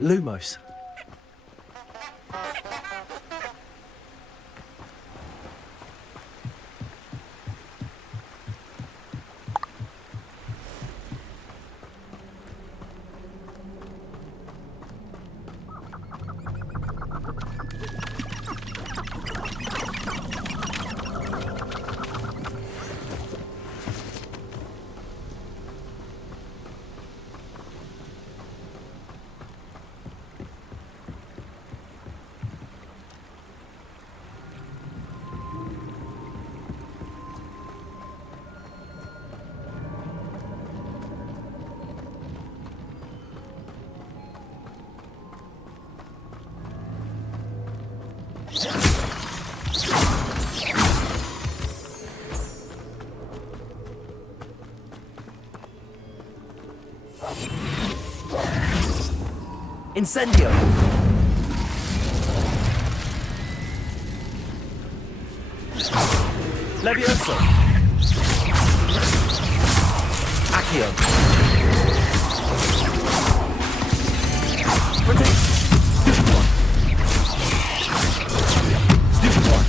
Lumos. Incendio! Levioso! Accio! Protect! Stupid one! Stupid one!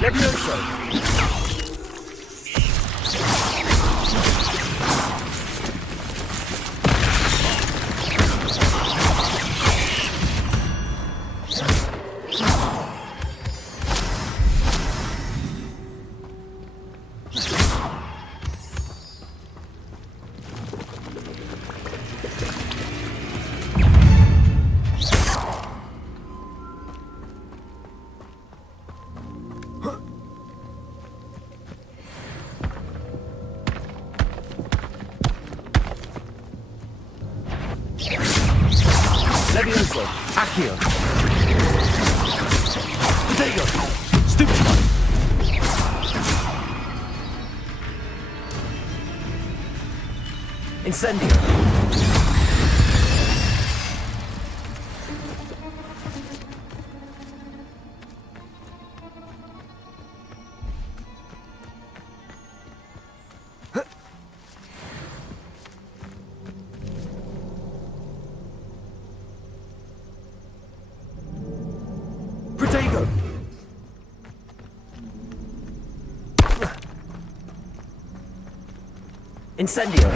Levioso! Levioso! Accio! Potato! Stupid one! Incendio! Protego! Incendio!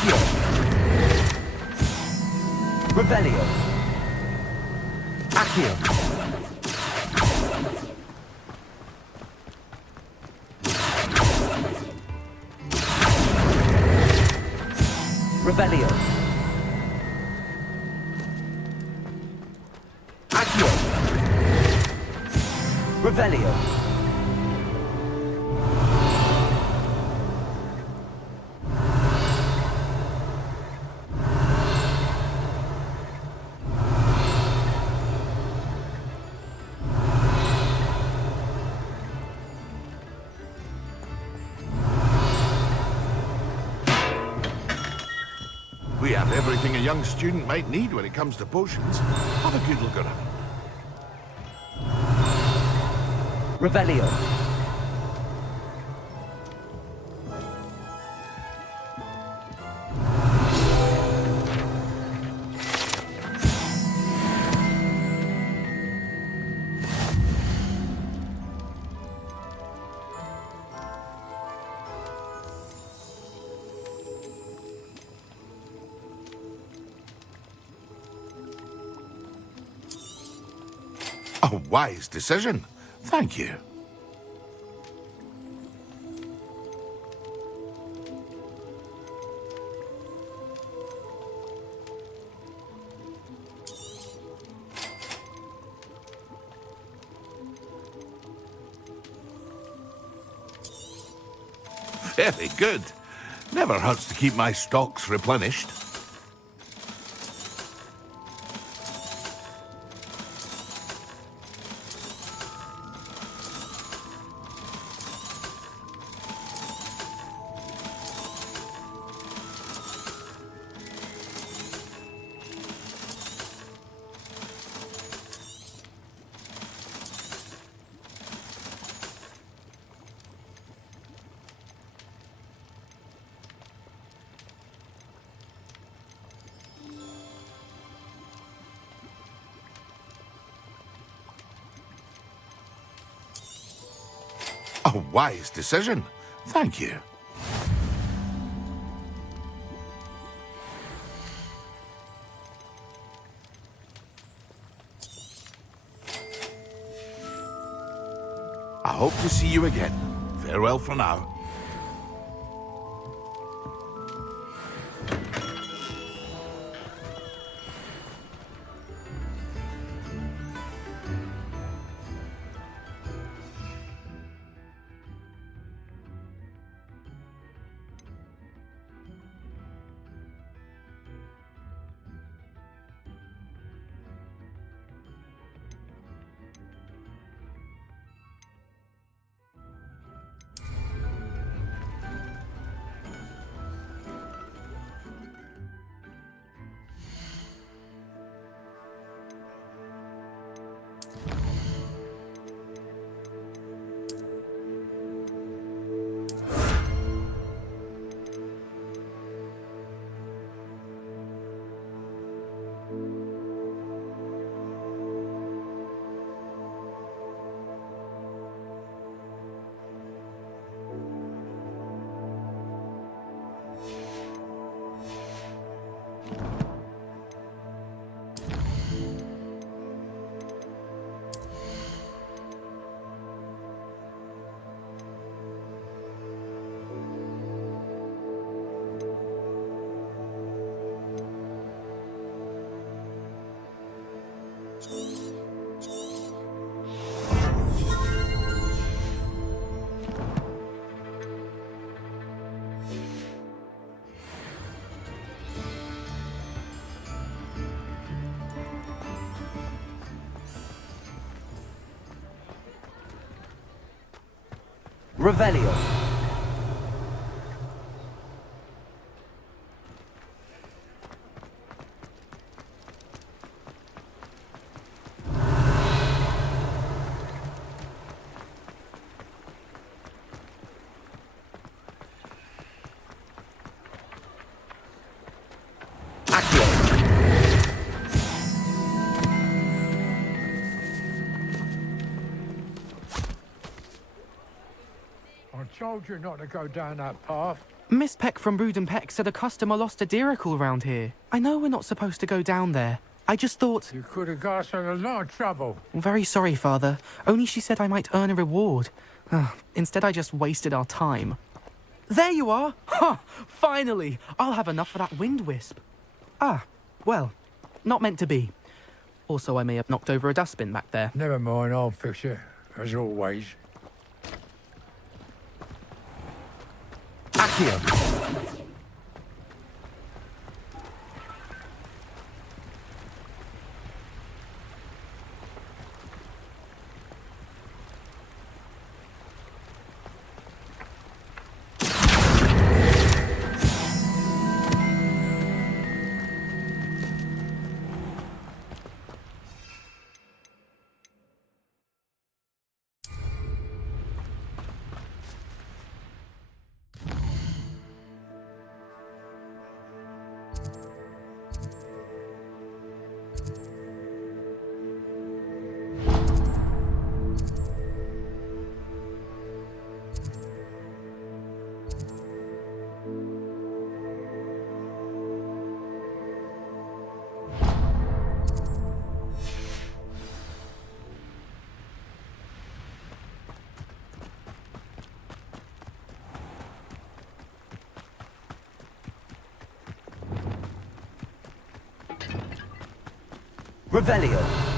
Accio. Revelio. Accio. Revelio. Accio. Revelio. We have everything a young student might need when it comes to potions. Have a good look around. Revelio. A wise decision. Thank you. Very good. Never hurts to keep my stocks replenished. A wise decision. Thank you. I hope to see you again. Farewell for now. Revelio. I told you not to go down that path. Miss Peck from Brood and Peck said a customer lost a deeracle round here. I know we're not supposed to go down there. I just thought... You could have got us in a lot of trouble. I'm very sorry, Father. Only she said I might earn a reward. Instead, I just wasted our time. There you are! Ha! Finally! I'll have enough for that wind wisp. Ah, well, not meant to be. Also, I may have knocked over a dustbin back there. Never mind, I'll fix it, as always. Accio. Revelio.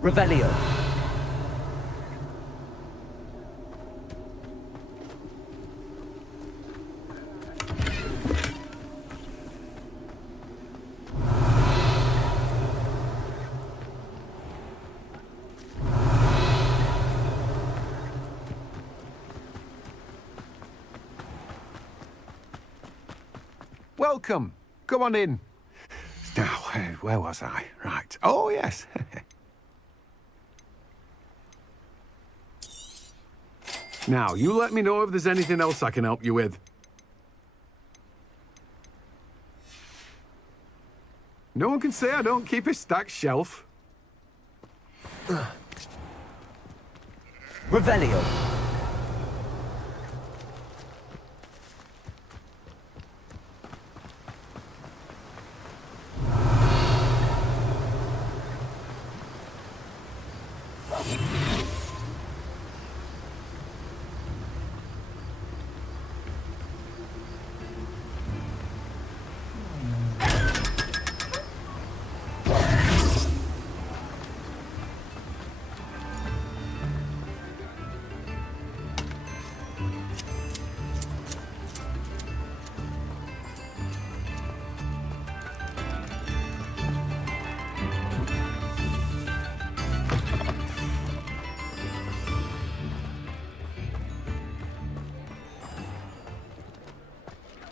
Revelio. Welcome. Come on in. Now, where was I? Right. Oh, yes. Now, you let me know if there's anything else I can help you with. No one can say I don't keep a stacked shelf. Revelio.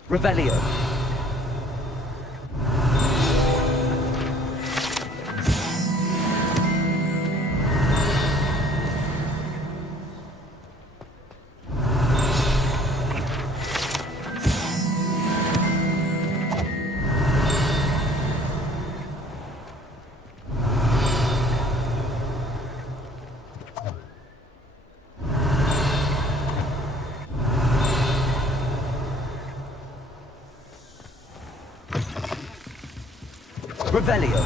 Revelio. Revelio.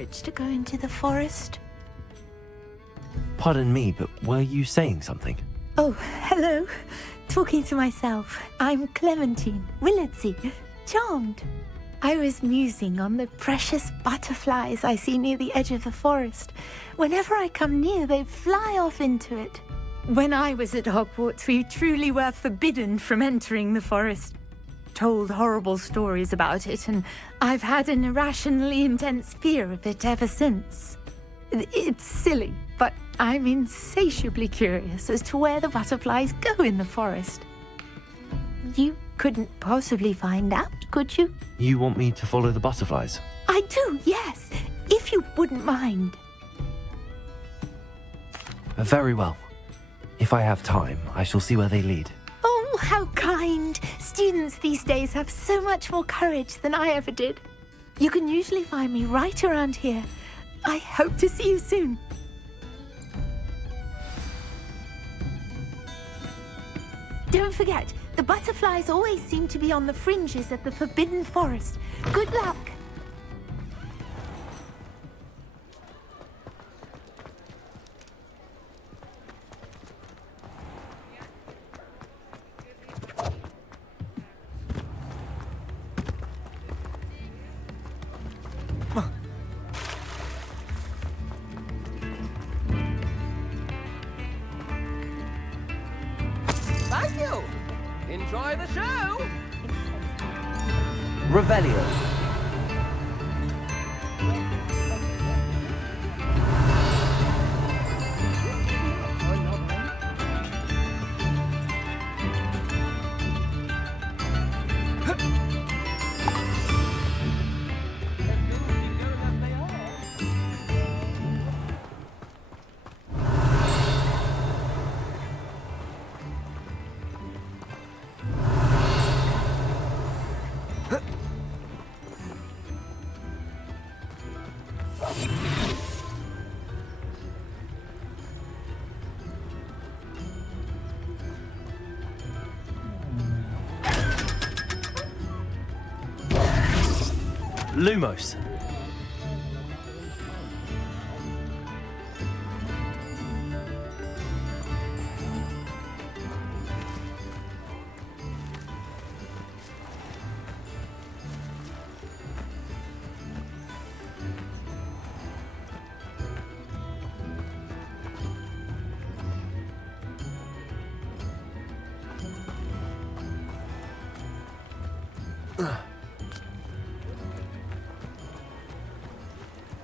courage to go into the forest. Pardon me, but were you saying something? Oh, hello. Talking to myself. I'm Clementine Willardsey. Charmed. I was musing on the precious butterflies I see near the edge of the forest. Whenever I come near, they fly off into it. When I was at Hogwarts, we truly were forbidden from entering the forest. Told horrible stories about it, and I've had an irrationally intense fear of it ever since. It's silly, but I'm insatiably curious as to where the butterflies go in the forest. You couldn't possibly find out, could you? You want me to follow the butterflies? I do, yes, if you wouldn't mind. Very well. If I have time, I shall see where they lead. Oh, how kind. Students these days have so much more courage than I ever did. You can usually find me right around here. I hope to see you soon. Don't forget, the butterflies always seem to be on the fringes of the Forbidden Forest. Good luck. Thank you! Enjoy the show! Revelio. Lumos.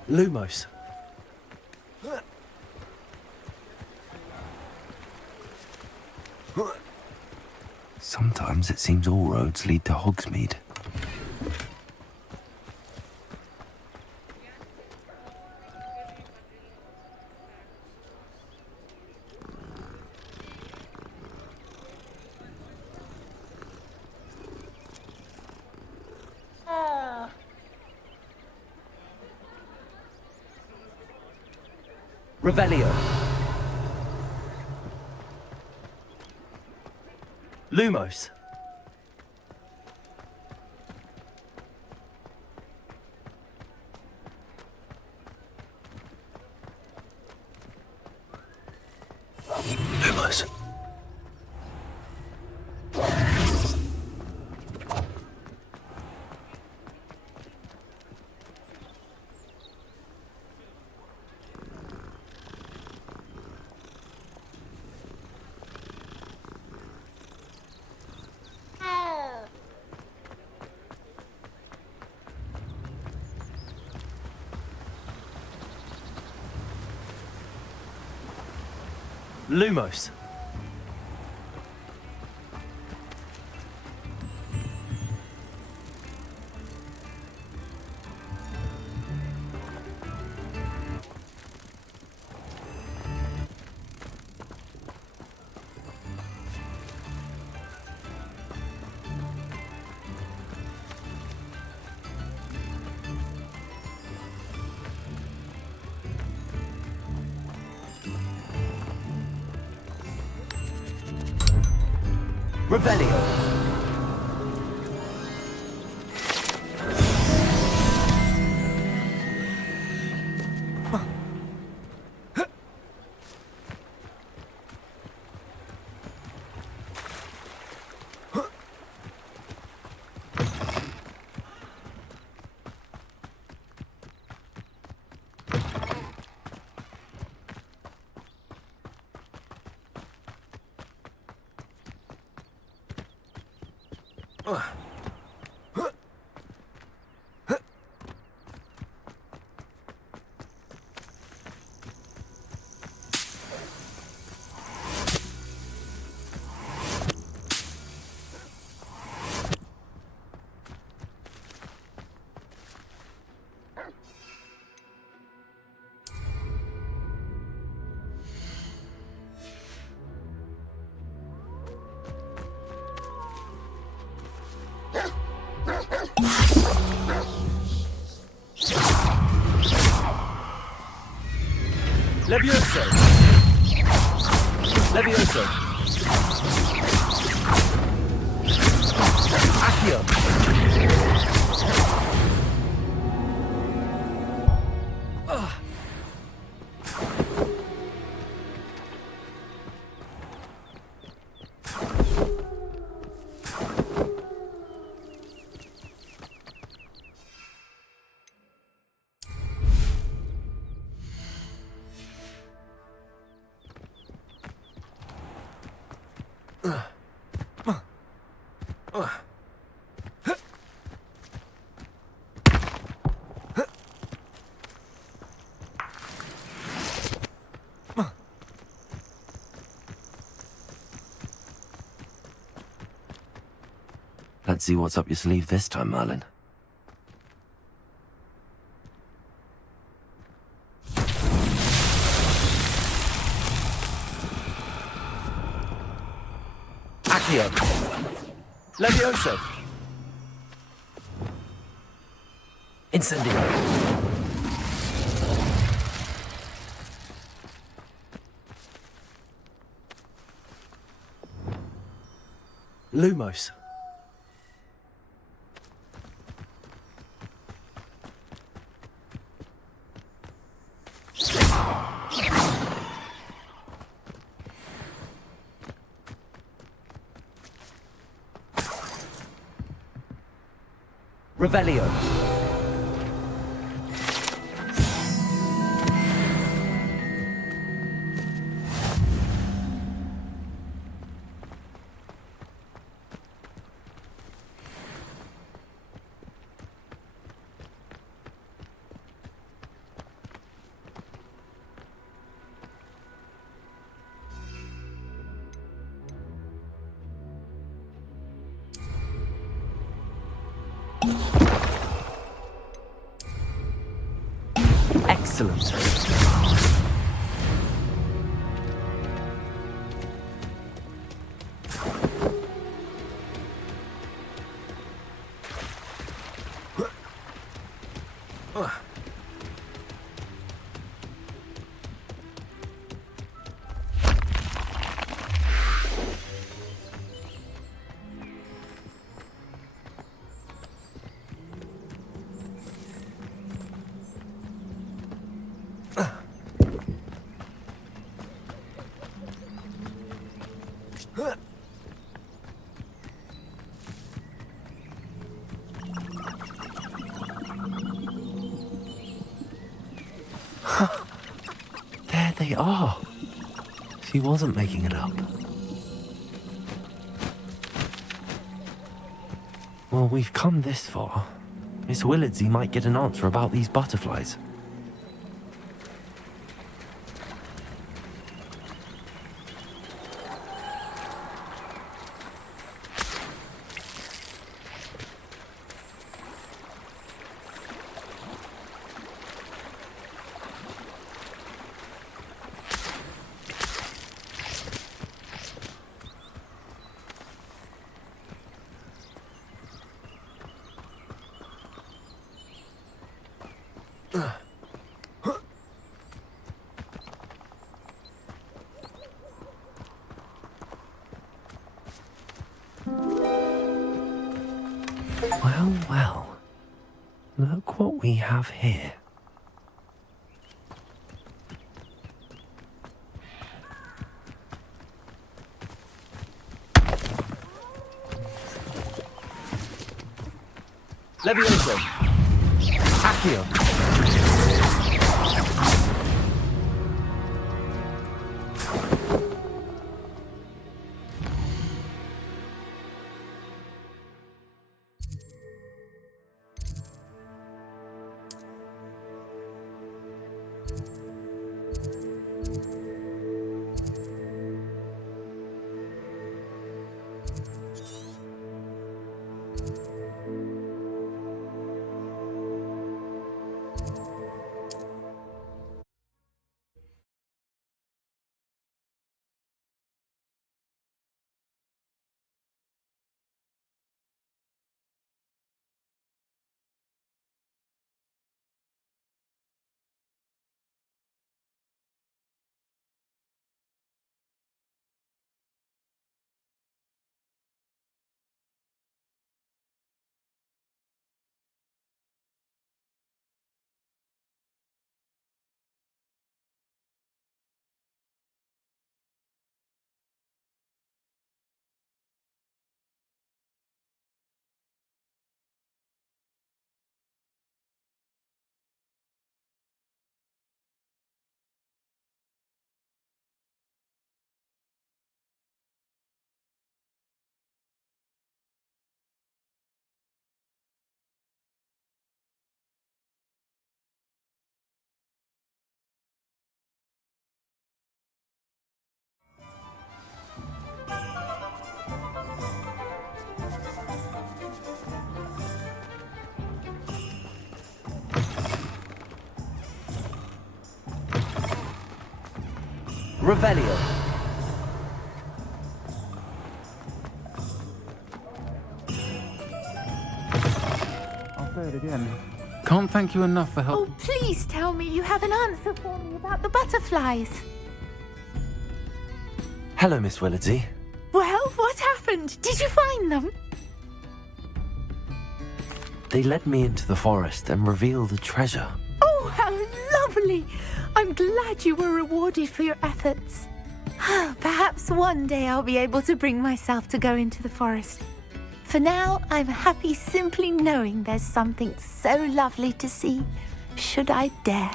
Lumos. Sometimes it seems all roads lead to Hogsmeade. Revelio. Lumos. Lumos. Lumos. Revelio. Levioso. Levioso. Accio. Let's see what's up your sleeve this time, Merlin. Accio. Levioso. Incendio. Lumos. Revelio. Excellent. There they are. She wasn't making it up. Well, we've come this far. Miss Willardsey might get an answer about these butterflies. Well, well. Look what we have here. Levioso. Accio. Revelio. I'll say it again. Can't thank you enough for help. Oh, please tell me you have an answer for me about the butterflies. Hello, Miss Willardsey. Well, what happened? Did you find them? They led me into the forest and revealed a treasure. Oh, how lovely! I'm glad you were rewarded for your efforts. Perhaps one day I'll be able to bring myself to go into the forest. For now, I'm happy simply knowing there's something so lovely to see, should I dare.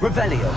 Revelio.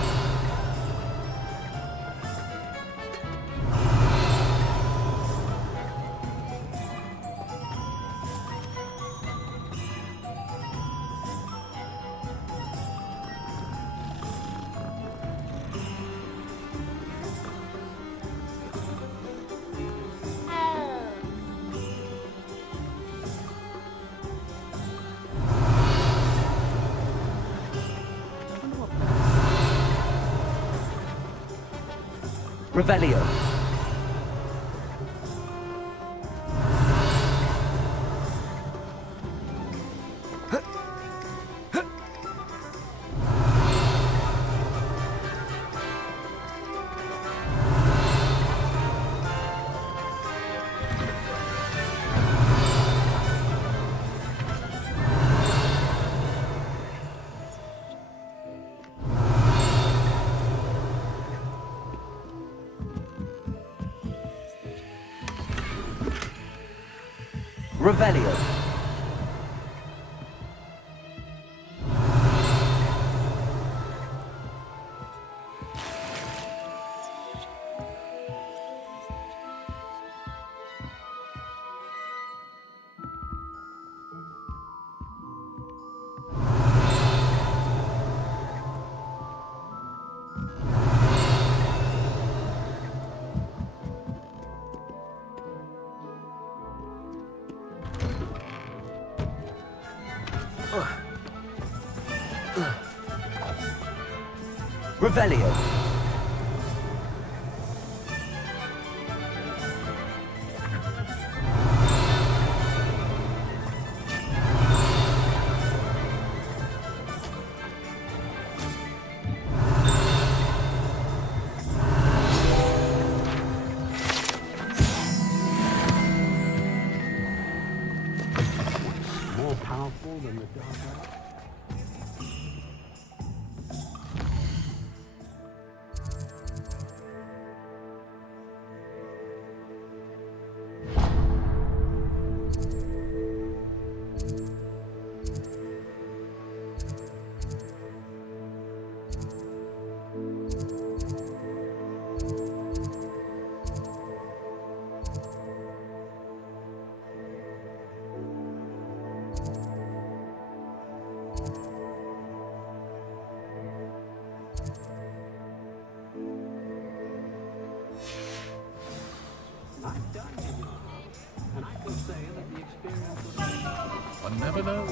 Revelio. Revelio. Revelio. More powerful than the dark arts. One never knows.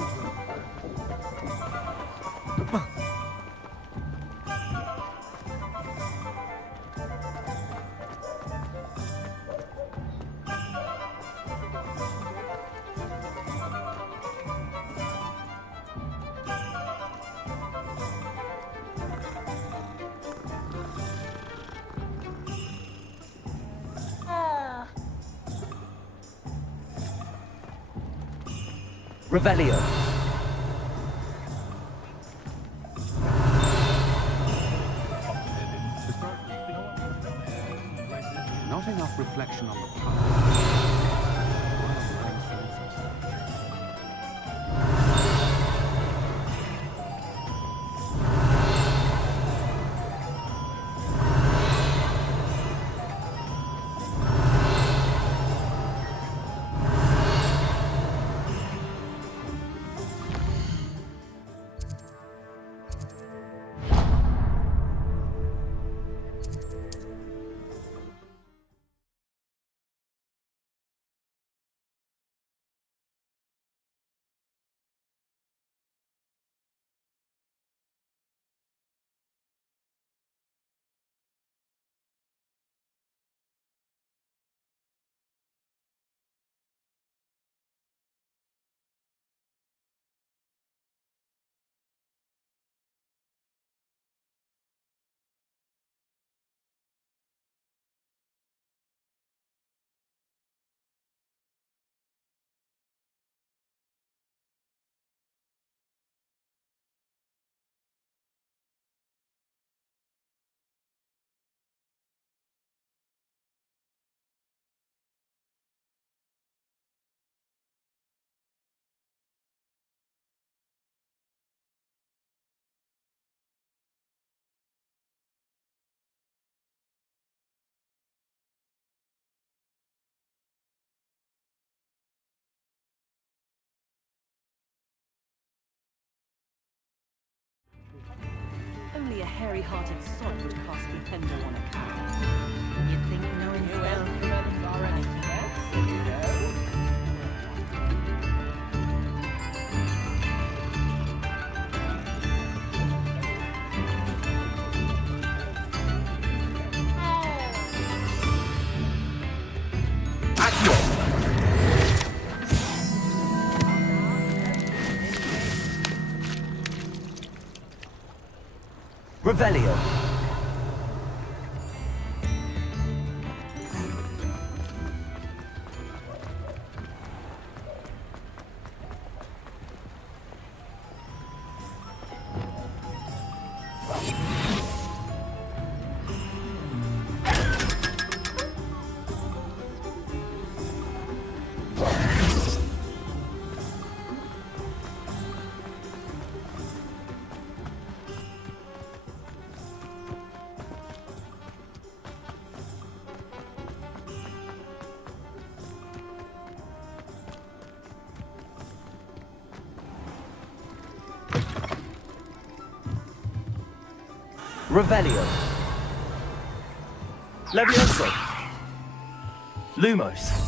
Revelio. Not enough reflection on the past. hairy-hearted sod would cast Flipendo on a cat. You'd think no one spelled. Revelio. Revelio. Levioso. Lumos.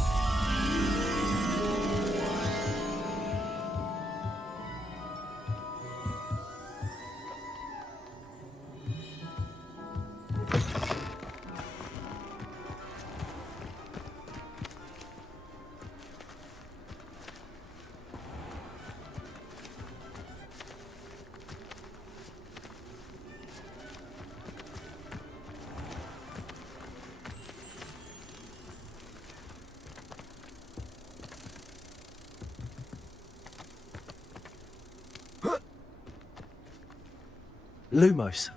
Lumos.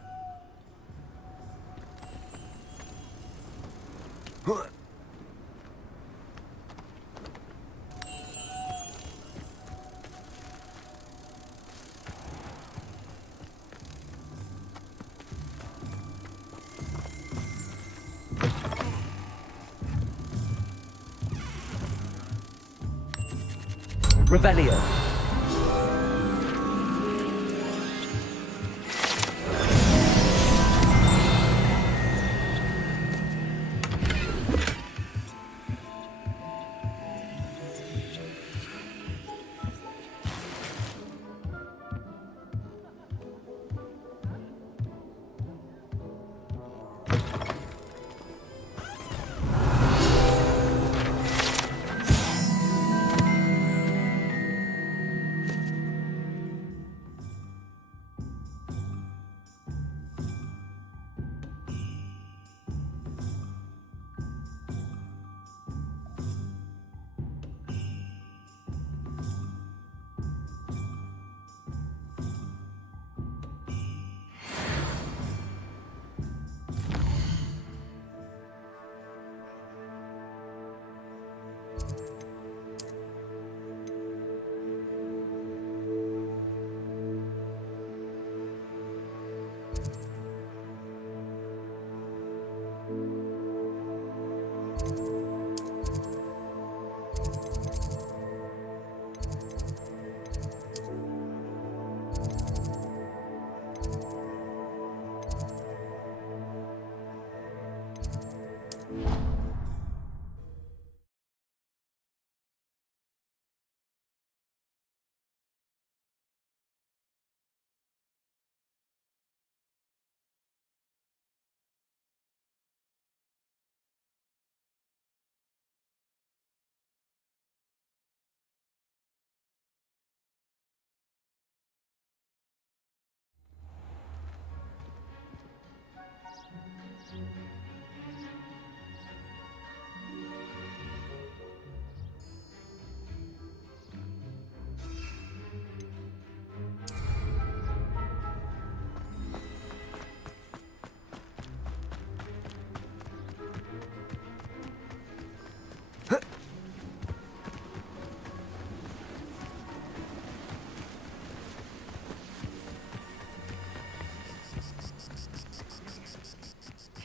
Revelio.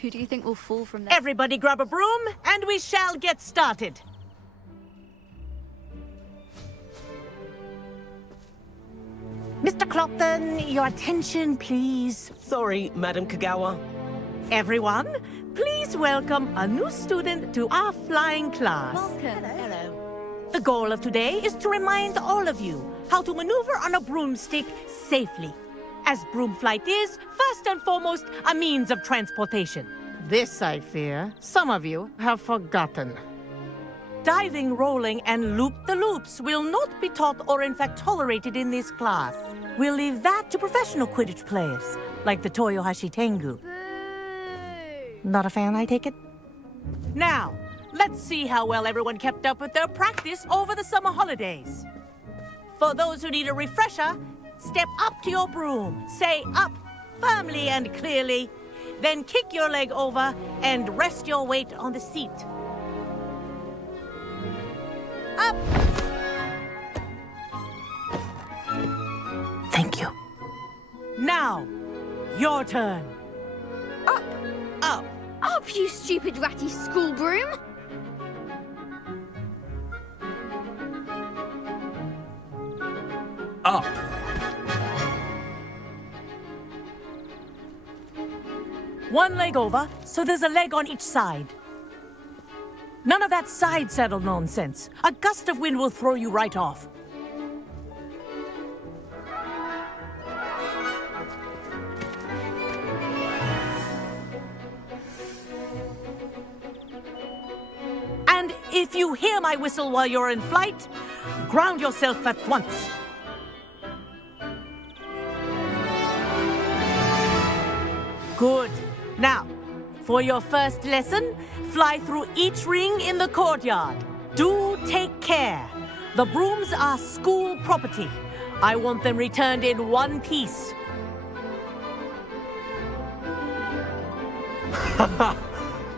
Who do you think will fall from there? Everybody grab a broom, and we shall get started. Mr. Clopton, your attention, please. Sorry, Madam Kagawa. Everyone, please welcome a new student to our flying class. Hello. The goal of today is to remind all of you how to maneuver on a broomstick safely, as broom flight is, first and foremost, a means of transportation. This, I fear, some of you have forgotten. Diving, rolling, and loop-the-loops will not be taught or in fact tolerated in this class. We'll leave that to professional Quidditch players, like the Toyohashi Tengu. Not a fan, I take it? Now, let's see how well everyone kept up with their practice over the summer holidays. For those who need a refresher, step up to your broom, say up firmly and clearly, then kick your leg over and rest your weight on the seat. Up! Thank you. Now, your turn. Up! Up! Up, you stupid ratty school broom! Up! One leg over, so there's a leg on each side. None of that side saddle nonsense. A gust of wind will throw you right off. And if you hear my whistle while you're in flight, ground yourself at once. Good. Now, for your first lesson, fly through each ring in the courtyard. Do take care. The brooms are school property. I want them returned in one piece.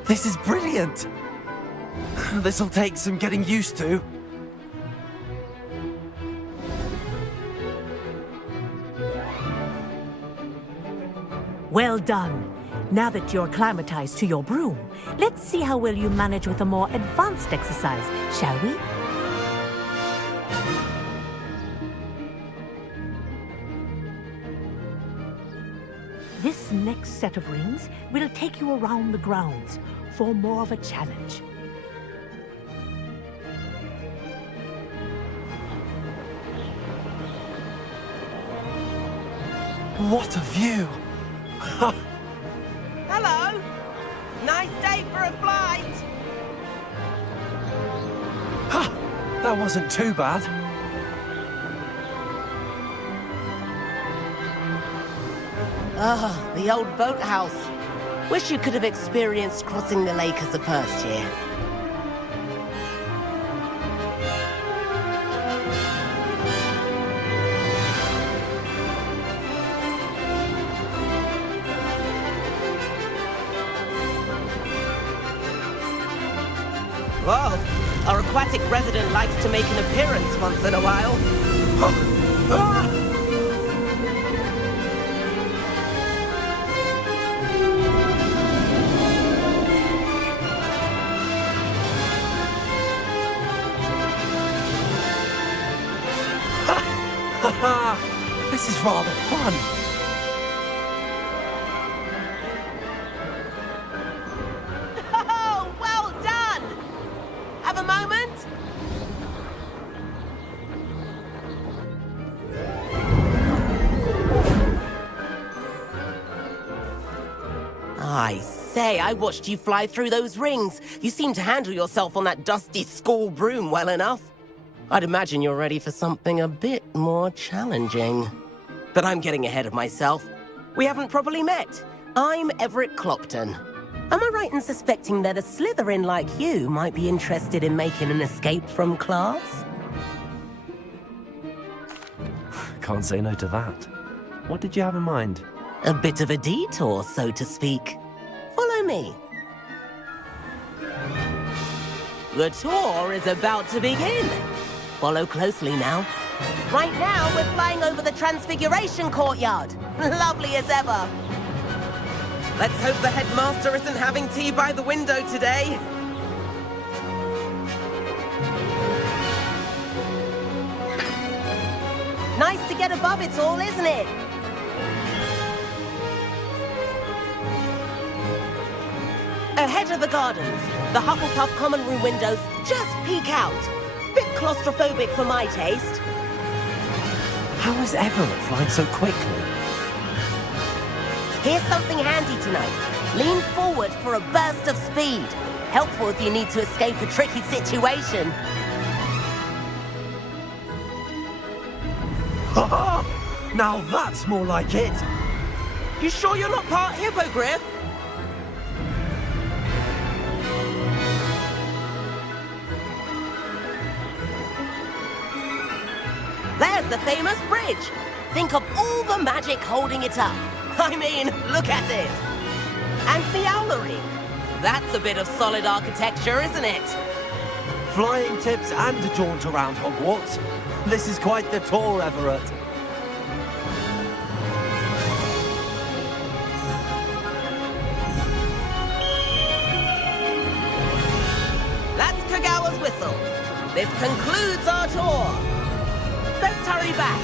This is brilliant! This'll take some getting used to. Well done. Now that you're acclimatized to your broom, let's see how well you manage with a more advanced exercise, shall we? This next set of rings will take you around the grounds for more of a challenge. What a view! Hello! Nice day for a flight! That wasn't too bad. Ah, the old boathouse. Wish you could have experienced crossing the lake as the first year. Whoa, our aquatic resident likes to make an appearance once in a while. This is rather fun. Oh, well done! Have a moment? I say, I watched you fly through those rings. You seem to handle yourself on that dusty school broom well enough. I'd imagine you're ready for something a bit more challenging. But I'm getting ahead of myself. We haven't properly met. I'm Everett Clopton. Am I right in suspecting that a Slytherin like you might be interested in making an escape from class? Can't say no to that. What did you have in mind? A bit of a detour, so to speak. Follow me. The tour is about to begin. Follow closely now. Right now, we're flying over the Transfiguration Courtyard. Lovely as ever. Let's hope the headmaster isn't having tea by the window today. Nice to get get above it all, isn't it? Ahead of the gardens, the Hufflepuff common room windows just peek out. Bit claustrophobic for my taste. How is Everett flying so quickly? Here's something handy tonight. Lean forward for a burst of speed. Helpful if you need to escape a tricky situation. Now that's more like it. You sure you're not part hippogriff? There's the famous bridge. Think of all the magic holding it up. I mean, look at it. And the owlery. That's a bit of solid architecture, isn't it? Flying tips and a jaunt around Hogwarts. This is quite the tour, Everett. That's Kagawa's whistle. This concludes our tour. Let's hurry back.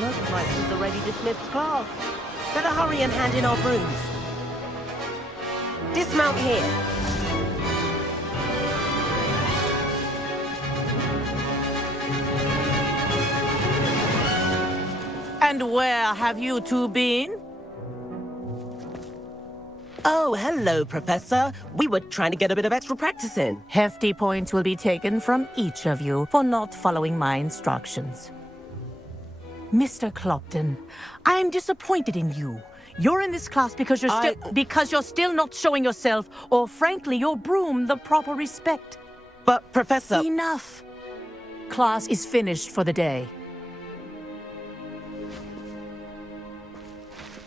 Looks like we've already dismissed class. Better hurry and hand in our brooms. Dismount here. And where have you two been? Oh, hello, Professor. We were trying to get a bit of extra practice in. Hefty points will be taken from each of you for not following my instructions. Mr. Clopton, I'm disappointed in you. You're in this class because you're still not showing yourself, or frankly, your broom the proper respect. But, Professor... Enough. Class is finished for the day.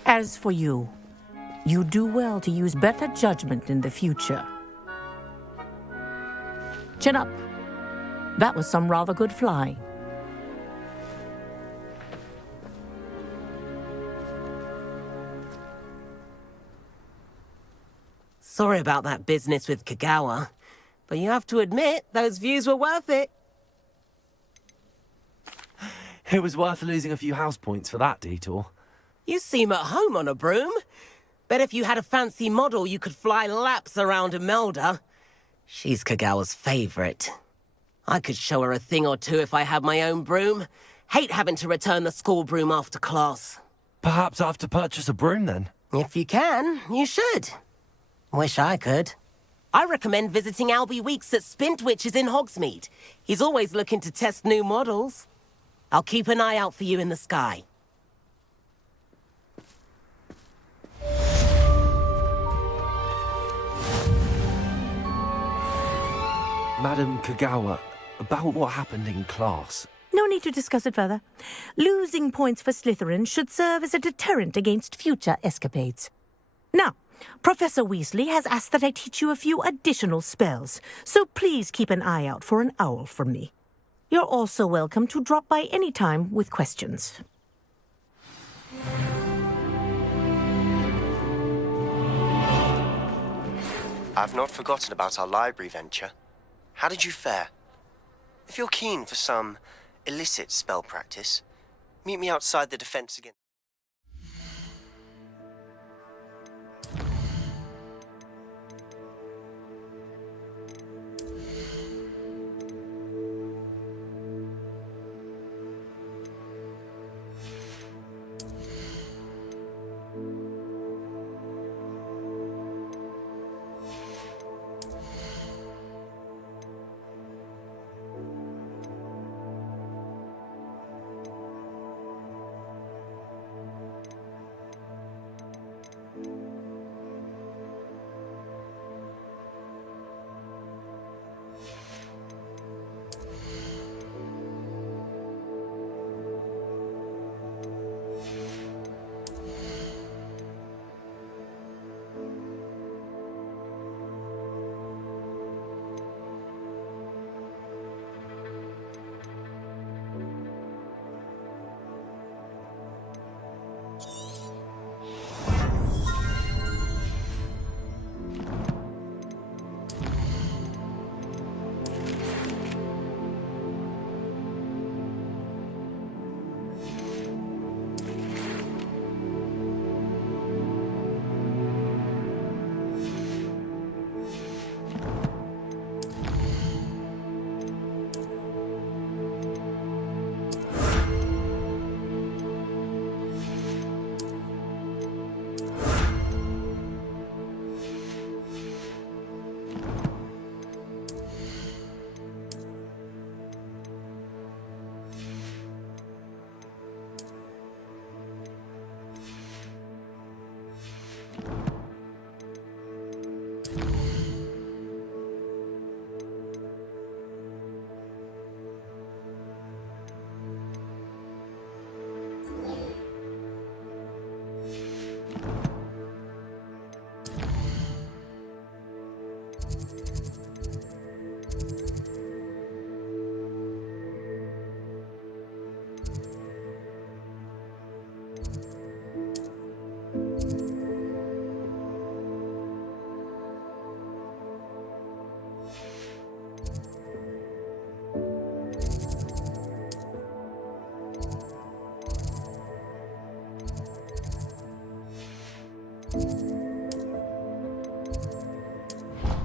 As for you, you do well to use better judgment in the future. Chin up. That was some rather good flying. Sorry about that business with Kagawa, but you have to admit, those views were worth it. It was worth losing a few house points for that detour. You seem at home on a broom. Bet if you had a fancy model, you could fly laps around Imelda. She's Kagawa's favorite. I could show her a thing or two if I had my own broom. Hate having to return the school broom after class. Perhaps I have to purchase a broom then? If you can, you should. Wish I could. I recommend visiting Albie Weeks at Spintwitches in Hogsmeade. He's always looking to test new models. I'll keep an eye out for you in the sky. Madam Kagawa, about what happened in class. No need to discuss it further. Losing points for Slytherin should serve as a deterrent against future escapades. Now, Professor Weasley has asked that I teach you a few additional spells, so please keep an eye out for an owl from me. You're also welcome to drop by any time with questions. I've not forgotten about our library venture. How did you fare? If you're keen for some illicit spell practice, meet me outside the defense again.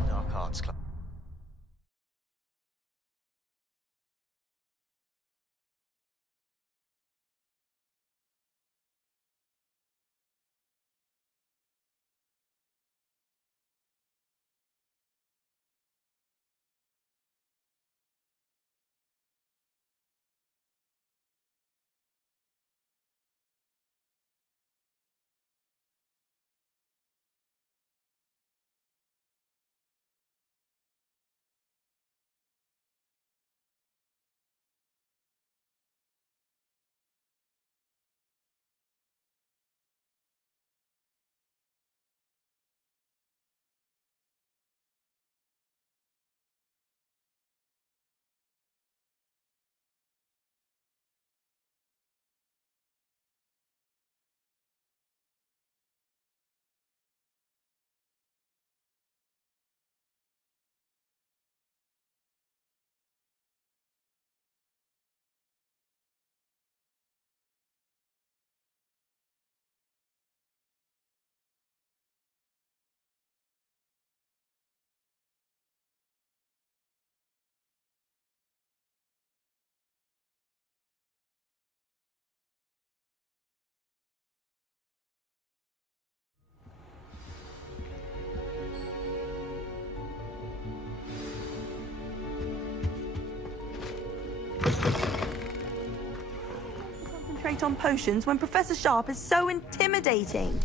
Dark Arts Club. Concentrate on potions when Professor Sharp is so intimidating.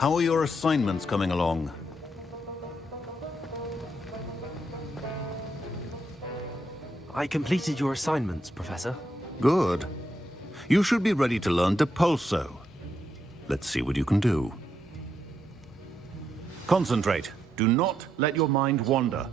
How are your assignments coming along? I completed your assignments, Professor. Good. You should be ready to learn Depulso. Let's see what you can do. Concentrate. Do not let your mind wander.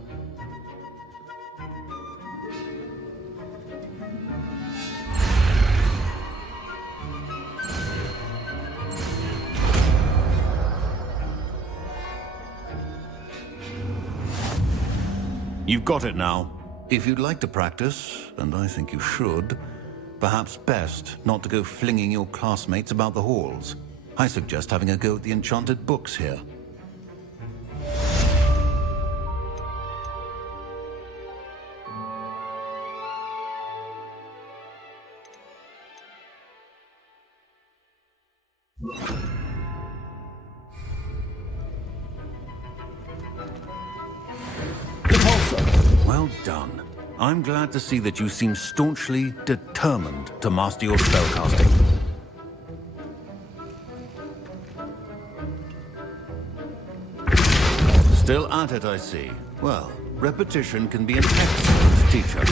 You've got it now. If you'd like to practice, and I think you should, perhaps best not to go flinging your classmates about the halls. I suggest having a go at the enchanted books here. Well done. I'm glad to see that you seem staunchly determined to master your spellcasting. Still at it, I see. Well, repetition can be an excellent teacher.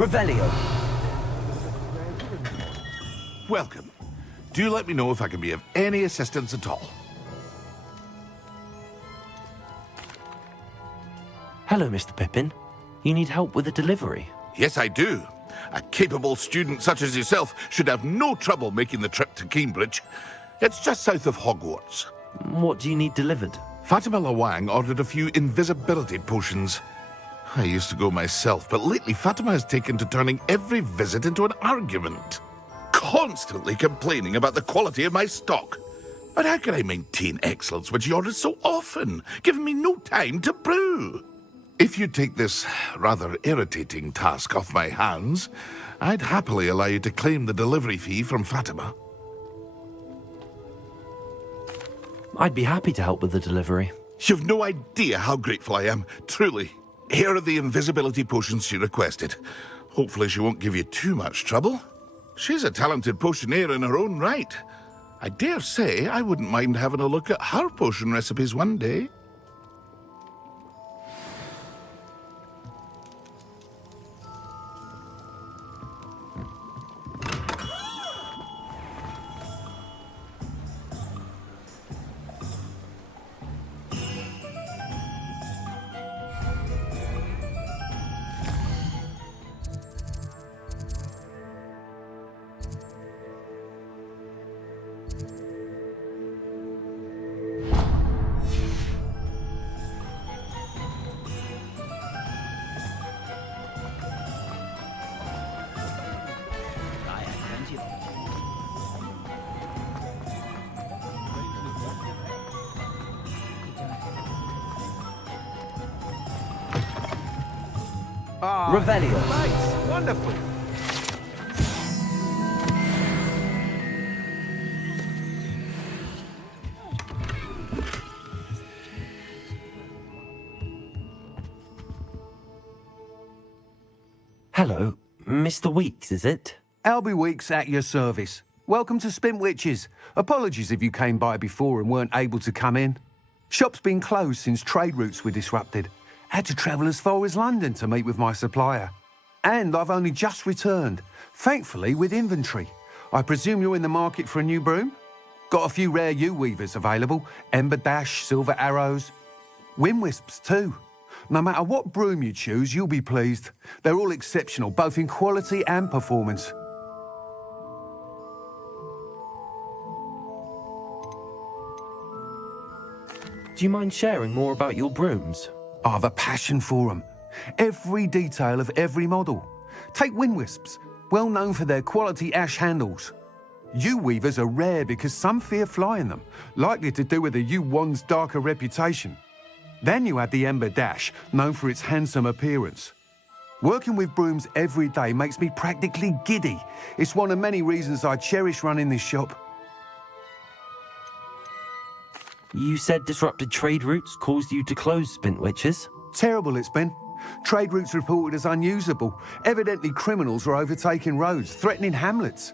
Revelio. Welcome. Do let me know if I can be of any assistance at all. Hello, Mr. Pippin. You need help with a delivery? Yes, I do. A capable student such as yourself should have no trouble making the trip to Cambridge. It's just south of Hogwarts. What do you need delivered? Fatima Lawang ordered a few invisibility potions. I used to go myself, but lately Fatima has taken to turning every visit into an argument. Constantly complaining about the quality of my stock. But how can I maintain excellence when she orders so often, giving me no time to brew? If you take this rather irritating task off my hands, I'd happily allow you to claim the delivery fee from Fatima. I'd be happy to help with the delivery. You've no idea how grateful I am, truly. Here are the invisibility potions she requested. Hopefully she won't give you too much trouble. She's a talented potioneer in her own right. I dare say I wouldn't mind having a look at her potion recipes one day. Revelio. Nice, wonderful. Hello, Mr. Weeks, is it? Albie Weeks at your service. Welcome to Spintwitches. Apologies if you came by before and weren't able to come in. Shop's been closed since trade routes were disrupted. Had to travel as far as London to meet with my supplier. And I've only just returned, thankfully with inventory. I presume you're in the market for a new broom? Got a few rare U-weavers available, Ember Dash, Silver Arrows, Wind Wisps too. No matter what broom you choose, you'll be pleased. They're all exceptional, both in quality and performance. Do you mind sharing more about your brooms? I have a passion for them. Every detail of every model. Take Wind Wisps, well known for their quality ash handles. U-weavers are rare because some fear flying them, likely to do with the U-wand's darker reputation. Then you have the Ember Dash, known for its handsome appearance. Working with brooms every day makes me practically giddy. It's one of many reasons I cherish running this shop. You said disrupted trade routes caused you to close Spintwitches? Terrible it's been. Trade routes reported as unusable. Evidently criminals are overtaking roads, threatening hamlets.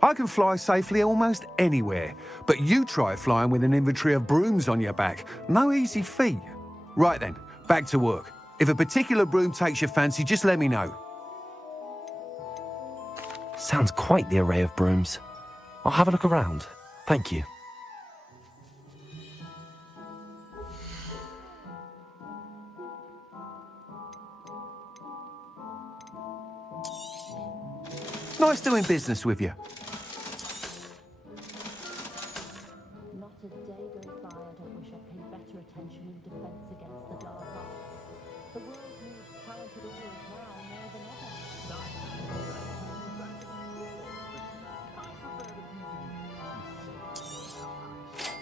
I can fly safely almost anywhere, but you try flying with an inventory of brooms on your back. No easy feat. Right then, back to work. If a particular broom takes your fancy, just let me know. Sounds quite the array of brooms. I'll have a look around. Thank you. Nice doing business with you. Not a day goes by I don't wish I paid better attention in defense against the dark arts. The world needs talented warriors now more than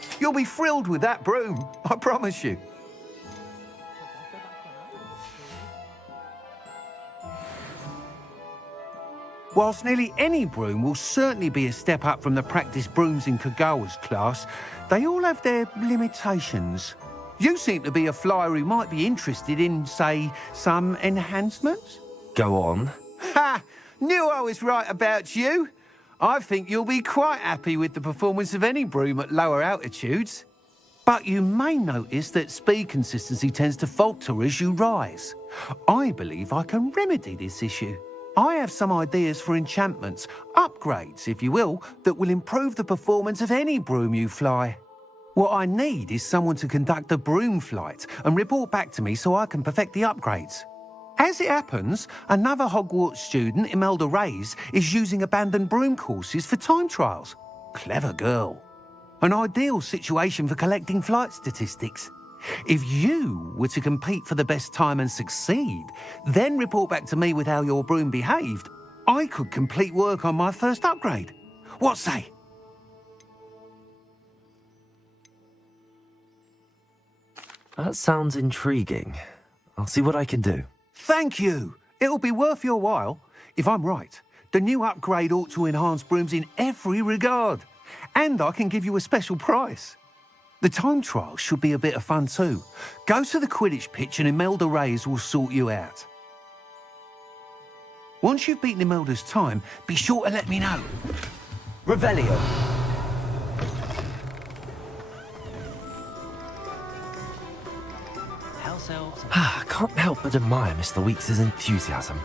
ever. You'll be thrilled with that broom, I promise you. Whilst nearly any broom will certainly be a step up from the practice brooms in Kagawa's class, they all have their limitations. You seem to be a flyer who might be interested in, say, some enhancements? Go on. Ha! Knew I was right about you. I think you'll be quite happy with the performance of any broom at lower altitudes. But you may notice that speed consistency tends to falter as you rise. I believe I can remedy this issue. I have some ideas for enchantments, upgrades, if you will, that will improve the performance of any broom you fly. What I need is someone to conduct a broom flight and report back to me so I can perfect the upgrades. As it happens, another Hogwarts student, Imelda Reyes, is using abandoned broom courses for time trials. Clever girl. An ideal situation for collecting flight statistics. If you were to compete for the best time and succeed, then report back to me with how your broom behaved, I could complete work on my first upgrade. What say? That sounds intriguing. I'll see what I can do. Thank you. It'll be worth your while. If I'm right, the new upgrade ought to enhance brooms in every regard. And I can give you a special price. The time trial should be a bit of fun too. Go to the Quidditch pitch and Imelda Reyes will sort you out. Once you've beaten Imelda's time, be sure to let me know. Revelio. I can't help but admire Mr. Weeks' enthusiasm.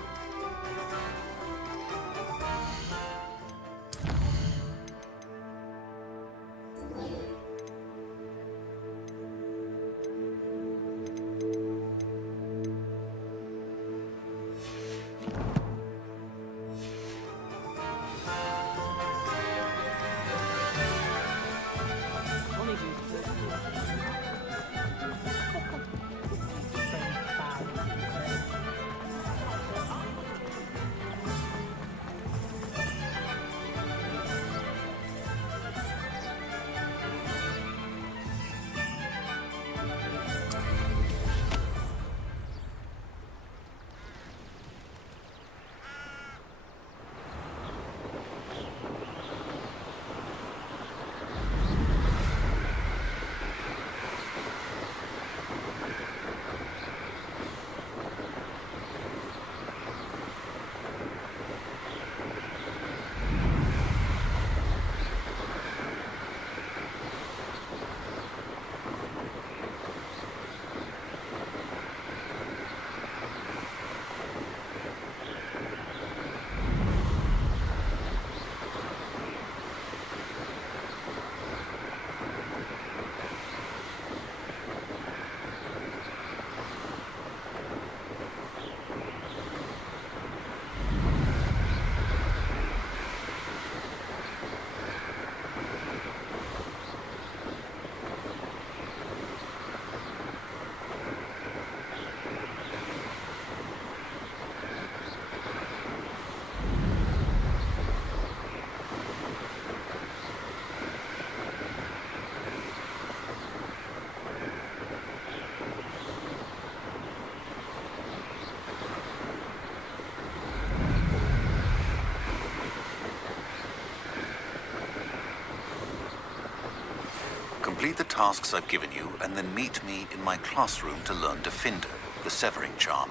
Complete the tasks I've given you, and then meet me in my classroom to learn Defender, the severing charm.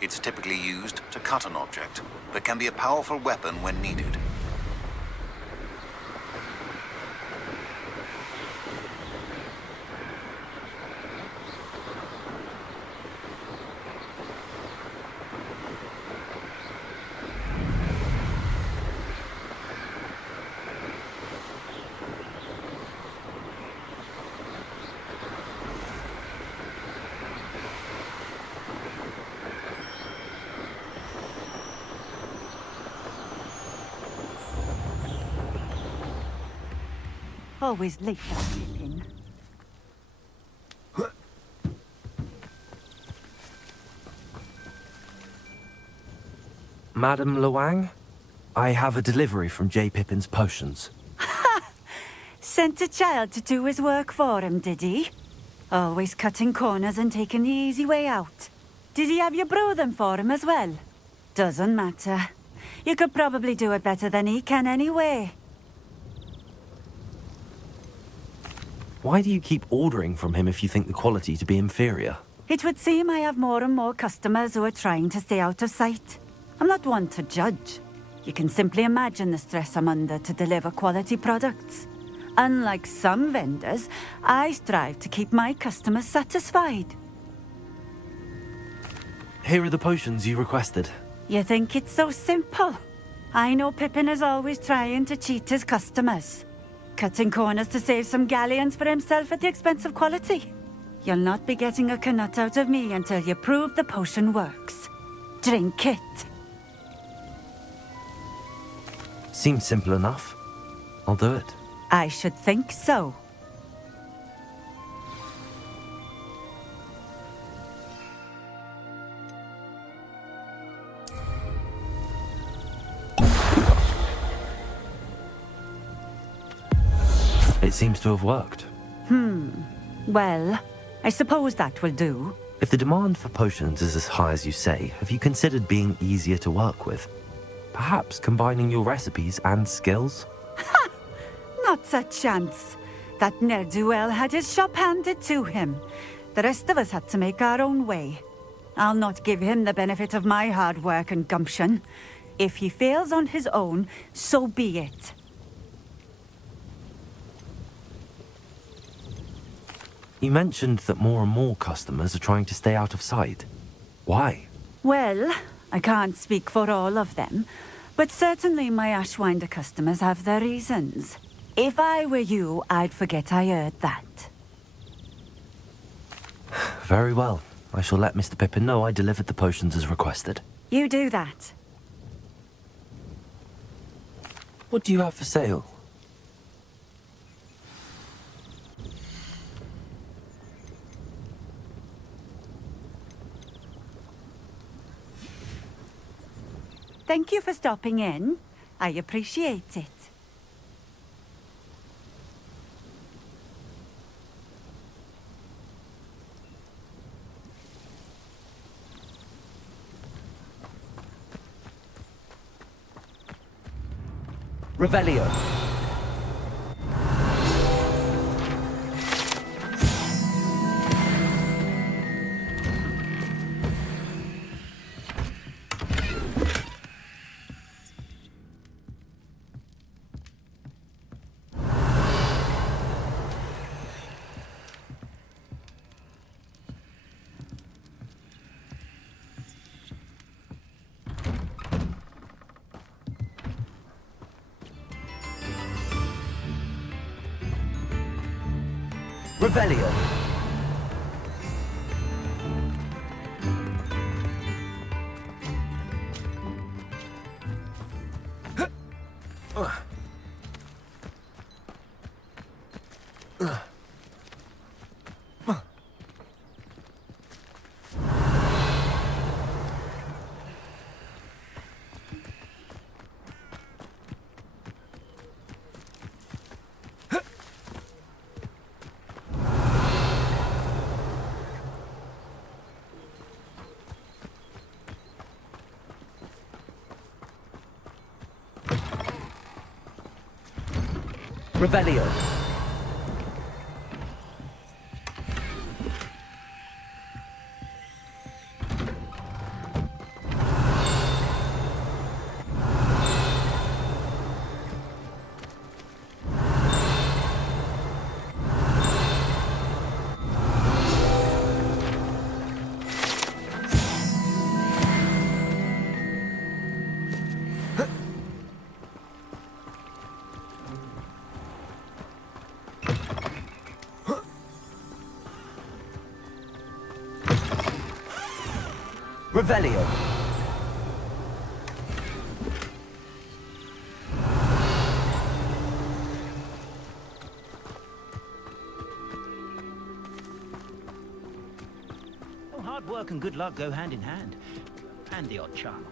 It's typically used to cut an object, but can be a powerful weapon when needed. Always late, that Pippin. Madam Luang, I have a delivery from J. Pippin's potions. Sent a child to do his work for him, did he? Always cutting corners and taking the easy way out. Did he have you brew them for him as well? Doesn't matter. You could probably do it better than he can anyway. Why do you keep ordering from him if you think the quality to be inferior? It would seem I have more and more customers who are trying to stay out of sight. I'm not one to judge. You can simply imagine the stress I'm under to deliver quality products. Unlike some vendors, I strive to keep my customers satisfied. Here are the potions you requested. You think it's so simple? I know Pippin is always trying to cheat his customers. Cutting corners to save some galleons for himself at the expense of quality. You'll not be getting a canut out of me until you prove the potion works. Drink it. Seems simple enough. I'll do it. I should think so. It seems to have worked. Well, I suppose that will do. If the demand for potions is as high as you say, have you considered being easier to work with? Perhaps combining your recipes and skills? Not a chance. That ne'er-do-well had his shop handed to him. The rest of us had to make our own way. I'll not give him the benefit of my hard work and gumption. If he fails on his own, so be it. You mentioned that more and more customers are trying to stay out of sight. Why? Well, I can't speak for all of them, but certainly my Ashwinder customers have their reasons. If I were you, I'd forget I heard that. Very well. I shall let Mr. Pippin know I delivered the potions as requested. You do that. What do you have for sale? Thank you for stopping in. I appreciate it. Revelio. Revelio. Revelio. Revelio. Well, hard work and good luck go hand in hand. And the odd charm.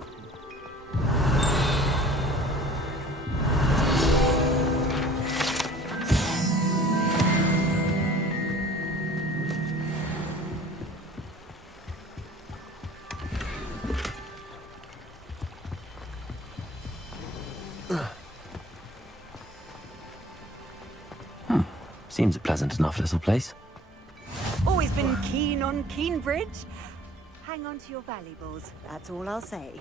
Seems a pleasant enough little place. Always been keen on Keenbridge. Hang on to your valuables, that's all I'll say.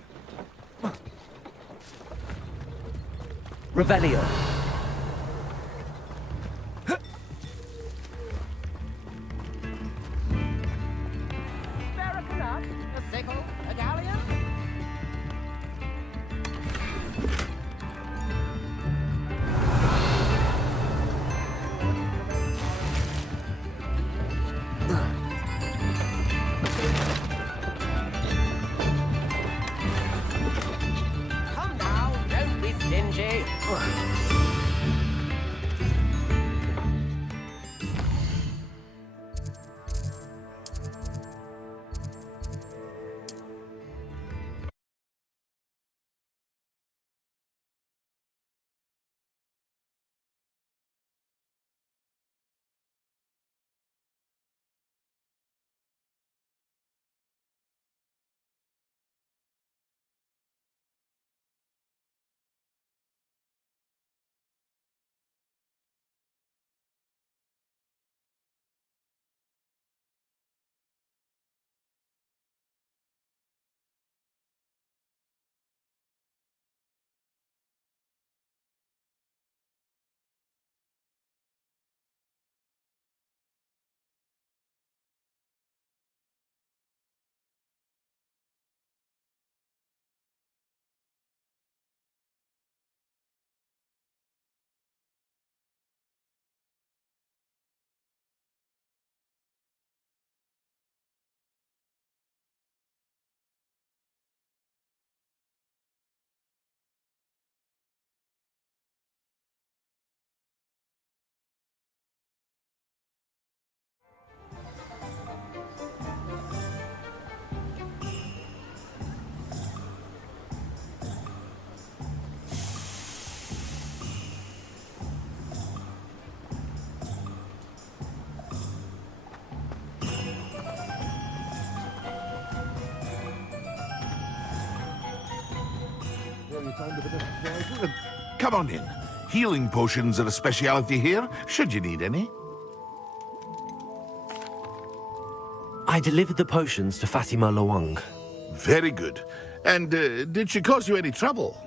Revelio. A sickle, a galleon? Come on in. Healing potions are a speciality here, should you need any. I delivered the potions to Fatima Lawang. Very good. And did she cause you any trouble?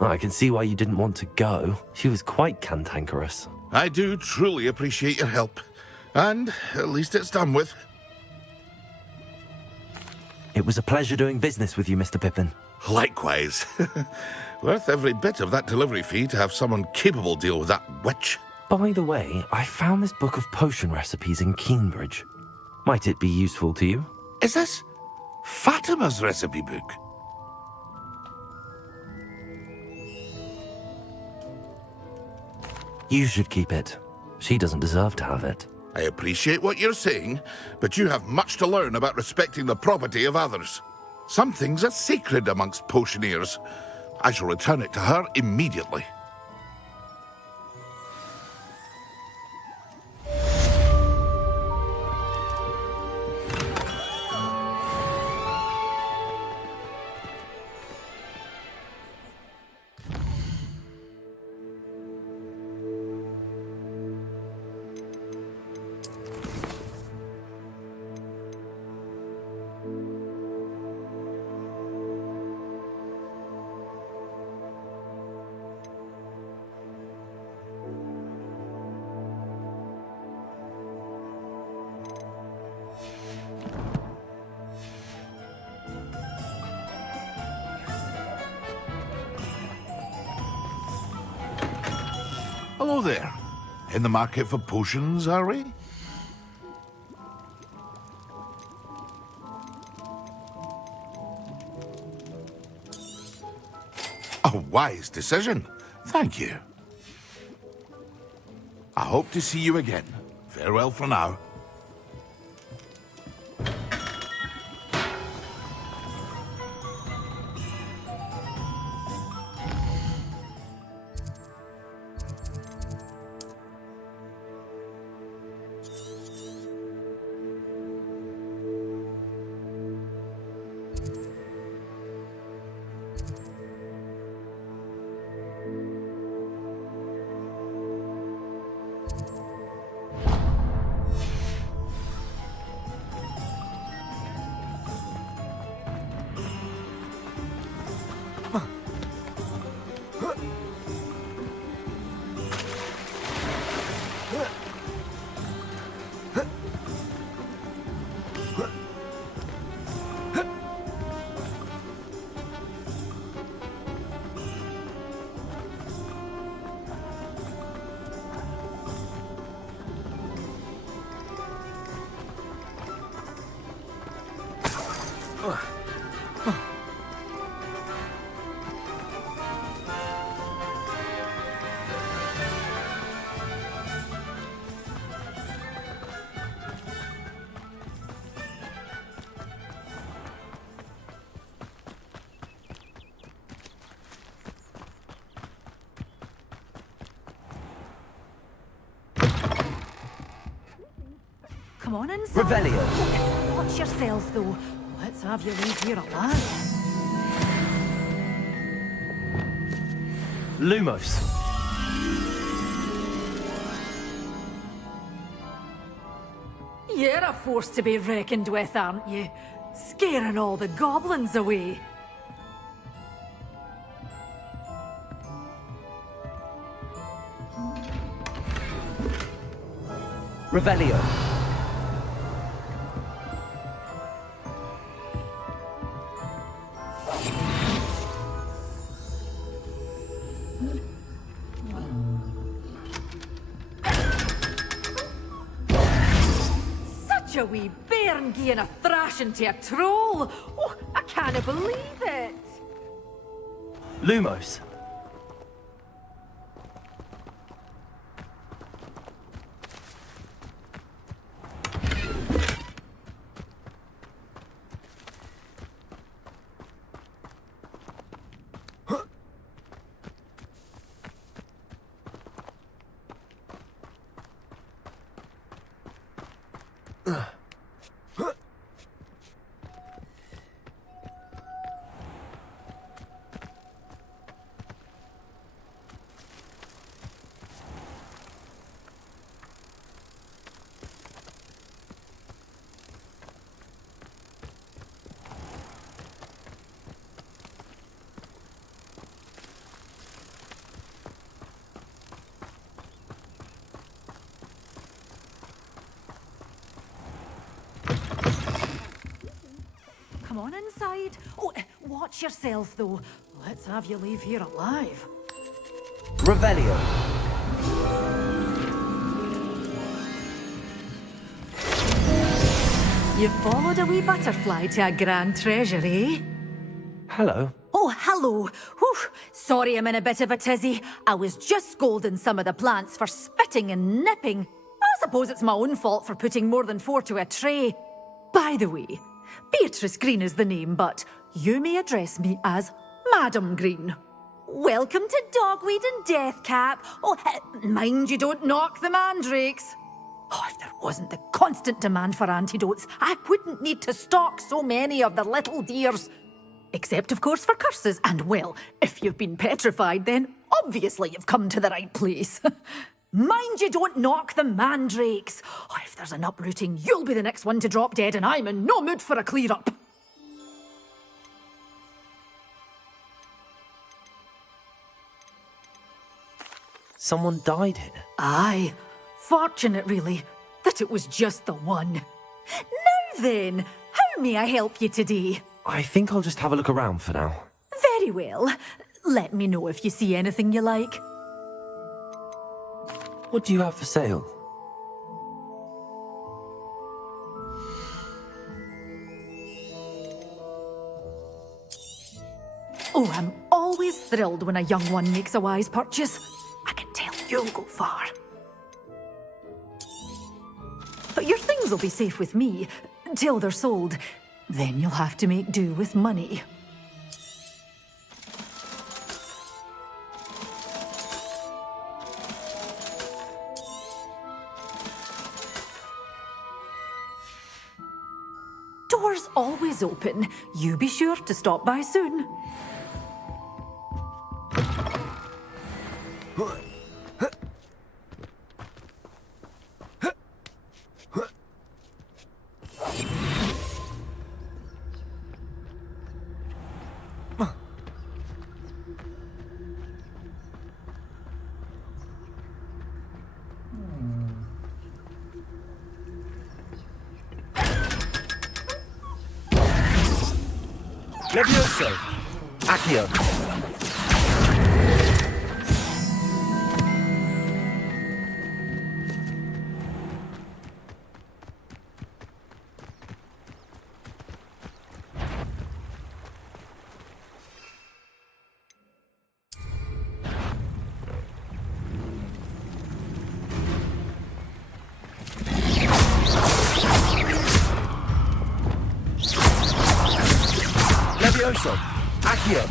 I can see why you didn't want to go. She was quite cantankerous. I do truly appreciate your help. And at least it's done with. It was a pleasure doing business with you, Mr. Pippin. Likewise. Worth every bit of that delivery fee to have someone capable deal with that witch. By the way, I found this book of potion recipes in Cambridge. Might it be useful to you? Is this Fatima's recipe book? You should keep it. She doesn't deserve to have it. I appreciate what you're saying, but you have much to learn about respecting the property of others. Some things are sacred amongst potioneers. I shall return it to her immediately. Hello there. In the market for potions, are we? A wise decision. Thank you. I hope to see you again. Farewell for now. Come on inside. Revelio. Watch yourselves, though. Let's have you leave here alive. Lumos. You're a force to be reckoned with, aren't you? Scaring all the goblins away. Revelio. Such a wee bairn giving a thrashing to a troll. Oh, I can't believe it. Lumos. come on inside. Oh, watch yourself, though. Let's have you leave here alive. Revelio. You followed a wee butterfly to a grand treasure, eh? Hello. Oh, hello. Whew. Sorry I'm in a bit of a tizzy. I was just scolding some of the plants for spitting and nipping. I suppose it's my own fault for putting more than 4 to a tray. By the way, Beatrice Green is the name, but you may address me as Madam Green. Welcome to Dogweed and Deathcap. Oh, mind you don't knock the mandrakes. Oh, if there wasn't the constant demand for antidotes, I wouldn't need to stock so many of the little dears. Except, of course, for curses. And, well, if you've been petrified, then obviously you've come to the right place. Mind you don't knock the mandrakes. Oh, if there's an uprooting, you'll be the next one to drop dead, and I'm in no mood for a clear-up. Someone died here. Aye. Fortunate, really, that it was just the one. Now then, how may I help you today? I think I'll just have a look around for now. Very well. Let me know if you see anything you like. What do you have for sale? Oh, I'm always thrilled when a young one makes a wise purchase. I can tell you'll go far. But your things will be safe with me, till they're sold. Then you'll have to make do with money. Door's always open. You be sure to stop by soon. Levioso! Accio! Levioso! Accio!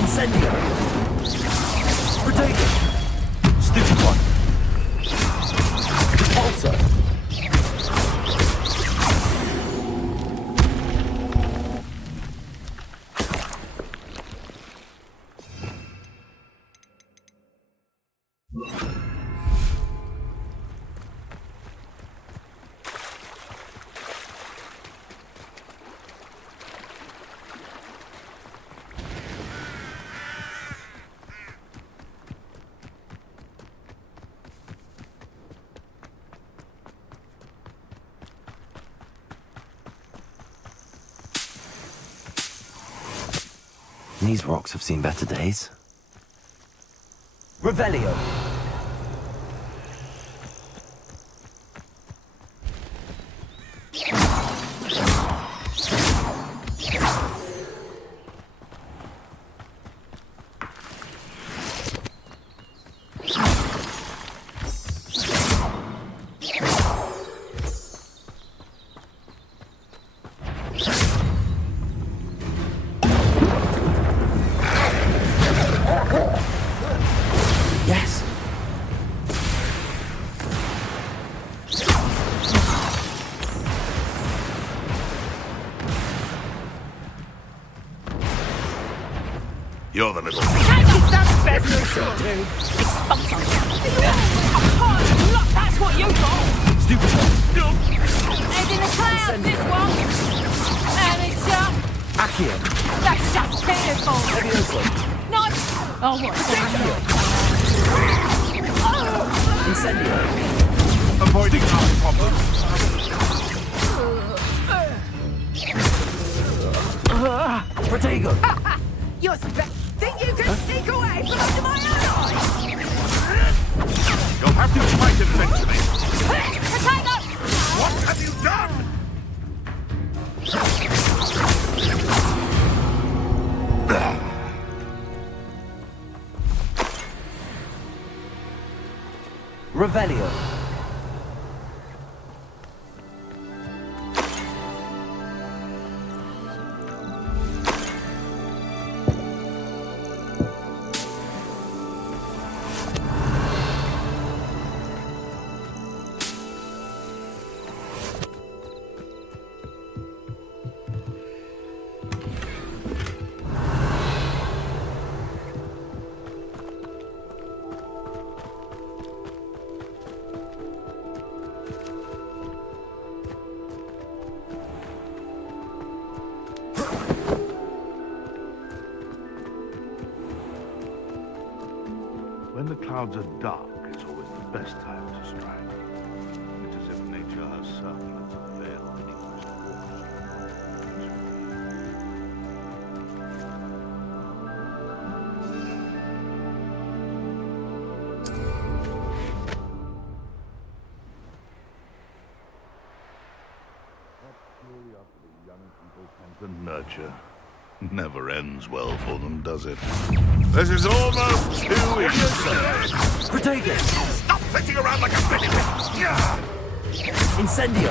Incendio! Protego! Stupid one! Repulsor! These rocks have seen better days. Revelio. Yes! You're the little... That's what you got! Stupid one! Head in the clouds, this one! And it's Accio! that's just pitiful! Levioso! Not... Oh, what? Incendio! Avoiding our problems. Protego! You think you can sneak away from under my own eyes? You'll have to fight it eventually. Protego! What have you done? Revelio. When the clouds are dark, it's always the best time to strike. It's as if nature herself lets a veil beneath us. That curiosity young people tend to nurture never ends well for them, does it? This is almost too easy. Protego! Stop flitting around like a penny whip! Incendio!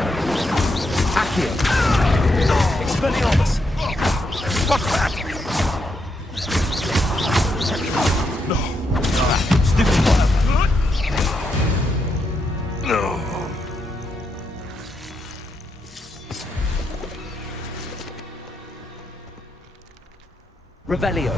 Accio! Expelliarmus! What's that? Stupid fire! No. Revelio.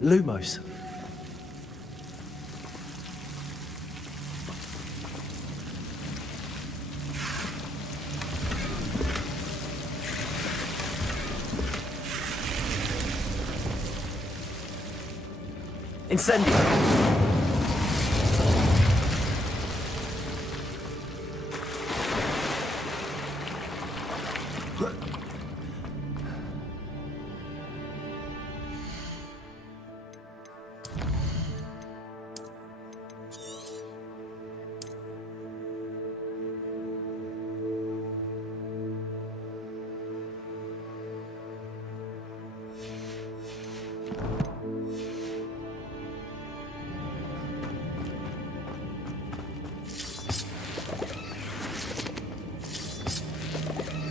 Lumos. Incendio.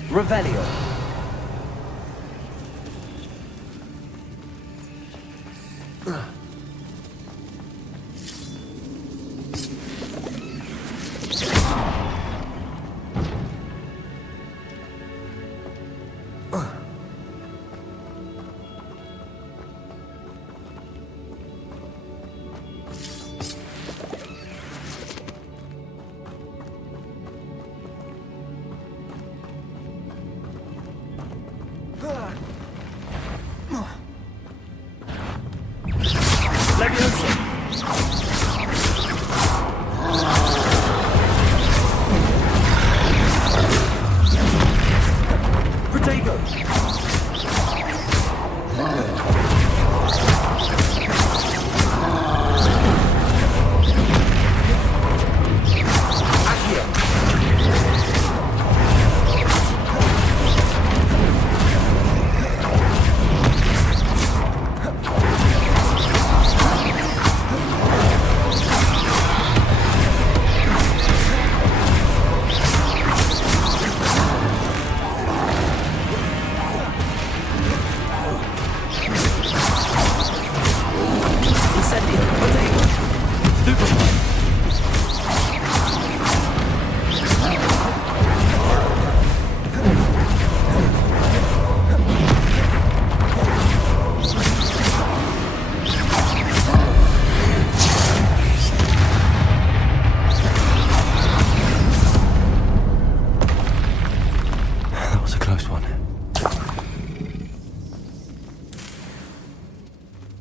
Revelio.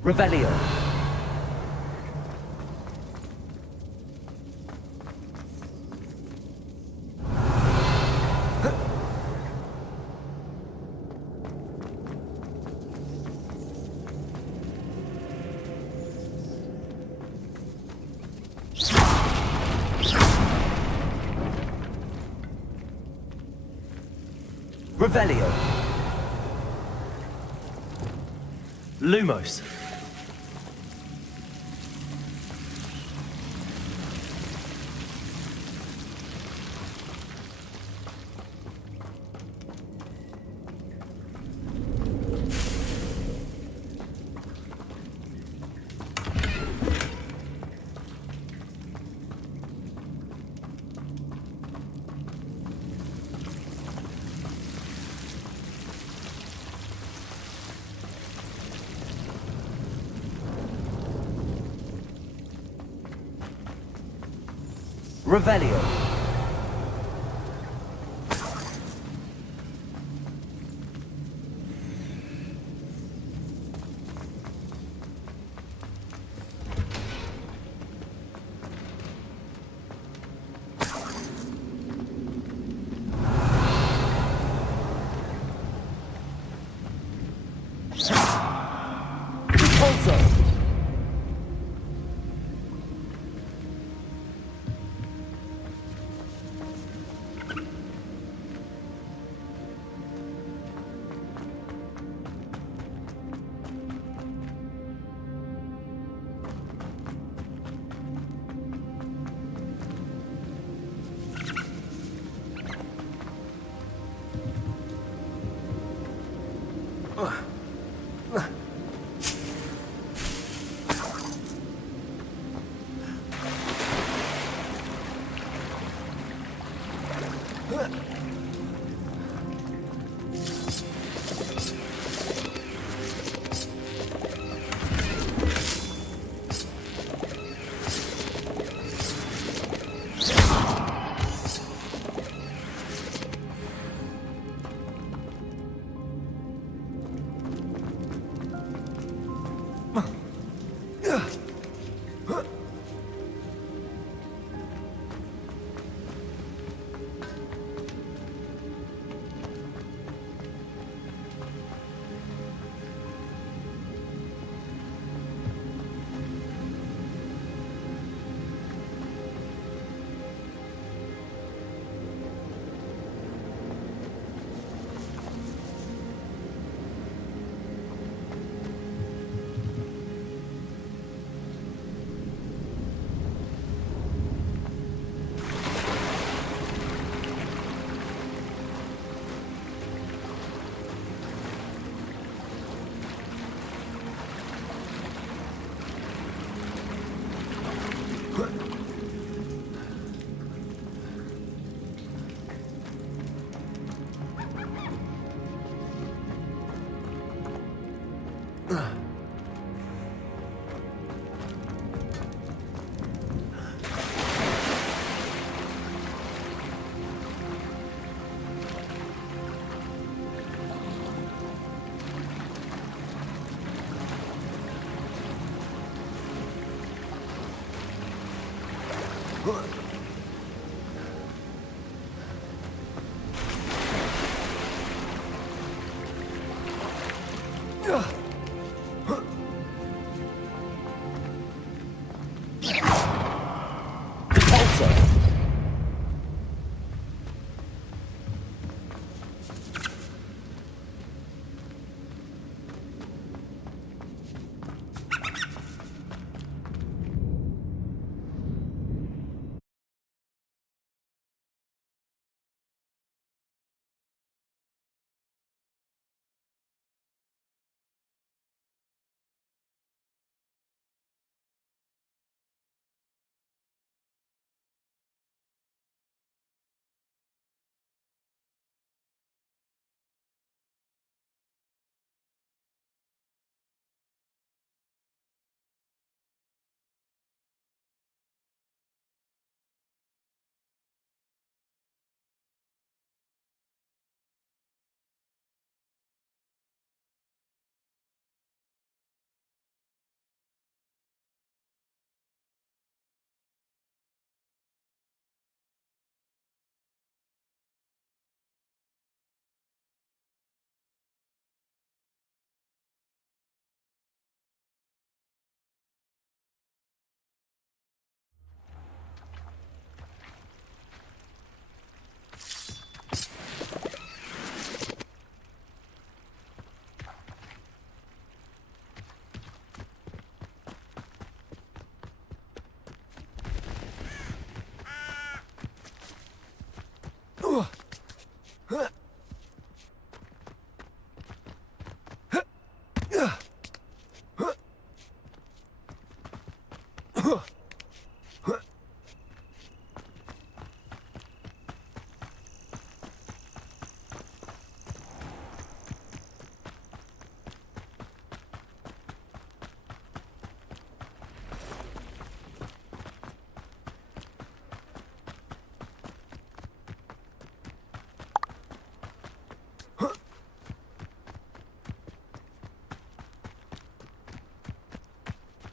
Revelio. Revelio. Lumos. Revelio.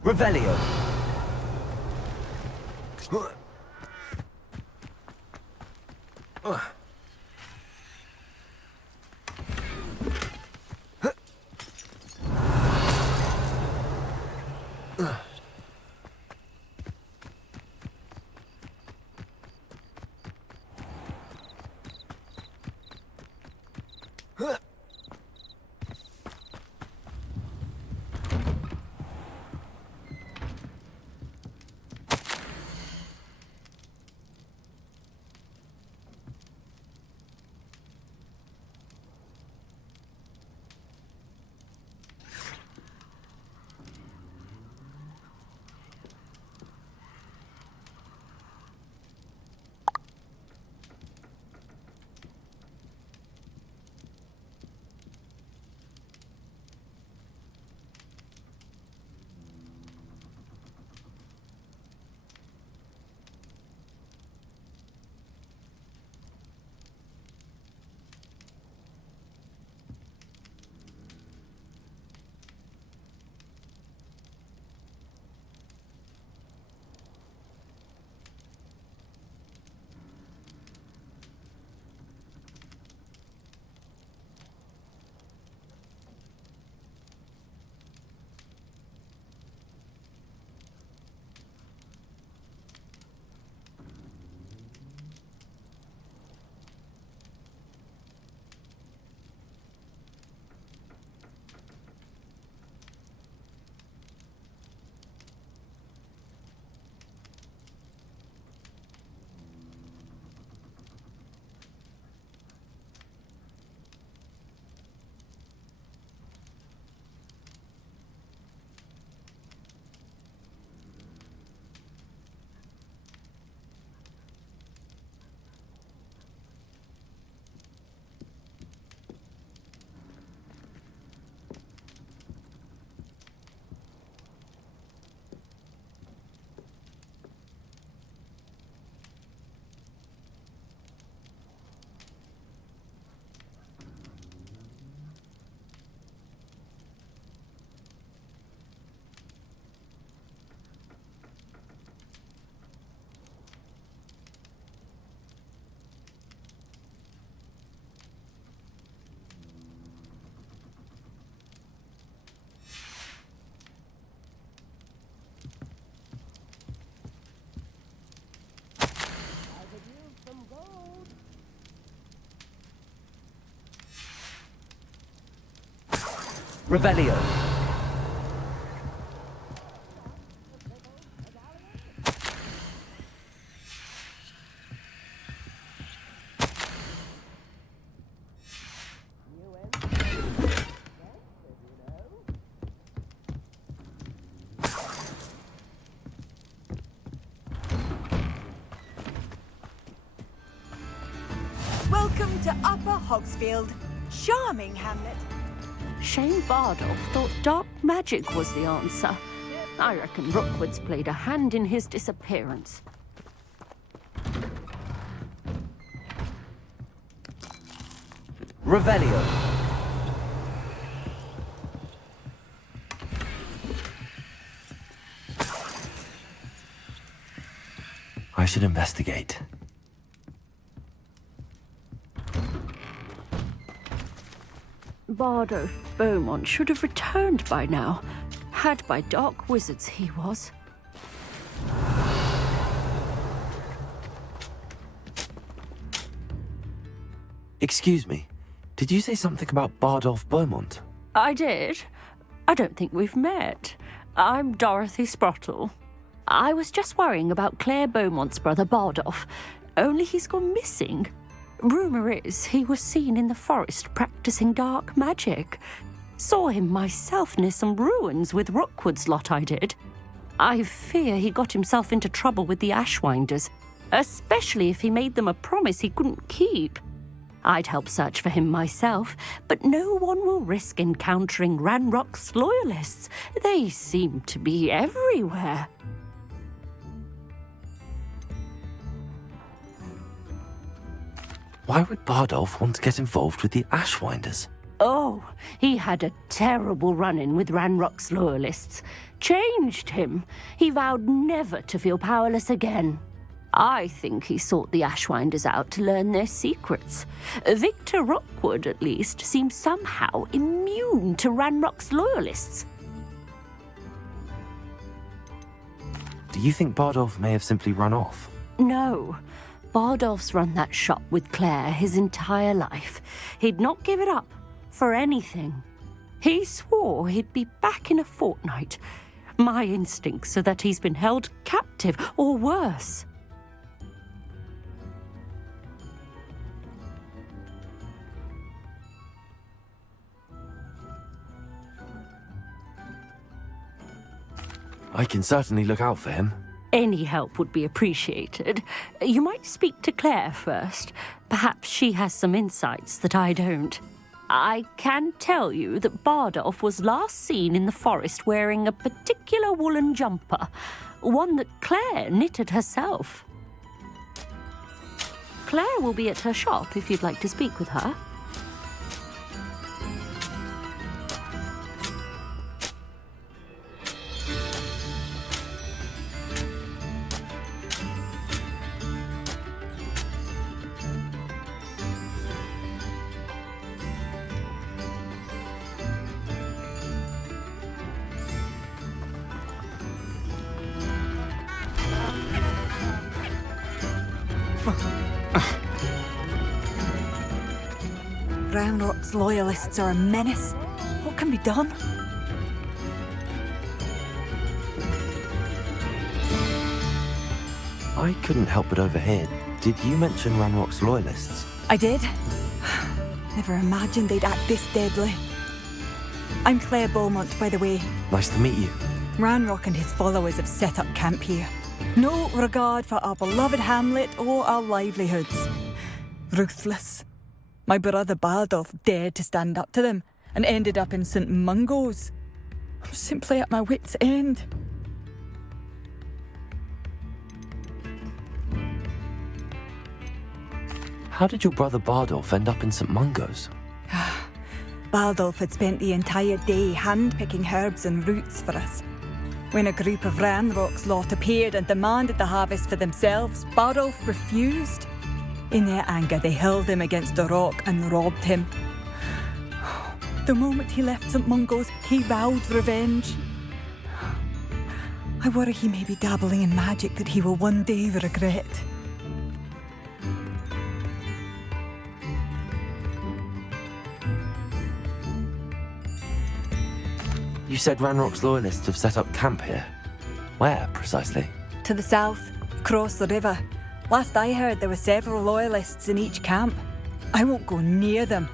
Revelio. Revelio. Welcome to Upper Hogsfield. Charming hamlet. Shane Bardolph thought dark magic was the answer. I reckon Rookwood's played a hand in his disappearance. Revelio. I should investigate. Bardolph Beaumont should have returned by now. Had by dark wizards he was. Excuse me, did you say something about Bardolph Beaumont? I did. I don't think we've met. I'm Dorothy Sprottle. I was just worrying about Claire Beaumont's brother Bardolph, only he's gone missing. Rumour is he was seen in the forest practicing dark magic. Saw him myself near some ruins with Rookwood's lot I did. I fear he got himself into trouble with the Ashwinders, especially if he made them a promise he couldn't keep. I'd help search for him myself, but no one will risk encountering Ranrock's loyalists. They seem to be everywhere. Why would Bardolph want to get involved with the Ashwinders? Oh, he had a terrible run-in with Ranrock's loyalists. Changed him. He vowed never to feel powerless again. I think he sought the Ashwinders out to learn their secrets. Victor Rookwood, at least, seems somehow immune to Ranrock's loyalists. Do you think Bardolph may have simply run off? No. Bardolph's run that shop with Claire his entire life. He'd not give it up for anything. He swore he'd be back in a fortnight. My instincts are that he's been held captive, or worse. I can certainly look out for him. Any help would be appreciated. You might speak to Claire first. Perhaps she has some insights that I don't. I can tell you that Bardolph was last seen in the forest wearing a particular woolen jumper, one that Claire knitted herself. Claire will be at her shop if you'd like to speak with her. Ranrock's loyalists are a menace. What can be done? I couldn't help but overhear. Did you mention Ranrock's loyalists? I did. Never imagined they'd act this deadly. I'm Claire Beaumont, by the way. Nice to meet you. Ranrock and his followers have set up camp here. No regard for our beloved hamlet or our livelihoods. Ruthless. My brother Bardolph dared to stand up to them and ended up in St. Mungo's. I'm simply at my wit's end. How did your brother Bardolph end up in St. Mungo's? Bardolph had spent the entire day hand-picking herbs and roots for us. When a group of Ranrock's lot appeared and demanded the harvest for themselves, Bardolph refused. In their anger, they hurled him against a rock and robbed him. The moment he left St. Mungo's, he vowed revenge. I worry he may be dabbling in magic that he will one day regret. You said Ranrock's loyalists have set up camp here. Where, precisely? To the south, across the river. Last I heard, there were several loyalists in each camp. I won't go near them.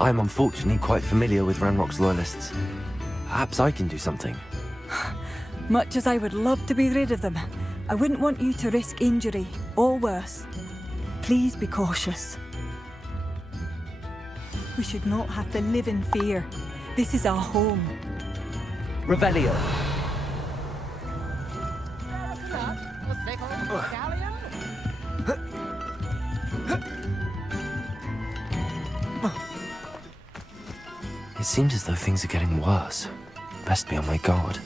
I'm unfortunately quite familiar with Ranrock's loyalists. Perhaps I can do something. Much as I would love to be rid of them, I wouldn't want you to risk injury, or worse. Please be cautious. We should not have to live in fear. This is our home. Revelio. It seems as though things are getting worse. Best be on my guard.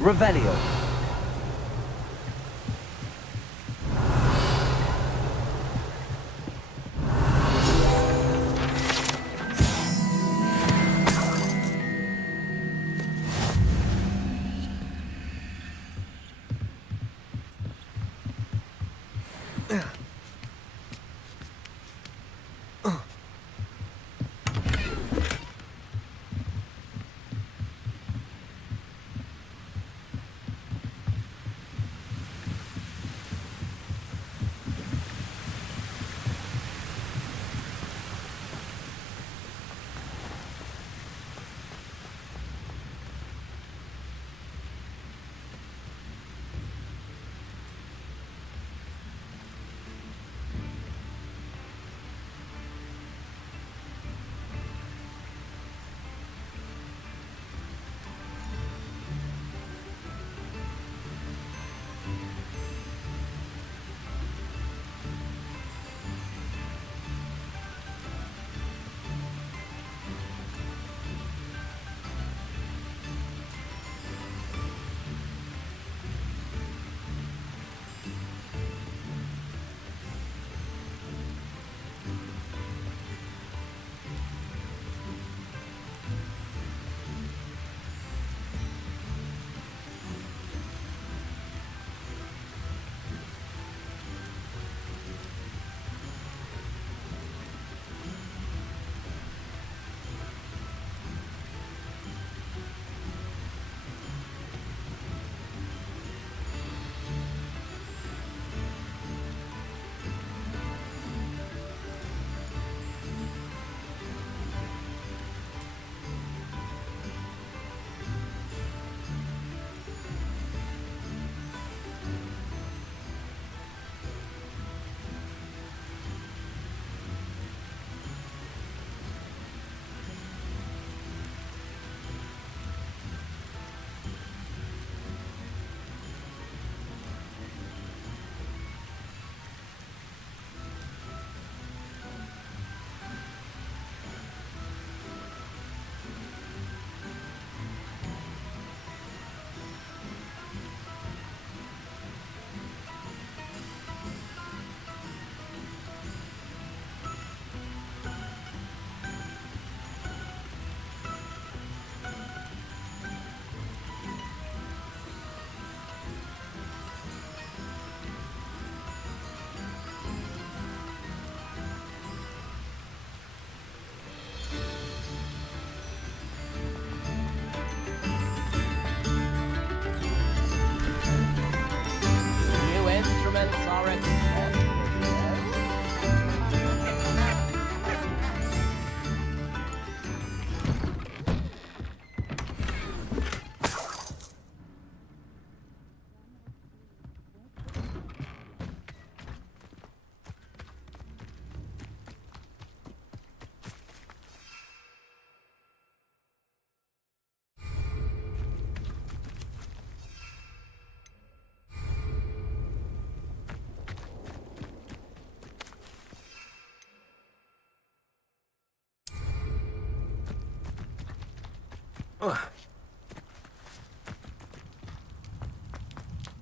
Revelio.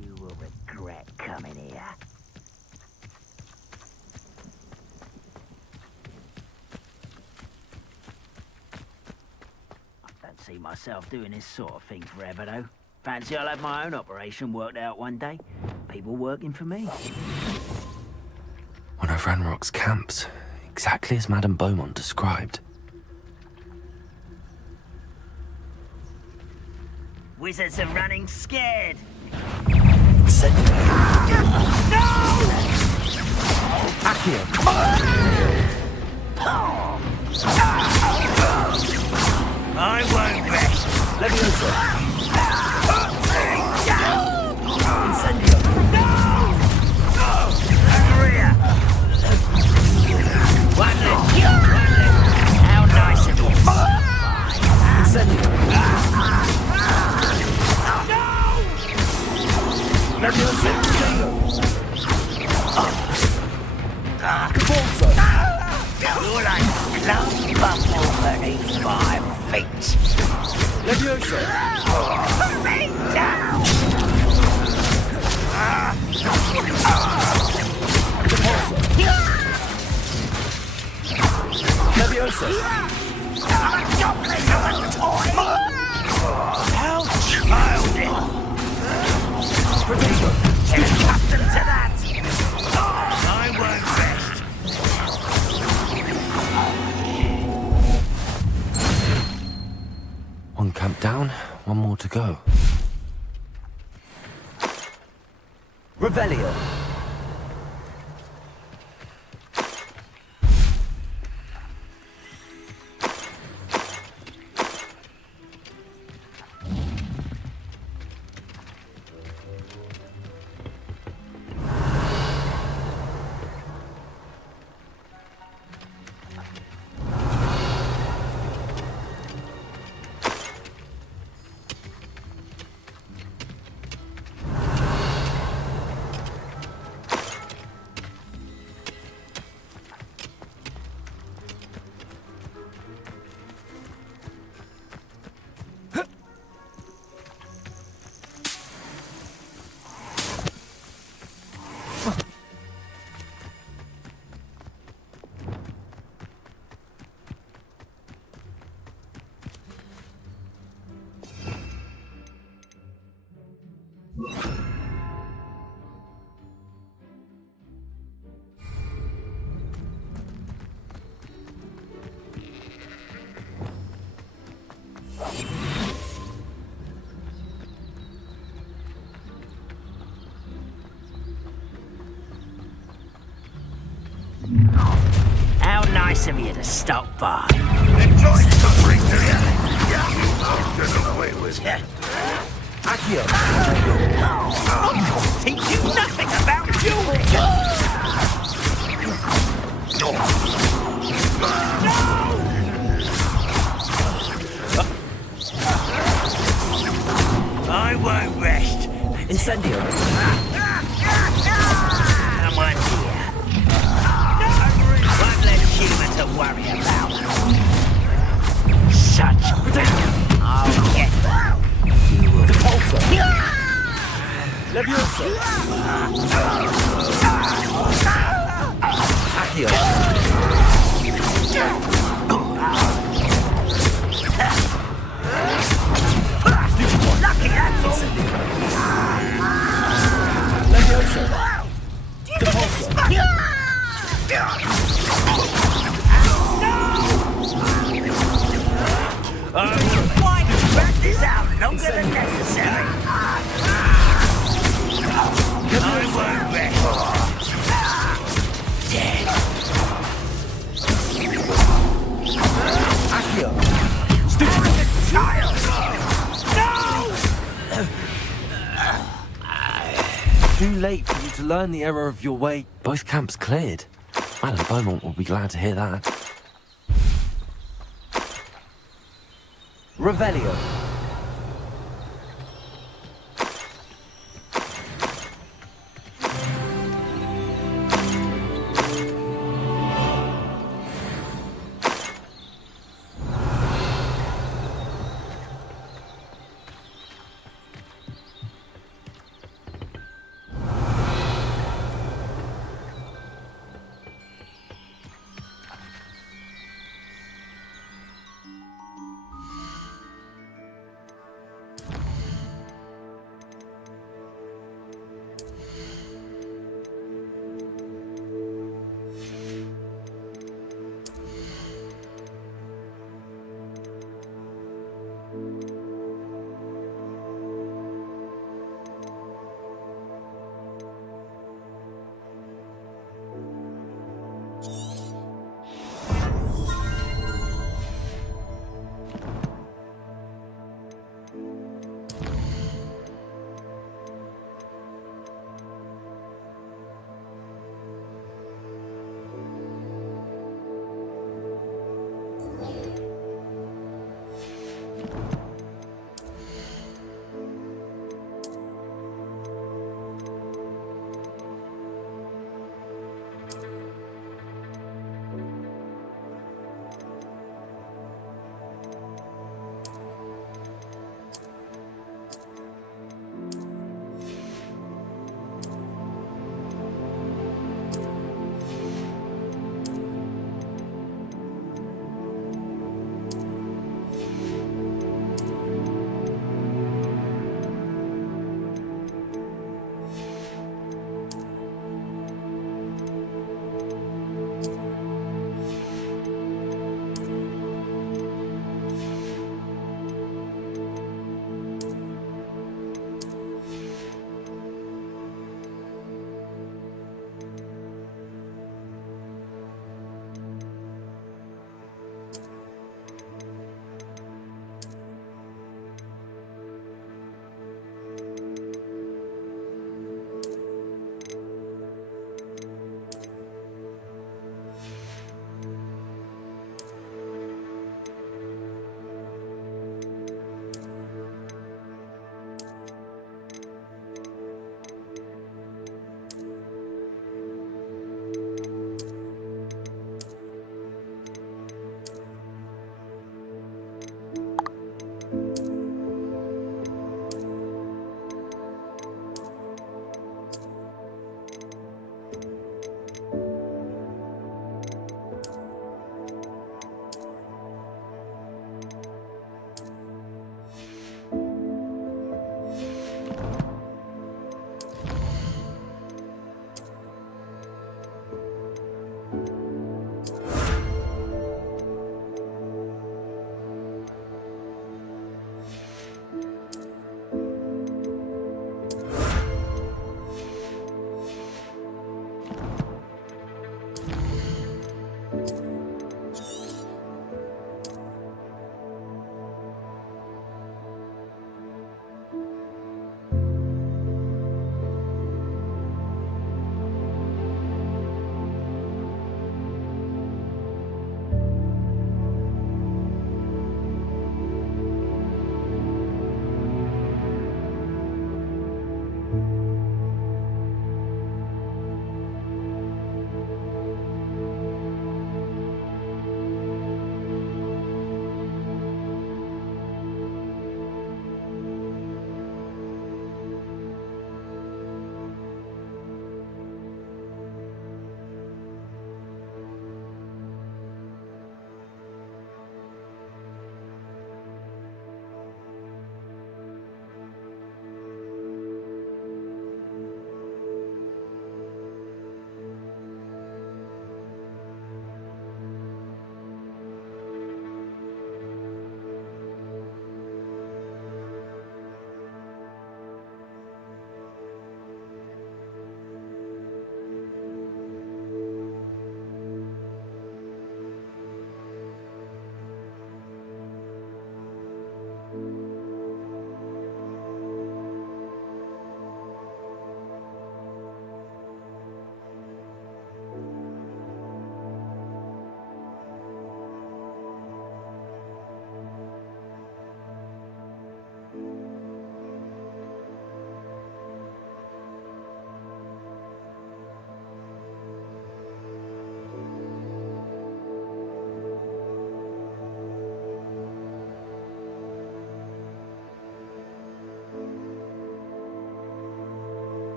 You will regret coming here. I don't see myself doing this sort of thing forever, though. Fancy I'll have my own operation worked out one day. People working for me. One of Ranrock's camps, exactly as Madame Beaumont described. Wizards are running scared. I won't rest. How nice of you. You're like a bubble beneath my feet. Put me down! A goblin of a toy! How childish! Get accustomed to that! I won't rest. One camp down, one more to go. Revelio. How nice of you to stop by. Enjoy suffering, do you? I'll get away with it. Accio. I'll teach you nothing about dueling. I won't rest. Incendio. Come on here. One less human to worry about. Such I'll get Levioso. Accio. lucky, that's all. Levioso. Why drag this out longer than necessary? I won't rest. Dead. Accio. Stupid child! Too late for you to learn the error of your way. Both camps cleared. Madame Beaumont will be glad to hear that. Revelio.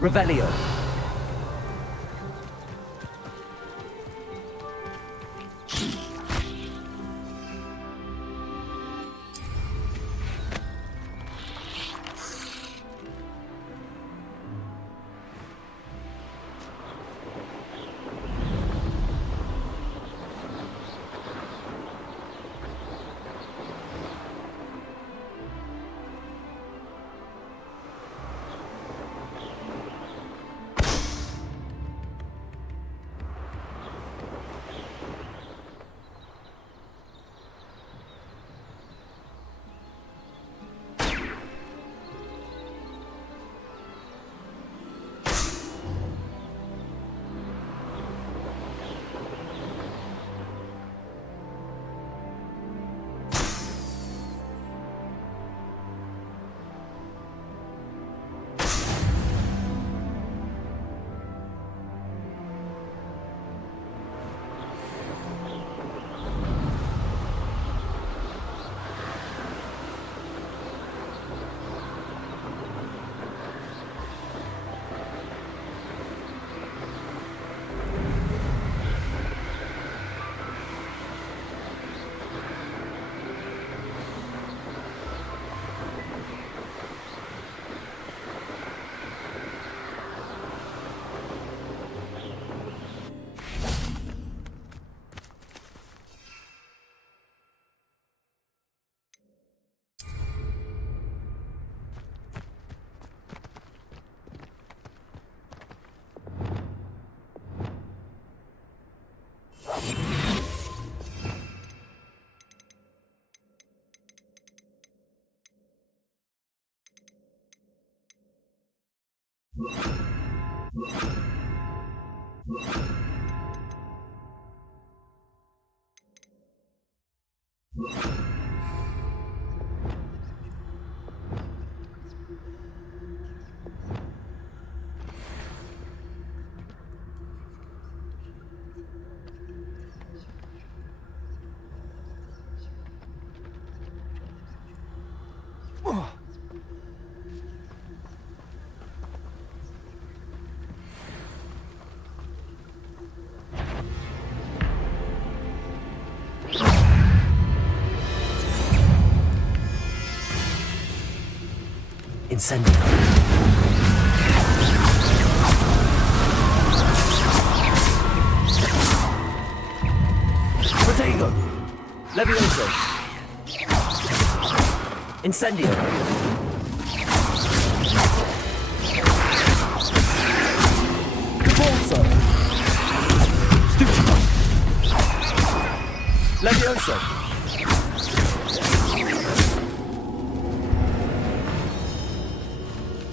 Revelio. Incendio. Protego. Levioso. Incendio. Repulso. Stupefy. Levioso.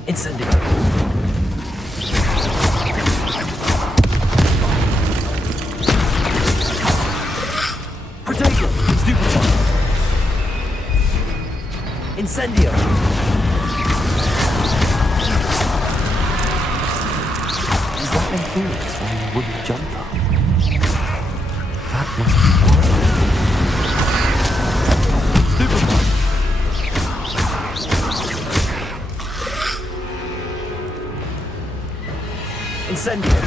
Incendio. Protego. Stupefy. Incendio. Is that influence why you wouldn't jump up? That must be why. Stupefy. Incendio.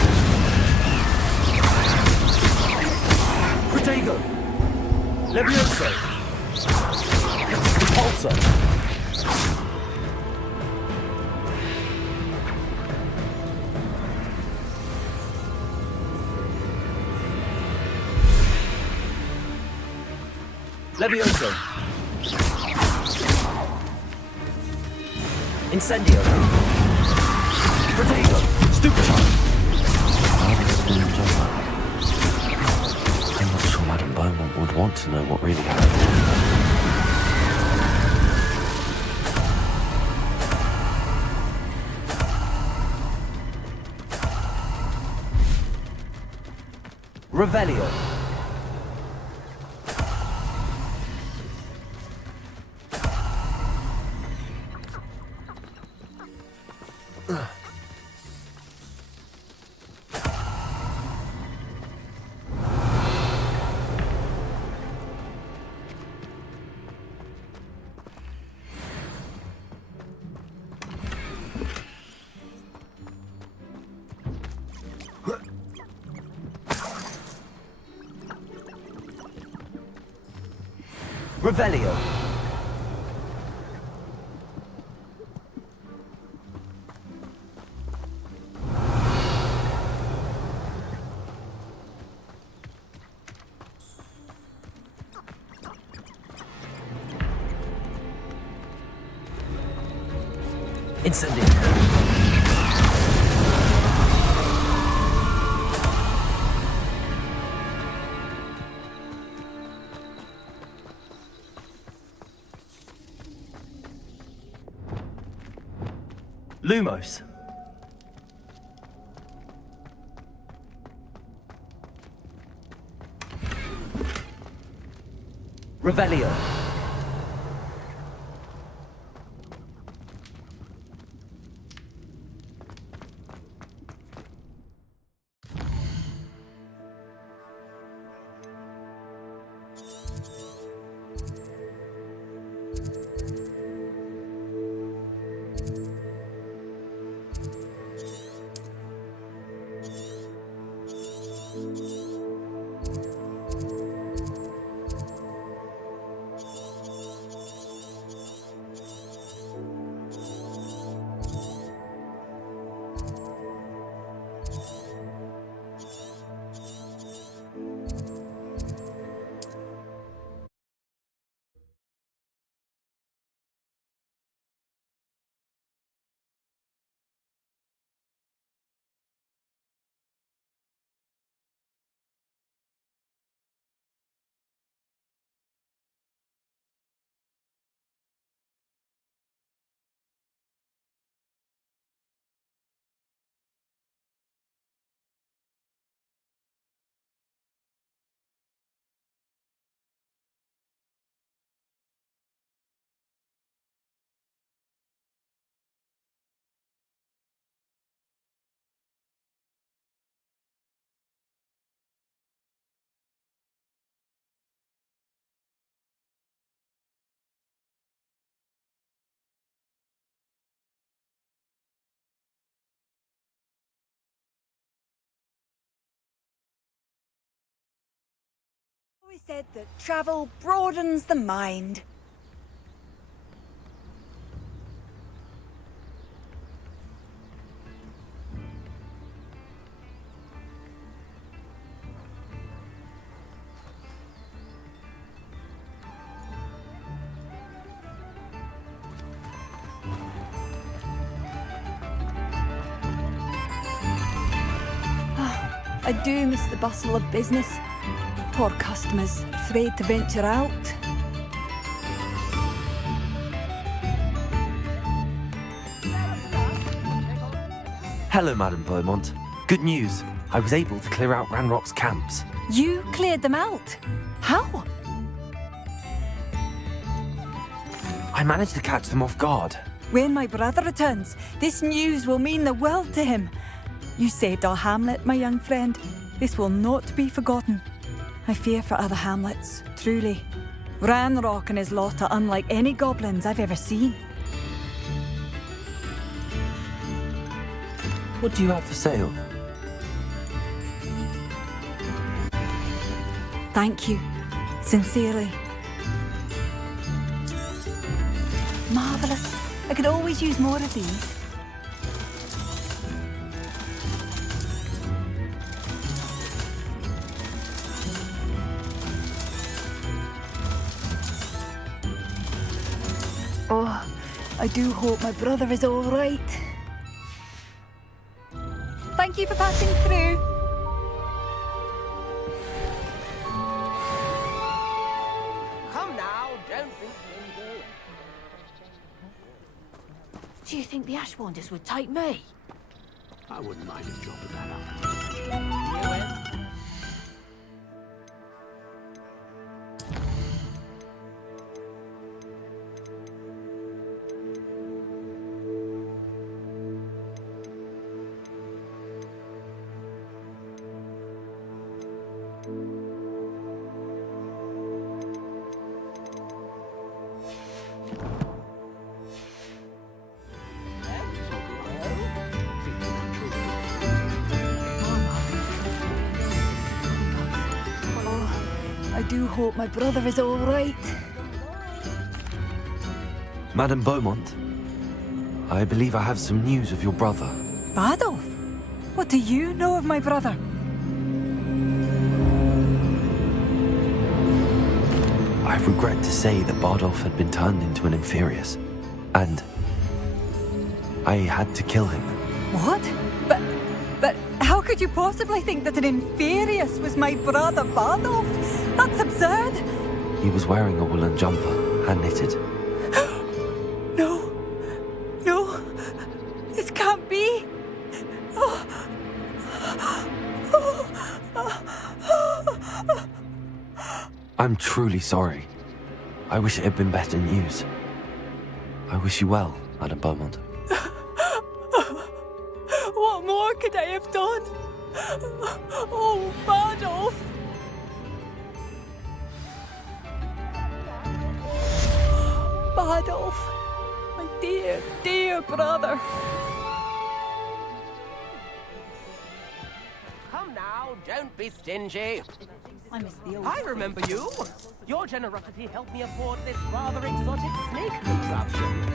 Protego. Levioso. Repulso. Levioso. Incendio. Protego. Stupefy. I'm not sure Madame Beaumont would want to know what really happened. Revelio. Revelio. Incendio. Lumos. Revelio. Always said that travel broadens the mind. I do miss the bustle of business. Poor customers, afraid to venture out. Hello, Madame Beaumont. Good news. I was able to clear out Ranrock's camps. You cleared them out? How? I managed to catch them off guard. When my brother returns, this news will mean the world to him. You saved our hamlet, my young friend. This will not be forgotten. I fear for other hamlets, truly. Ranrock and his lot are unlike any goblins I've ever seen. What do you have for sale? Thank you. Sincerely. Marvellous. I could always use more of these. Oh, I do hope my brother is all right. Thank you for passing through. Come now, don't be flimsy. Do you think the Ashwanders would take me? I wouldn't mind a job of that up. I do hope my brother is all right. Madame Beaumont, I believe I have some news of your brother. Badolf? What do you know of my brother? I regret to say that Bardolph had been turned into an Inferius, and I had to kill him. What? But how could you possibly think that an Inferius was my brother Bardolph? That's absurd! He was wearing a woolen jumper, hand-knitted. No. No. This can't be. I'm truly sorry. I wish it had been better news. I wish you well, Madame Beaumont. What more could I have done? Oh, Bardolph! Bardolph, my dear, dear brother. Come now, don't be stingy. I remember you. Your generosity helped me afford this rather exotic snake contraption.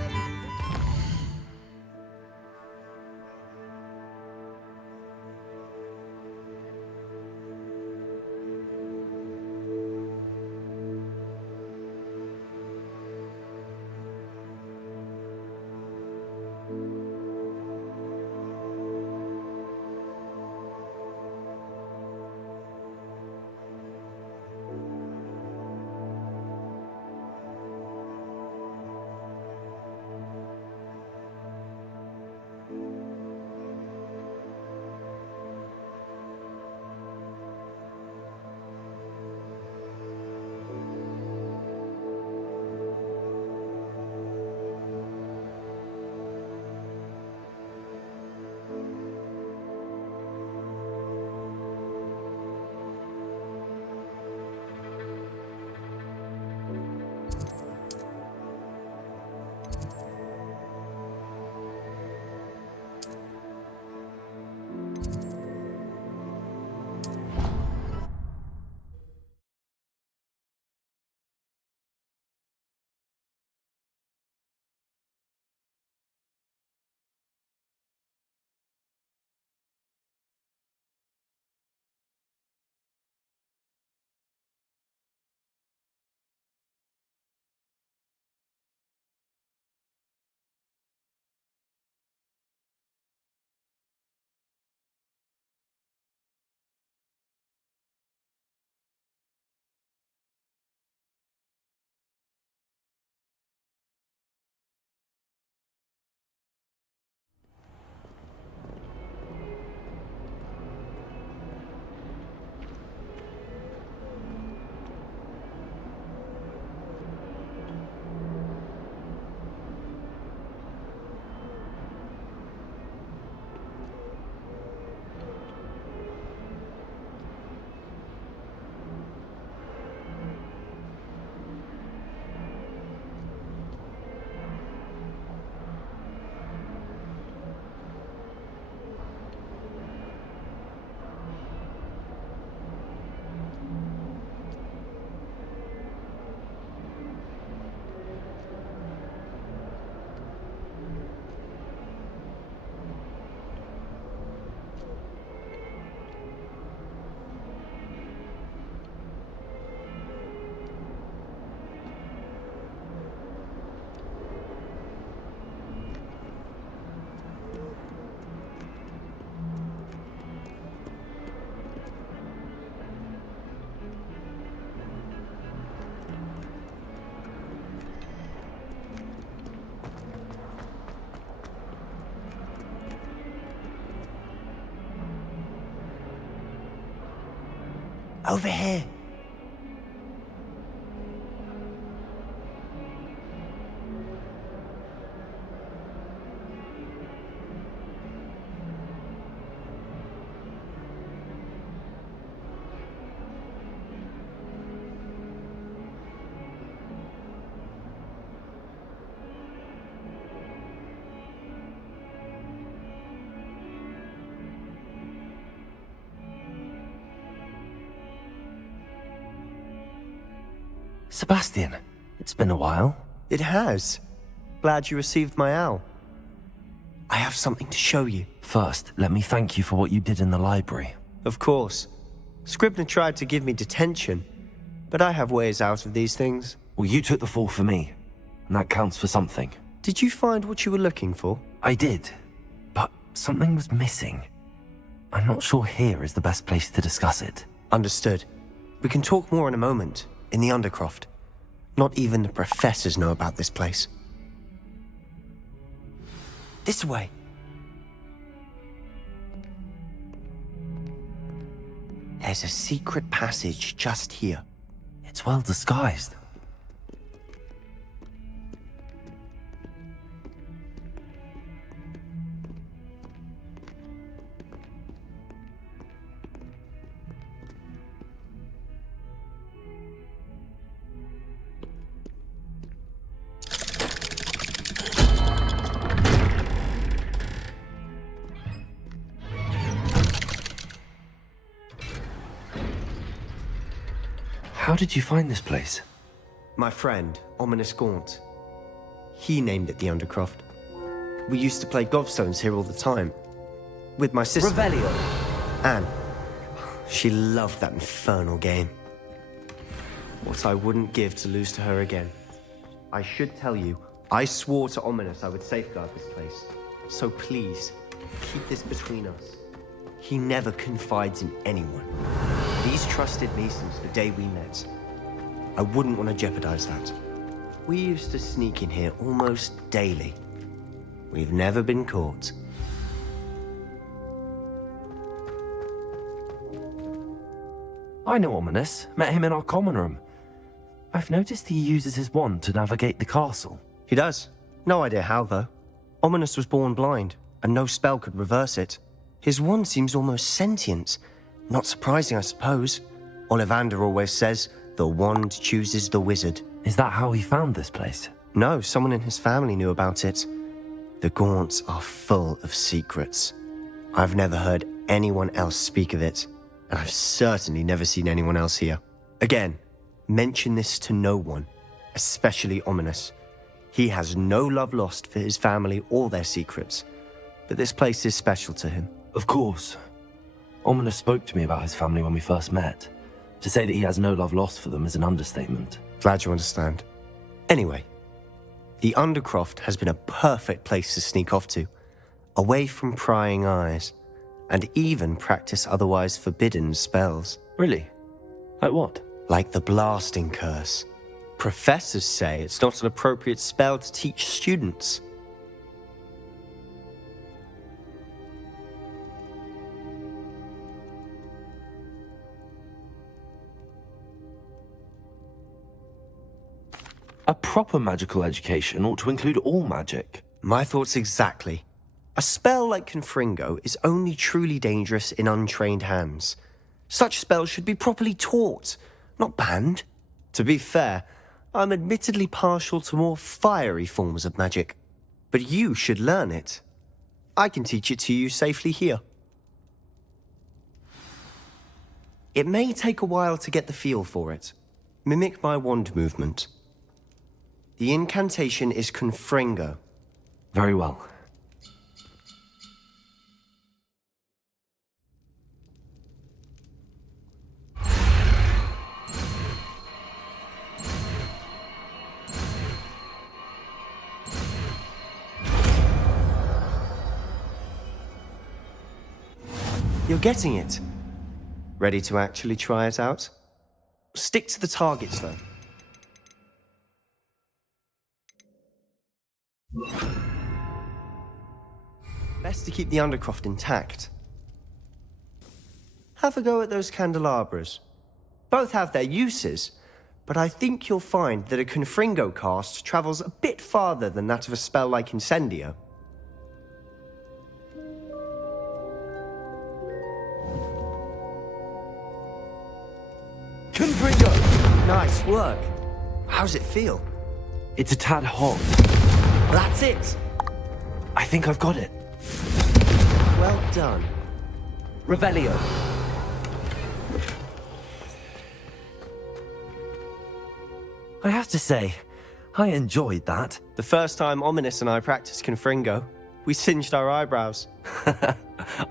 Over here. Sebastian, it's been a while. It has. glad you received my owl. I have something to show you. First, let me thank you for what you did in the library. Of course. Scribner tried to give me detention, but I have ways out of these things. Well, you took the fall for me, and that counts for something. Did you find what you were looking for? I did, but something was missing. I'm not sure here is the best place to discuss it. Understood. We can talk more in a moment, in the Undercroft. Not even the professors know about this place. This way. There's a secret passage just here. It's well disguised. How did you find this place? My friend, Ominous Gaunt. He named it the Undercroft. We used to play gobstones here all the time. With my sister. Revelio. Anne. She loved that infernal game. What I wouldn't give to lose to her again. I should tell you, I swore to Ominous I would safeguard this place. So please, keep this between us. He never confides in anyone. He's trusted me since the day we met. I wouldn't want to jeopardize that. We used to sneak in here almost daily. We've never been caught. I know Ominous. Met him in our common room. I've noticed he uses his wand to navigate the castle. He does. No idea how, though. Ominous was born blind, and no spell could reverse it. His wand seems almost sentient. Not surprising, I suppose. Ollivander always says, the wand chooses the wizard. Is that how he found this place? No, someone in his family knew about it. The Gaunts are full of secrets. I've never heard anyone else speak of it, and I've certainly never seen anyone else here. Again, mention this to no one, especially Ominous. He has no love lost for his family or their secrets, but this place is special to him. Of course. Ominous spoke to me about his family when we first met. To say that he has no love lost for them is an understatement. Glad you understand. Anyway, the Undercroft has been a perfect place to sneak off to, away from prying eyes, and even practice otherwise forbidden spells. Really? Like what? Like the blasting curse. Professors say it's not an appropriate spell to teach students. A proper magical education ought to include all magic. My thoughts exactly. A spell like Confringo is only truly dangerous in untrained hands. Such spells should be properly taught, not banned. To be fair, I'm admittedly partial to more fiery forms of magic. But you should learn it. I can teach it to you safely here. It may take a while to get the feel for it. Mimic my wand movement. The incantation is Confringo. Very well. You're getting it. Ready to actually try it out? Stick to the targets, though. Best to keep the Undercroft intact. Have a go at those candelabras. Both have their uses, but I think you'll find that a Confringo cast travels a bit farther than that of a spell like Incendio. Confringo! Nice work. How's it feel? It's a tad hot. That's it! I think I've got it. Well done. Revelio. I have to say, I enjoyed that. The first time Ominous and I practiced Confringo, we singed our eyebrows.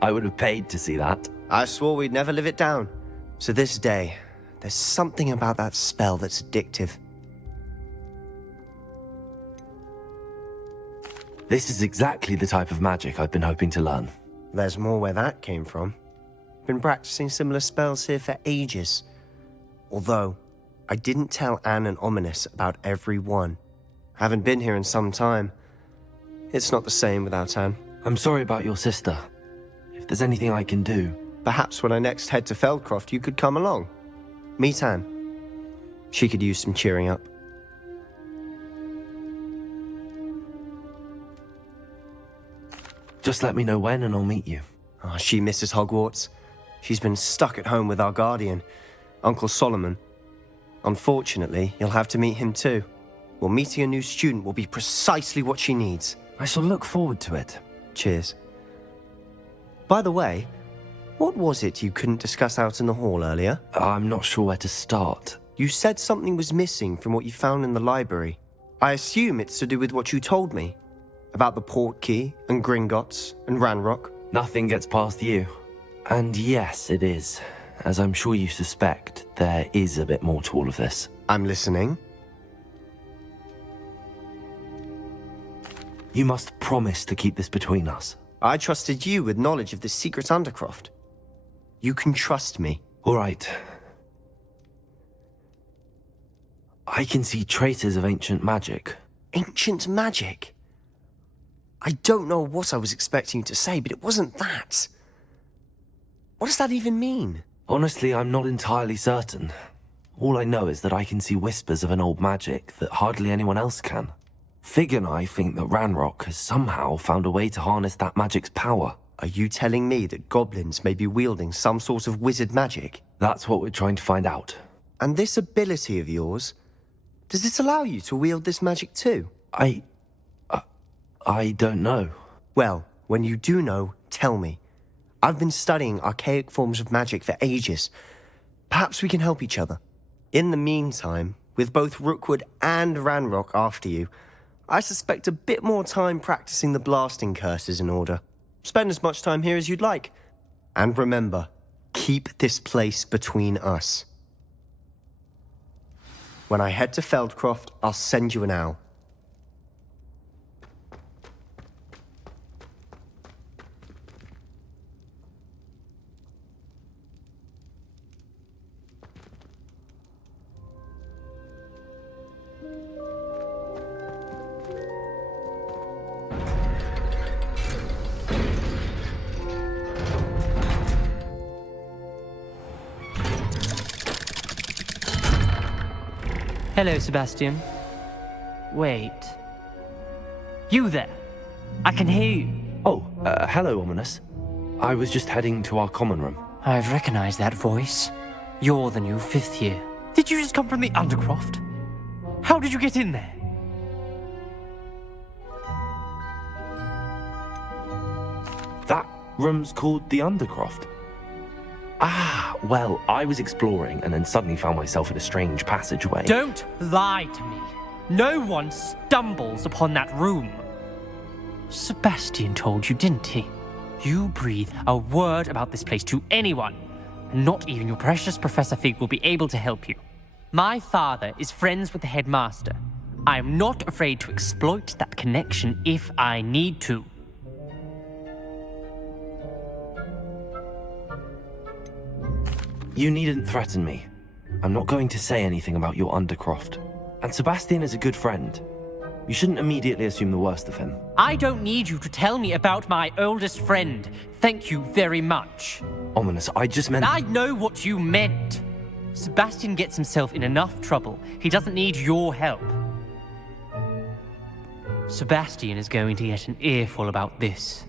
I would have paid to see that. I swore we'd never live it down. So this day, there's something about that spell that's addictive. This is exactly the type of magic I've been hoping to learn. There's more where that came from. Been practicing similar spells here for ages. Although, I didn't tell Anne and Ominous about every one. Haven't been here in some time. It's not the same without Anne. I'm sorry about your sister. If there's anything I can do... Perhaps when I next head to Feldcroft, you could come along. Meet Anne. She could use some cheering up. Just let me know when and I'll meet you. Oh, she misses Hogwarts. She's been stuck at home with our guardian, Uncle Solomon. Unfortunately, you'll have to meet him too. Well, meeting a new student will be precisely what she needs. I shall look forward to it. Cheers. By the way, what was it you couldn't discuss out in the hall earlier? I'm not sure where to start. You said something was missing from what you found in the library. I assume it's to do with what you told me. About the port key, and Gringotts, and Ranrock. Nothing gets past you. And yes, it is. As I'm sure you suspect, there is a bit more to all of this. I'm listening. You must promise to keep this between us. I trusted you with knowledge of the secret Undercroft. You can trust me. All right. I can see traces of ancient magic. Ancient magic? I don't know what I was expecting you to say, but it wasn't that. What does that even mean? Honestly, I'm not entirely certain. All I know is that I can see whispers of an old magic that hardly anyone else can. Fig and I think that Ranrock has somehow found a way to harness that magic's power. Are you telling me that goblins may be wielding some sort of wizard magic? That's what we're trying to find out. And this ability of yours, does it allow you to wield this magic too? I don't know. Well, when you do know, tell me. I've been studying archaic forms of magic for ages. Perhaps we can help each other. In the meantime, with both Rookwood and Ranrock after you, I suspect a bit more time practicing the blasting curses in order. Spend as much time here as you'd like. And remember, keep this place between us. When I head to Feldcroft, I'll send you an owl. Hello, Sebastian. Wait. You there? I can hear you. Oh, hello, Ominous. I was just heading to our common room. I've recognized that voice. You're the new 5th year. Did you just come from the Undercroft? How did you get in there? That room's called the Undercroft. Ah, well, I was exploring and then suddenly found myself in a strange passageway. Don't lie to me. No one stumbles upon that room. Sebastian told you, didn't he? You breathe a word about this place to anyone, and not even your precious Professor Fig will be able to help you. My father is friends with the headmaster. I am not afraid to exploit that connection if I need to. You needn't threaten me. I'm not going to say anything about your Undercroft. And Sebastian is a good friend. You shouldn't immediately assume the worst of him. I don't need you to tell me about my oldest friend. Thank you very much. Ominous, I just meant... I know what you meant. Sebastian gets himself in enough trouble. He doesn't need your help. Sebastian is going to get an earful about this.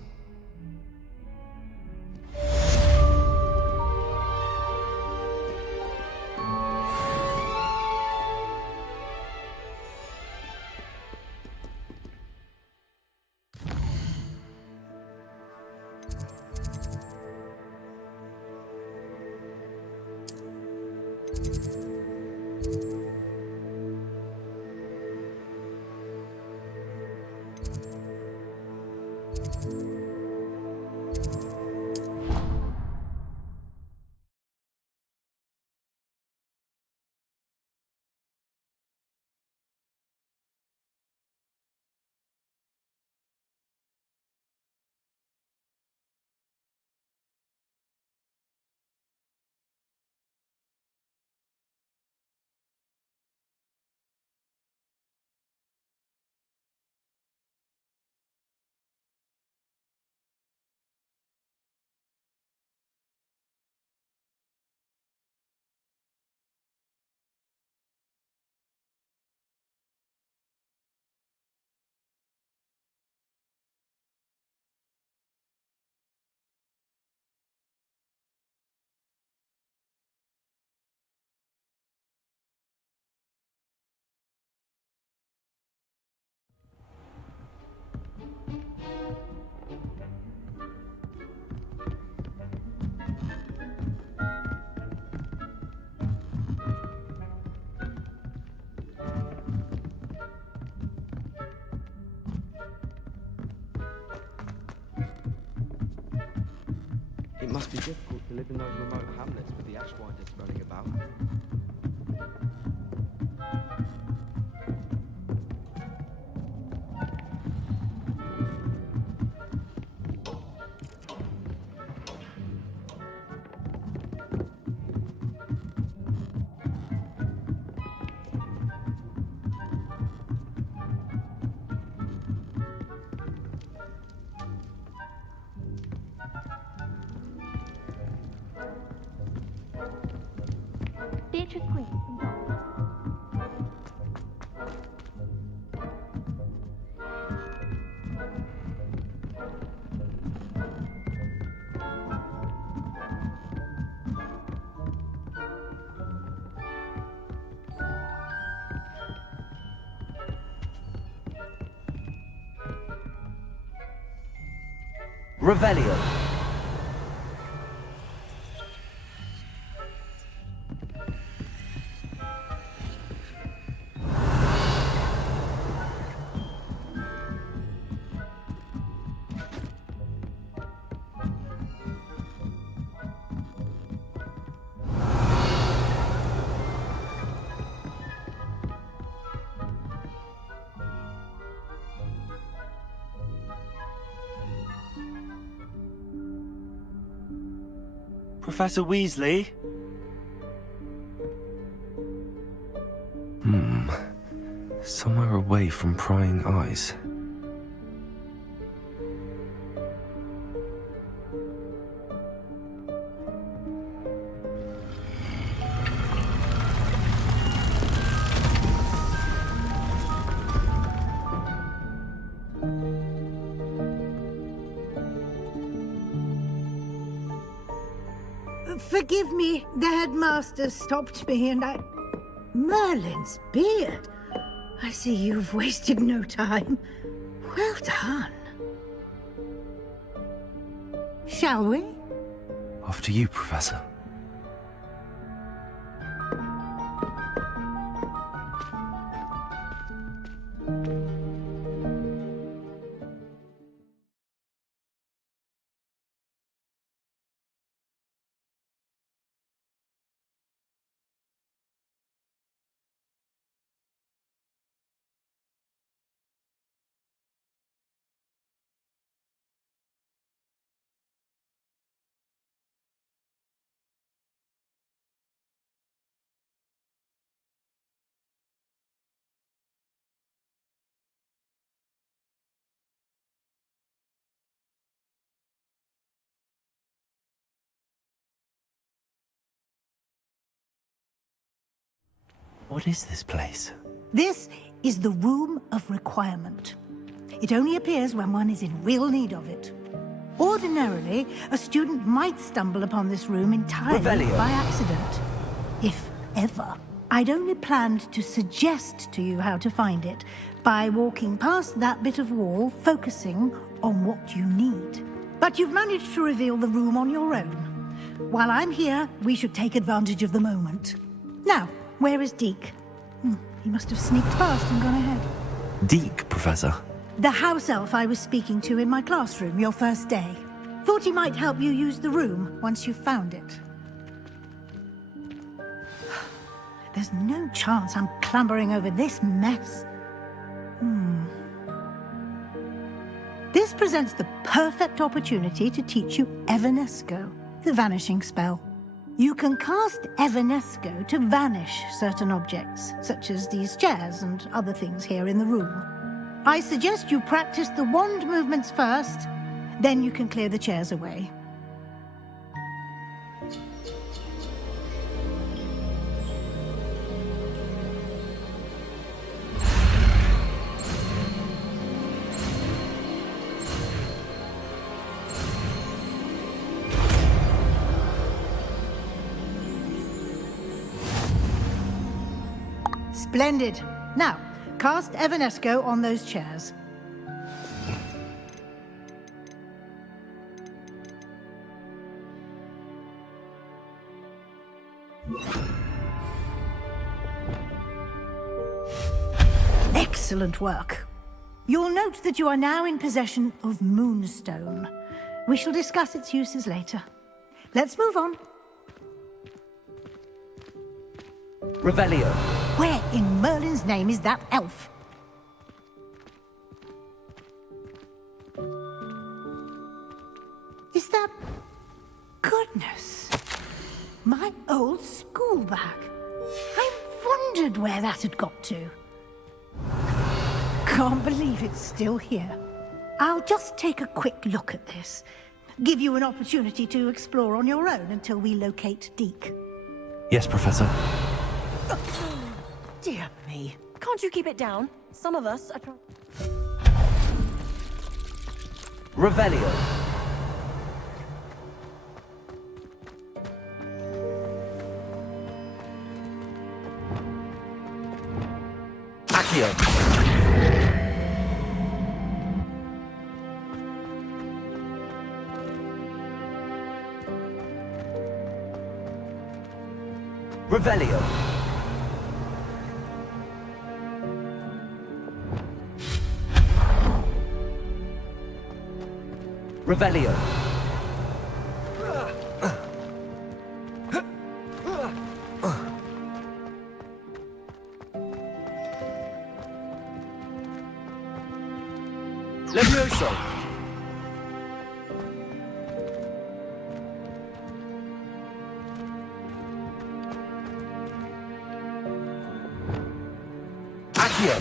It must be difficult to live in those remote hamlets with the Ashwinders running about. Beatrice Green from Dorset. Revelio. Professor Weasley? Somewhere away from prying eyes. Forgive me, the headmaster stopped me and I... Merlin's beard. I see you've wasted no time. Well done. Shall we? Off to you, Professor. What is this place? This is the Room of Requirement. It only appears when one is in real need of it. Ordinarily, a student might stumble upon this room entirely Revelio. by accident. If ever. I'd only planned to suggest to you how to find it by walking past that bit of wall, focusing on what you need. But you've managed to reveal the room on your own. While I'm here, we should take advantage of the moment. Now, where is Deke? He must have sneaked past and gone ahead. Deke, Professor. The house elf I was speaking to in my classroom your first day. Thought he might help you use the room once you've found it. There's no chance I'm clambering over this mess. This presents the perfect opportunity to teach you Evanesco, the vanishing spell. You can cast Evanesco to vanish certain objects, such as these chairs and other things here in the room. I suggest you practice the wand movements first, then you can clear the chairs away. Splendid. Now, cast Evanesco on those chairs. Excellent work. You'll note that you are now in possession of Moonstone. We shall discuss its uses later. Let's move on. Revelio. Where in Merlin's name is that elf? Is that... Goodness. My old school bag. I wondered where that had got to. Can't believe it's still here. I'll just take a quick look at this. Give you an opportunity to explore on your own until we locate Deke. Yes, Professor. Dear me. Can't you keep it down? Some of us are trying... Revelio. Accio. Revelio. Revelio. Levioso. Accio.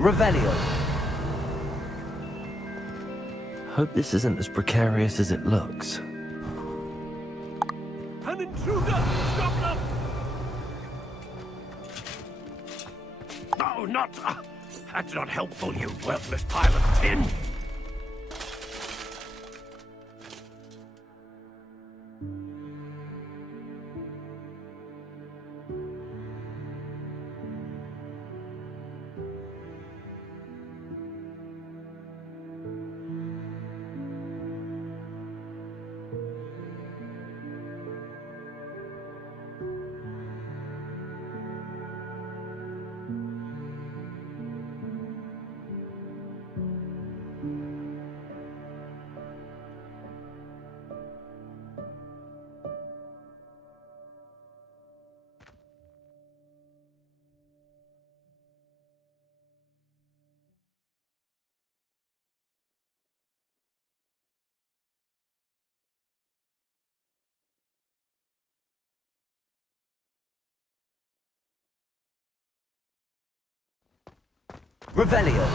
Revelio. Hope this isn't as precarious as it looks. An intruder! Stop them! Oh, not... that's not helpful, you worthless pile of tin! Revelio.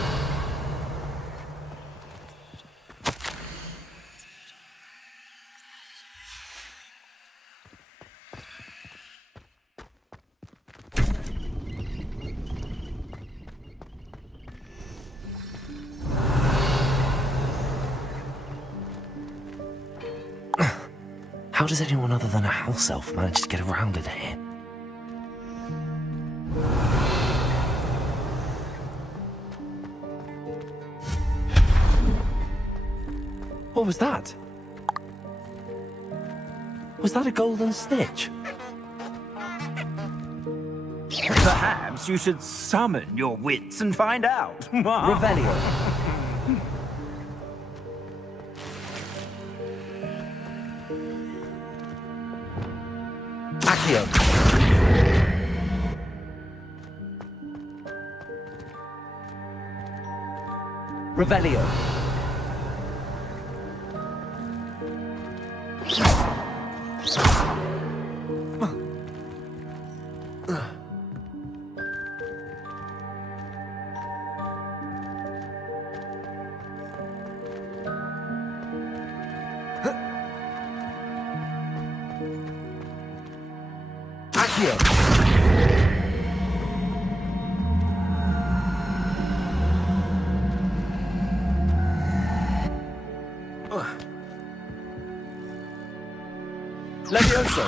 How does anyone other than a house elf manage to get around in here? What was that? Was that a golden snitch? Perhaps you should summon your wits and find out. Revelio. Accio. Revelio. Levioso.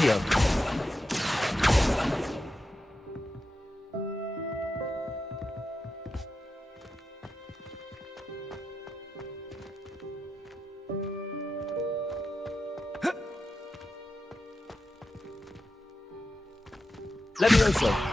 Accio. Levioso.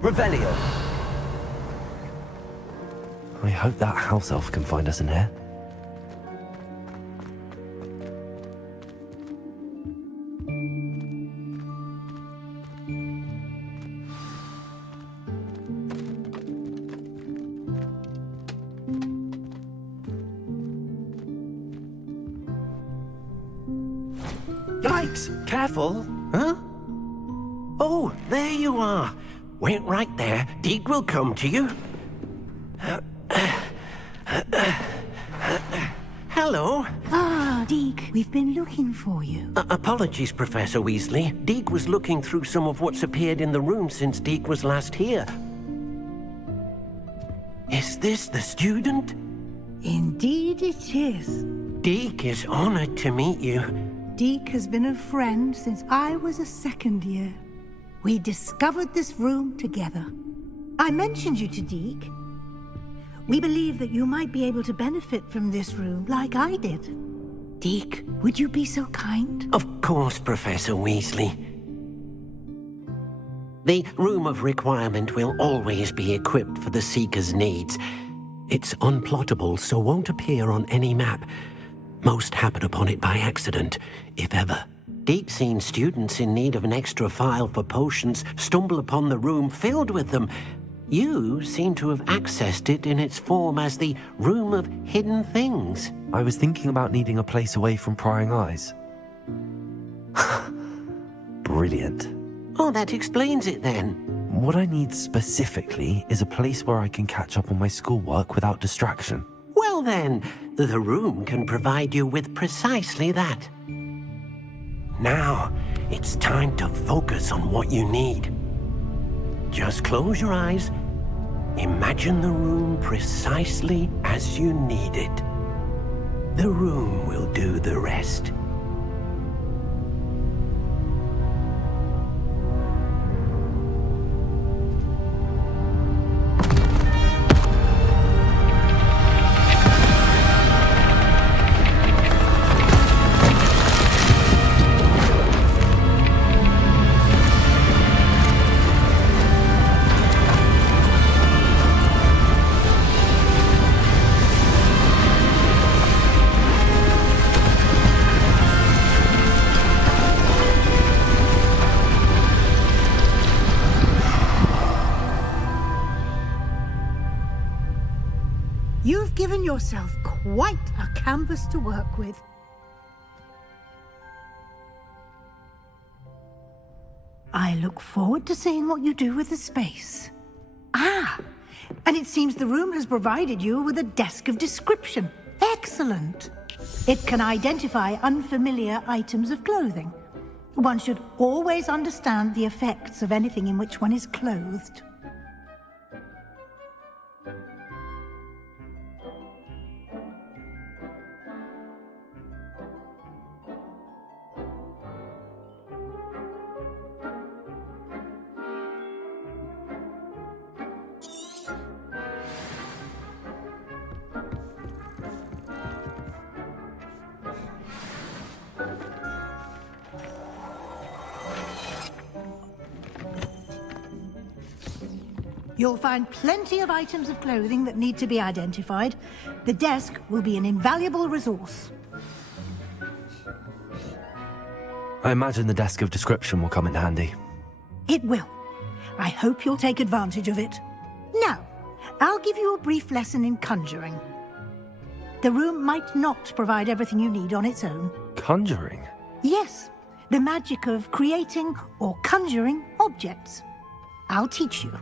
Revelio. I hope that house elf can find us in here. Yikes! Careful! Huh? Oh, there you are. Wait right there. Deek will come to you. Hello. Ah, Deek, we've been looking for you. Apologies, Professor Weasley. Deek was looking through some of what's appeared in the room since Deek was last here. Is this the student? Indeed it is. Deek is honored to meet you. Deek has been a friend since I was a second year. We discovered this room together. I mentioned you to Deek. We believe that you might be able to benefit from this room like I did. Deek, would you be so kind? Of course, Professor Weasley. The Room of Requirement will always be equipped for the Seeker's needs. It's unplottable, so won't appear on any map. Most happen upon it by accident, if ever. Deek's seen students in need of an extra file for potions stumble upon the room filled with them. You seem to have accessed it in its form as the Room of Hidden Things. I was thinking about needing a place away from prying eyes. Brilliant. Oh, that explains it then. What I need specifically is a place where I can catch up on my schoolwork without distraction. Well then, the room can provide you with precisely that. Now, it's time to focus on what you need. Just close your eyes. Imagine the room precisely as you need it. The room will do the rest. You've given yourself quite a canvas to work with. I look forward to seeing what you do with the space. Ah, and it seems the room has provided you with a desk of description. Excellent. It can identify unfamiliar items of clothing. One should always understand the effects of anything in which one is clothed. You'll find plenty of items of clothing that need to be identified. The desk will be an invaluable resource. I imagine the desk of description will come in handy. It will. I hope you'll take advantage of it. Now, I'll give you a brief lesson in conjuring. The room might not provide everything you need on its own. Conjuring? Yes, the magic of creating or conjuring objects. I'll teach you.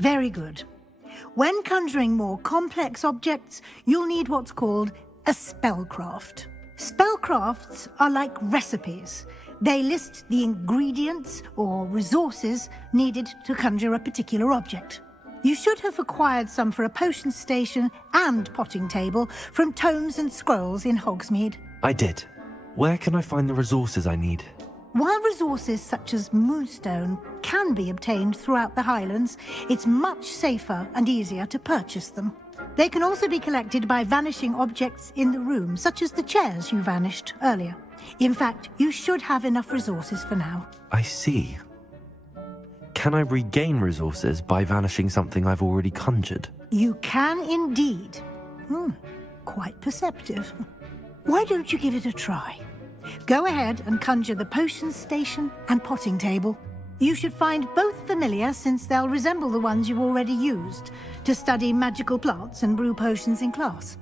Very good. When conjuring more complex objects, you'll need what's called a spellcraft. Spellcrafts are like recipes. They list the ingredients or resources needed to conjure a particular object. You should have acquired some for a potion station and potting table from tomes and scrolls in Hogsmeade. I did. Where can I find the resources I need? While resources such as moonstone can be obtained throughout the Highlands, it's much safer and easier to purchase them. They can also be collected by vanishing objects in the room, such as the chairs you vanished earlier. In fact, you should have enough resources for now. I see. Can I regain resources by vanishing something I've already conjured? You can indeed. Quite perceptive. Why don't you give it a try? Go ahead and conjure the potion station and potting table. You should find both familiar, since they'll resemble the ones you've already used to study magical plants and brew potions in class.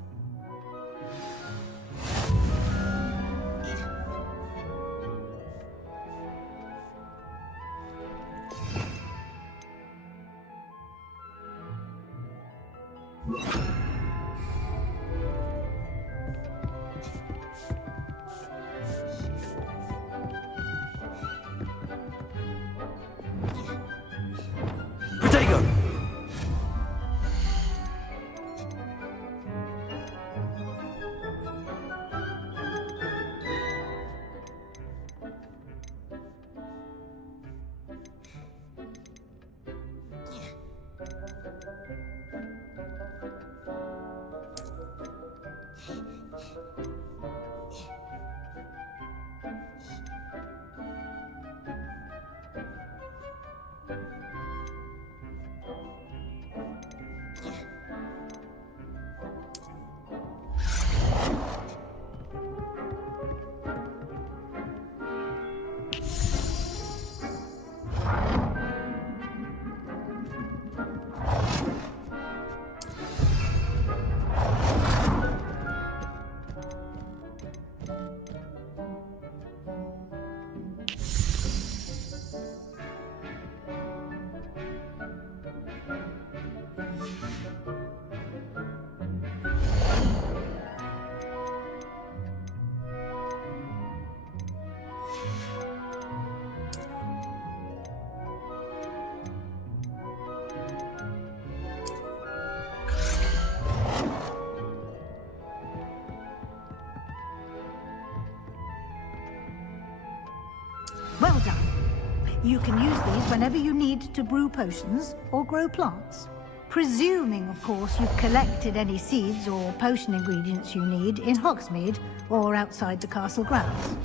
Well done. You can use these whenever you need to brew potions or grow plants. Presuming, of course, you've collected any seeds or potion ingredients you need in Hogsmeade or outside the castle grounds.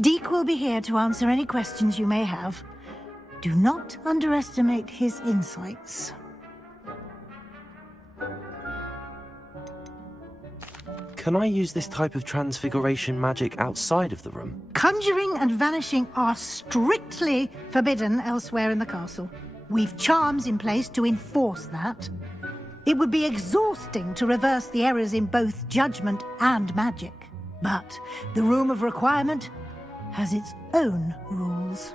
Deke will be here to answer any questions you may have. Do not underestimate his insights. Can I use this type of transfiguration magic outside of the room? Conjuring and vanishing are strictly forbidden elsewhere in the castle. We've charms in place to enforce that. It would be exhausting to reverse the errors in both judgment and magic. But the Room of Requirement has its own rules.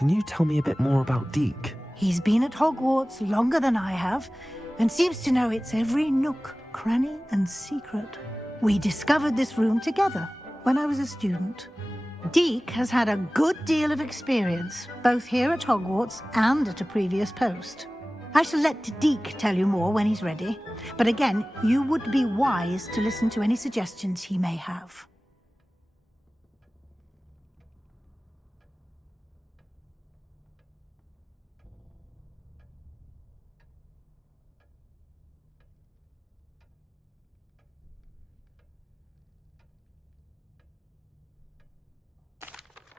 Can you tell me a bit more about Deke? He's been at Hogwarts longer than I have, and seems to know its every nook, cranny, and secret. We discovered this room together when I was a student. Deke has had a good deal of experience, both here at Hogwarts and at a previous post. I shall let Deke tell you more when he's ready, but again, you would be wise to listen to any suggestions he may have.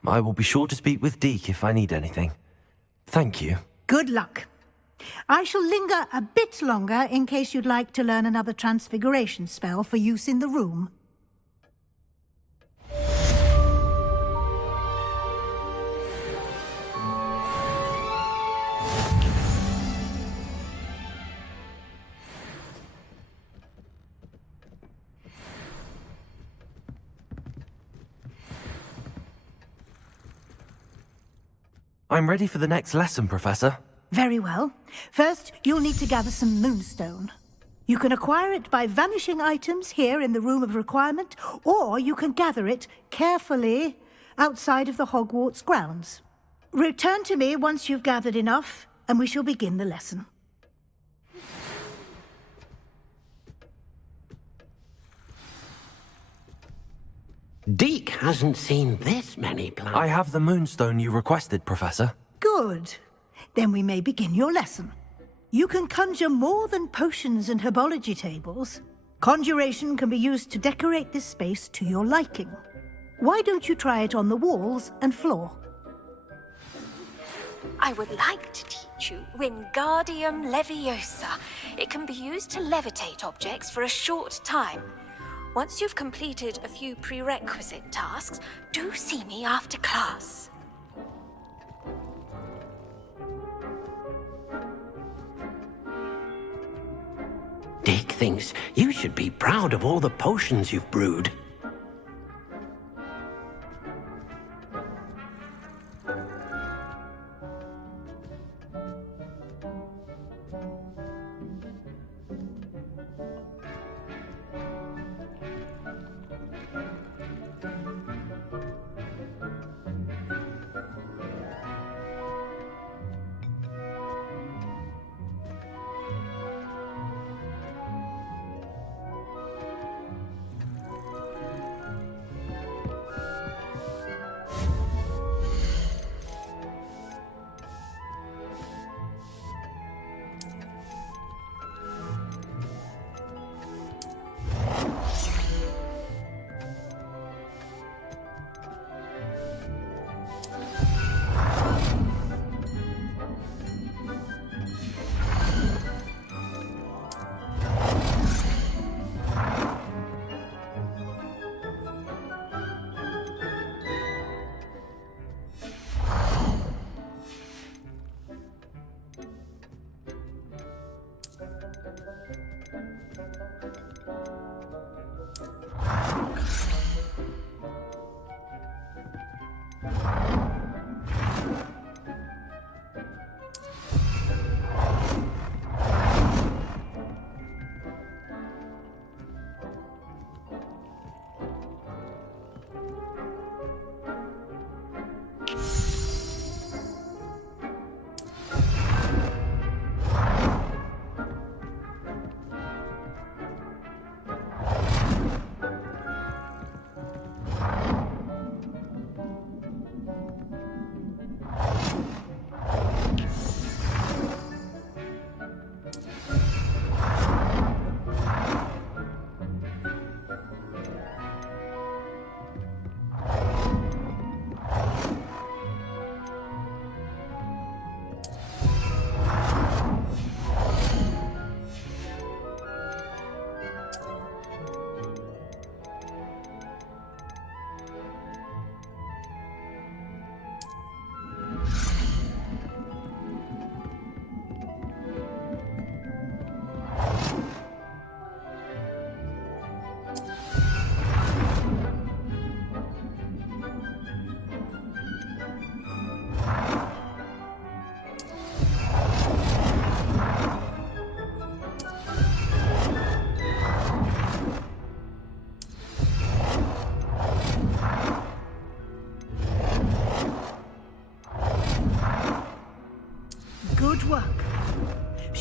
I will be sure to speak with Deke if I need anything. Thank you. Good luck. I shall linger a bit longer in case you'd like to learn another transfiguration spell for use in the room. I'm ready for the next lesson, Professor. Very well. First, you'll need to gather some moonstone. You can acquire it by vanishing items here in the Room of Requirement, or you can gather it carefully outside of the Hogwarts grounds. Return to me once you've gathered enough, and we shall begin the lesson. Deke hasn't seen this many plants. I have the moonstone you requested, Professor. Good. Then we may begin your lesson. You can conjure more than potions and herbology tables. Conjuration can be used to decorate this space to your liking. Why don't you try it on the walls and floor? I would like to teach you Wingardium Leviosa. It can be used to levitate objects for a short time. Once you've completed a few prerequisite tasks, do see me after class. Deke thinks you should be proud of all the potions you've brewed.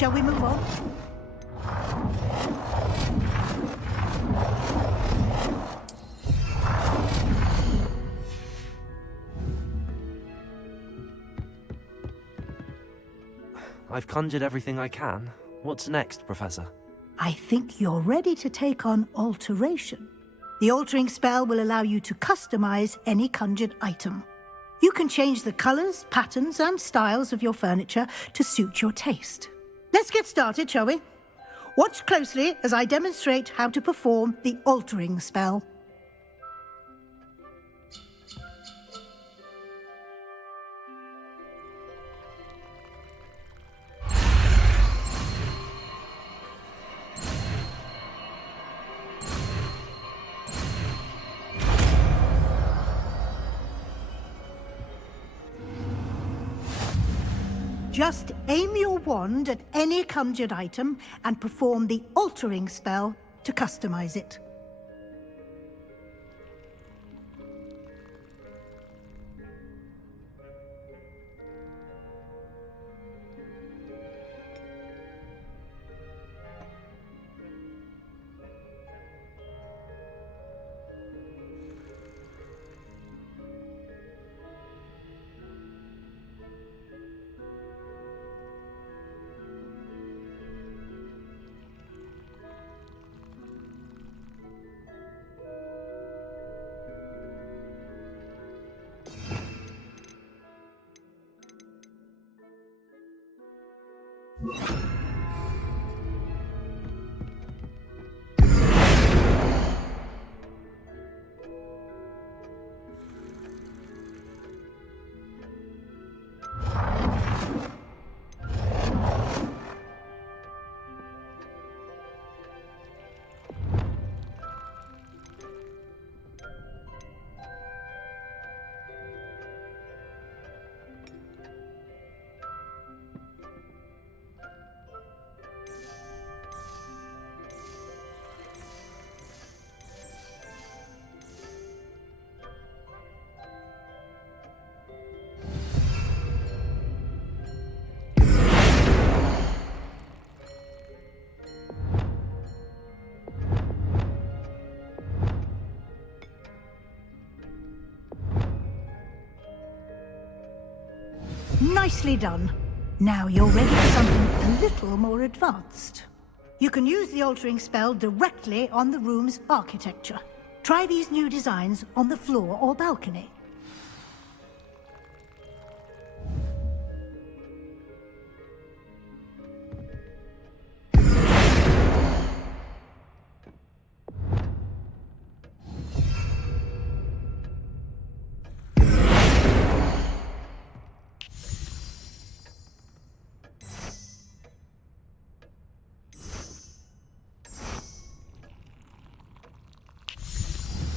Shall we move on? I've conjured everything I can. What's next, Professor? I think you're ready to take on alteration. The altering spell will allow you to customize any conjured item. You can change the colors, patterns, and styles of your furniture to suit your taste. Let's get started, shall we? Watch closely as I demonstrate how to perform the altering spell. Just aim your wand at any conjured item and perform the altering spell to customize it. Nicely done. Now you're ready for something a little more advanced. You can use the altering spell directly on the room's architecture. Try these new designs on the floor or balcony.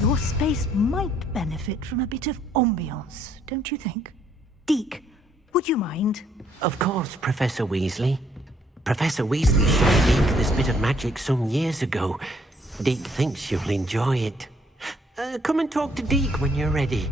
Your space might benefit from a bit of ambiance, don't you think? Deke, would you mind? Of course, Professor Weasley. Professor Weasley showed Deke this bit of magic some years ago. Deke thinks you'll enjoy it. Come and talk to Deke when you're ready.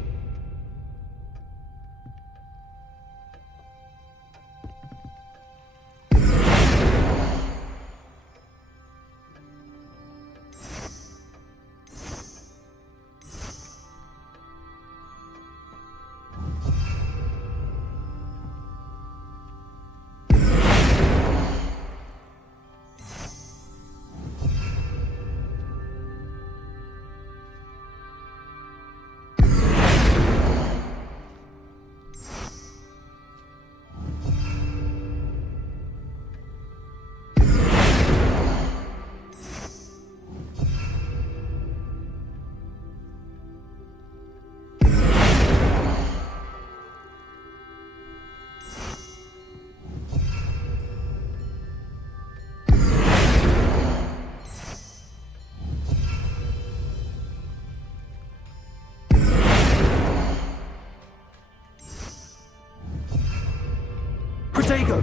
Protego!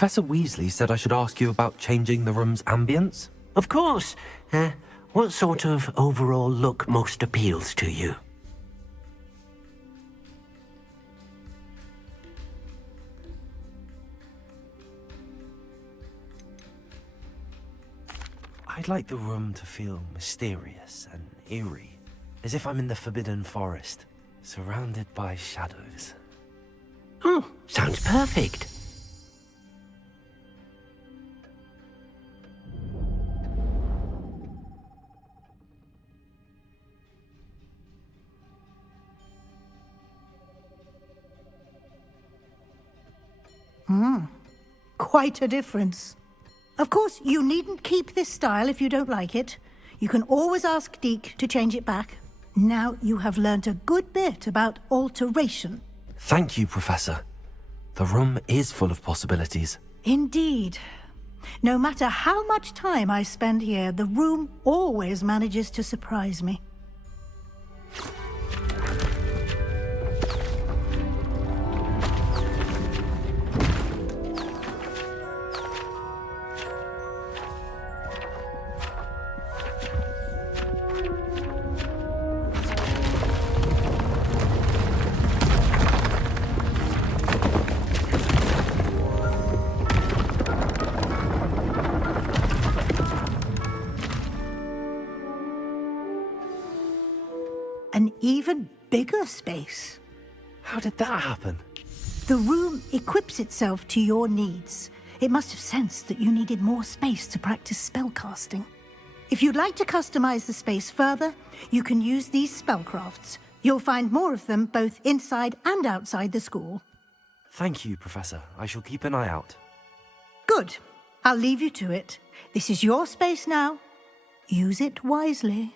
Professor Weasley said I should ask you about changing the room's ambience. Of course. What sort of overall look most appeals to you? I'd like the room to feel mysterious and eerie, as if I'm in the Forbidden Forest, surrounded by shadows. Oh, sounds perfect. Quite a difference. Of course, you needn't keep this style if you don't like it. You can always ask Deke to change it back. Now you have learnt a good bit about alteration. Thank you, Professor. The room is full of possibilities. Indeed. No matter how much time I spend here, the room always manages to surprise me. An even bigger space. How did that happen? The room equips itself to your needs. It must have sensed that you needed more space to practice spellcasting. If you'd like to customize the space further, you can use these spellcrafts. You'll find more of them both inside and outside the school. Thank you, Professor. I shall keep an eye out. Good. I'll leave you to it. This is your space now. Use it wisely.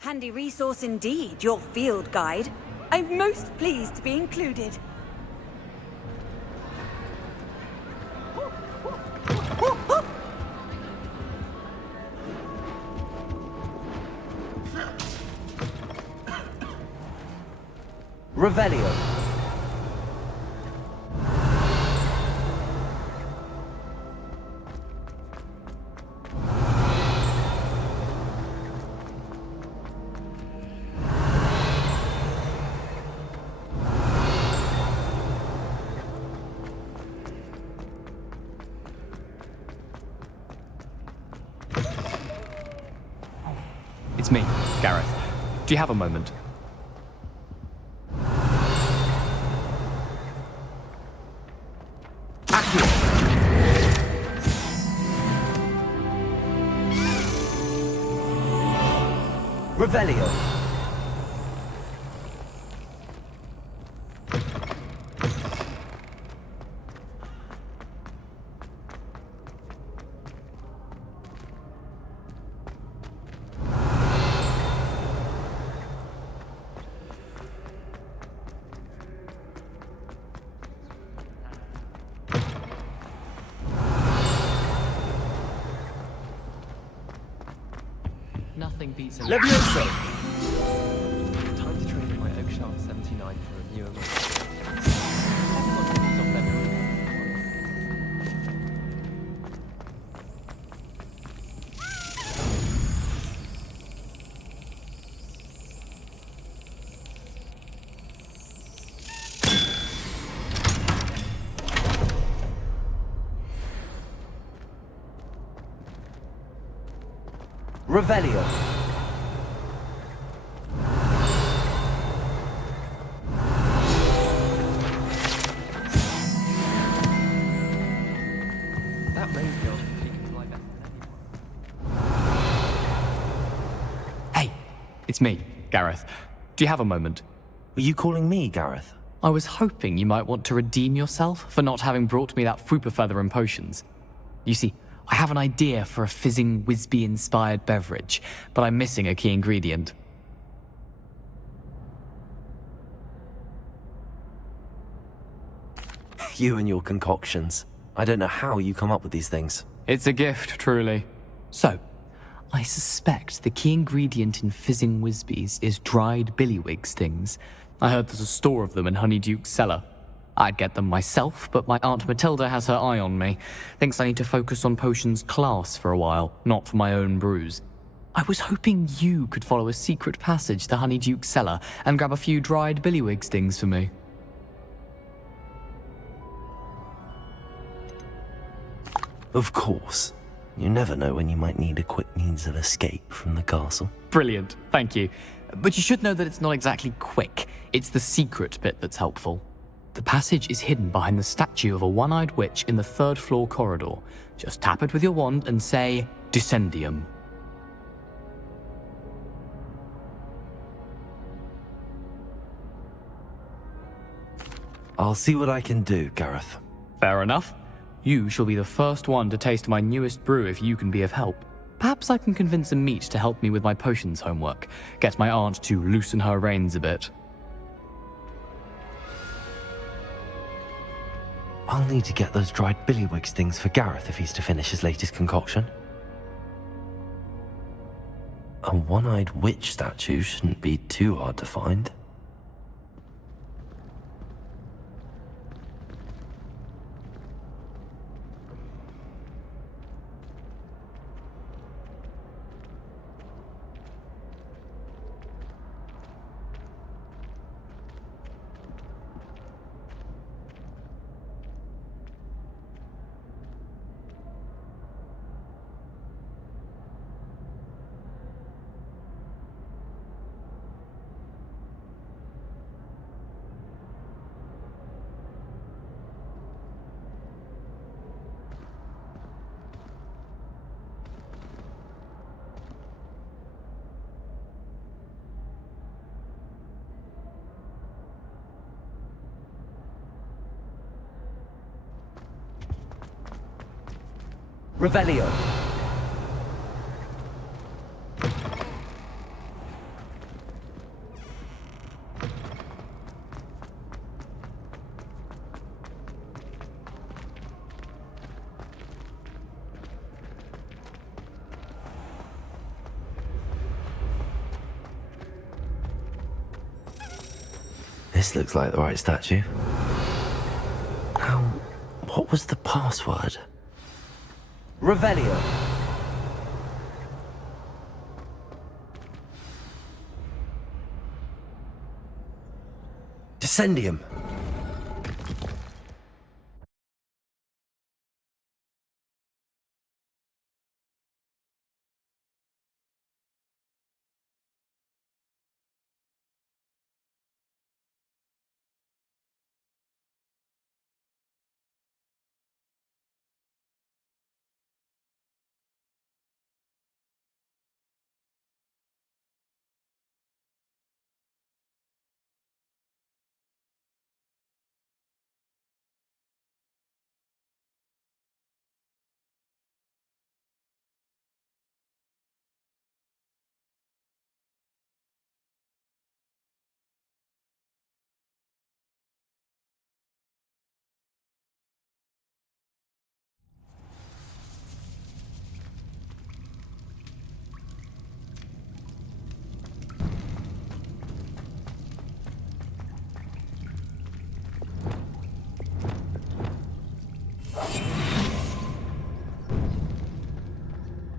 Handy resource indeed, your field guide. I'm most pleased to be included. Revelio. It's me, Gareth. Do you have a moment? Revelio. Nothing beats a Levioso. Time to trade in my Oakshaft 79 for a newer Revelio. That range girl she can fly better than anyone. Hey, it's me, Gareth. Do you have a moment? Were you calling me, Gareth? I was hoping you might want to redeem yourself for not having brought me that Fupa feather and potions. You see, I have an idea for a fizzing Wisby-inspired beverage, but I'm missing a key ingredient. You and your concoctions. I don't know how you come up with these things. It's a gift, truly. So, I suspect the key ingredient in fizzing Wisbies is dried billywig stings. I heard there's a store of them in Honeyduke's cellar. I'd get them myself, but my Aunt Matilda has her eye on me. Thinks I need to focus on potions class for a while, not for my own brews. I was hoping you could follow a secret passage to Honeyduke's cellar and grab a few dried billywig stings for me. Of course. You never know when you might need a quick means of escape from the castle. Brilliant, thank you. But you should know that it's not exactly quick. It's the secret bit that's helpful. The passage is hidden behind the statue of a one-eyed witch in the third-floor corridor. Just tap it with your wand and say, Descendium. I'll see what I can do, Gareth. Fair enough. You shall be the first one to taste my newest brew if you can be of help. Perhaps I can convince a meat to help me with my potions homework. Get my aunt to loosen her reins a bit. I'll need to get those dried billywig things for Gareth if he's to finish his latest concoction. A one-eyed witch statue shouldn't be too hard to find. Revelio. This looks like the right statue. Now, what was the password? Revelio. Descendium.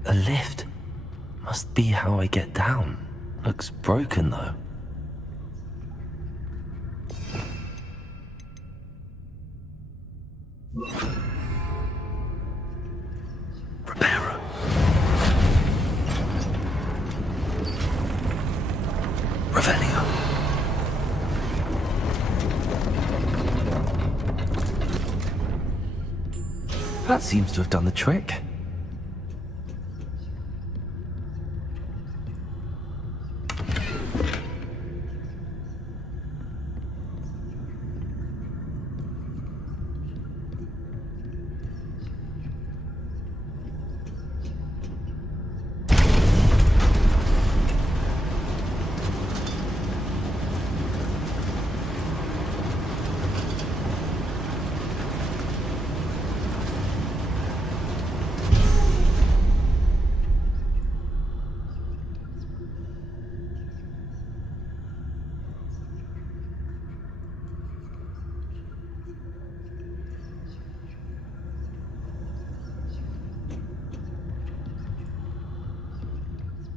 A lift. Must be how I get down. Looks broken though. Repairer. Revelio. That seems to have done the trick.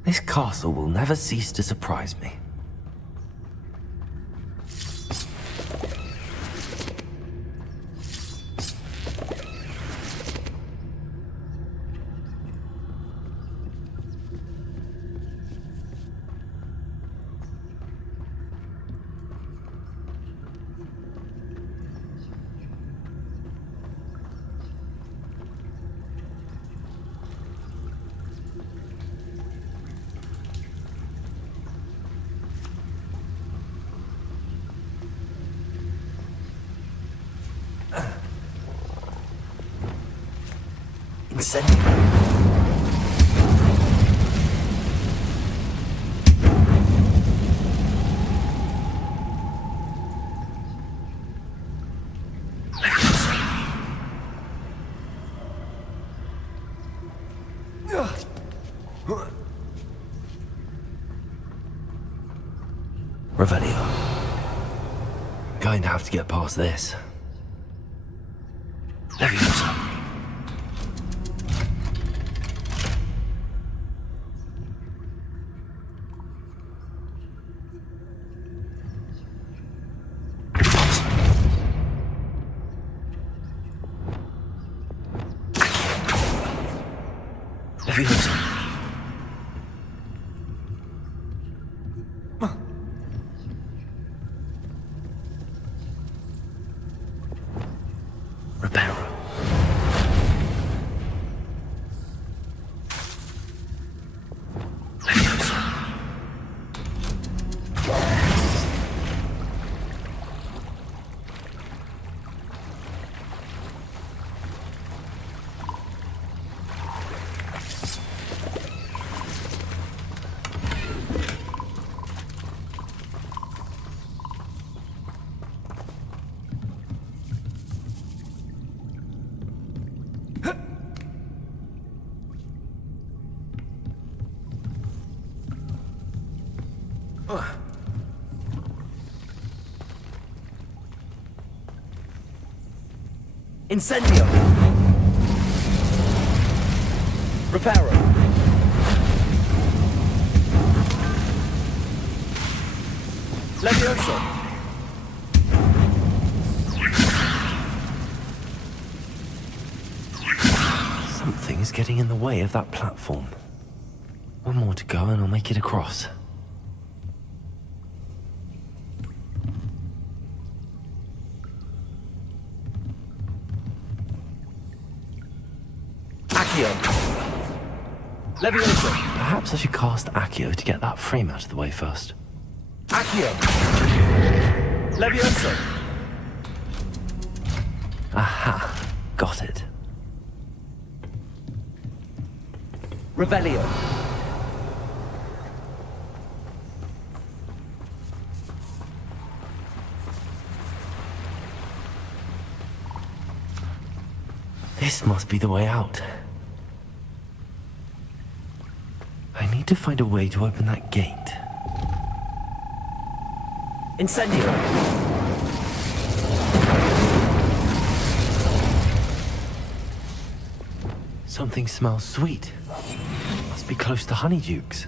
This castle will never cease to surprise me. Revelio. Going to have to get past this. Leviosa. Leviosa. Incendio! Reparo! Levioso! Something's getting in the way of that platform. One more to go and I'll make it across. Accio! Levioso! Perhaps I should cast Accio to get that frame out of the way first. Accio! Levioso! Aha! Got it. Revelio! This must be the way out. I need to find a way to open that gate. Incendio! Something smells sweet. Must be close to Honeydukes.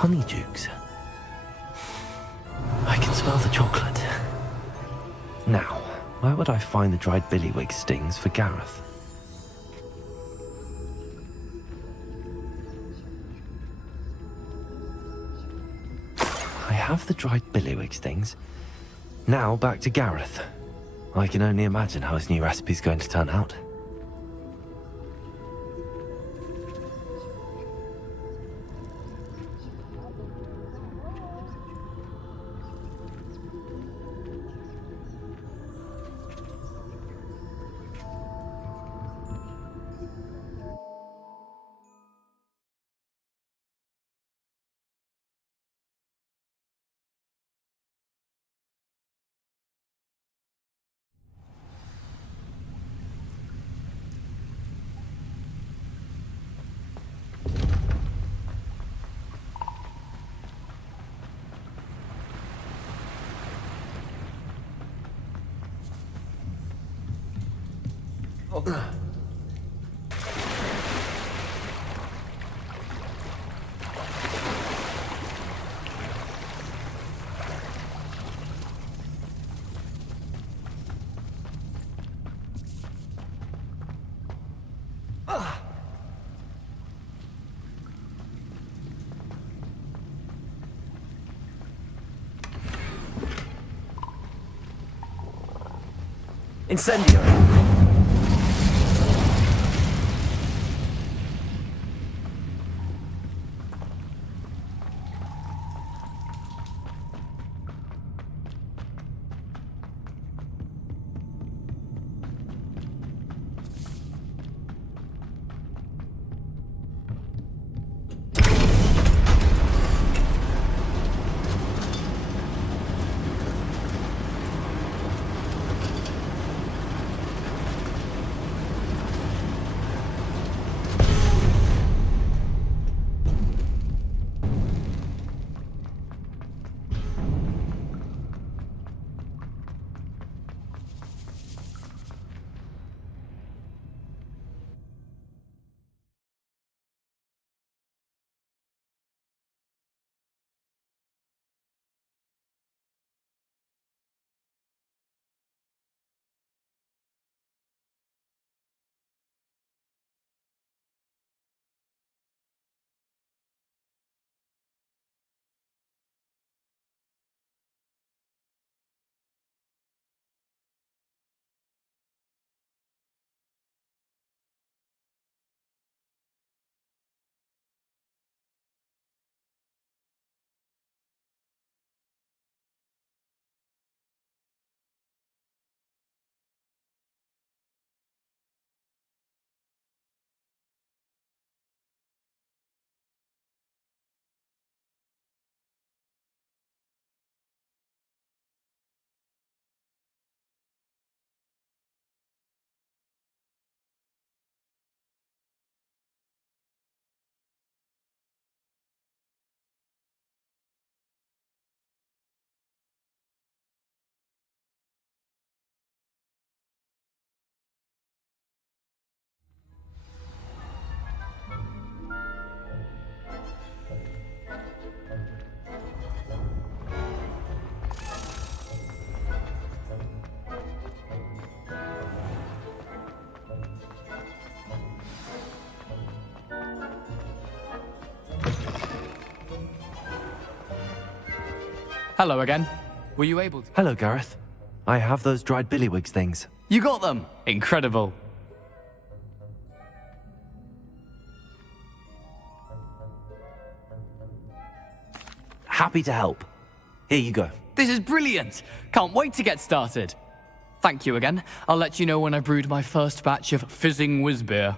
Honeydukes. I can smell the chocolate. Now, where would I find the dried billywig stings for Gareth? I have the dried billywig stings. Now back to Gareth. I can only imagine how his new recipe's going to turn out. Incendio! Hello again. Were you able to... Hello, Gareth. I have those dried billywigs things. You got them! Incredible. Happy to help. Here you go. This is brilliant! Can't wait to get started. Thank you again. I'll let you know when I brewed my first batch of fizzing whiz beer.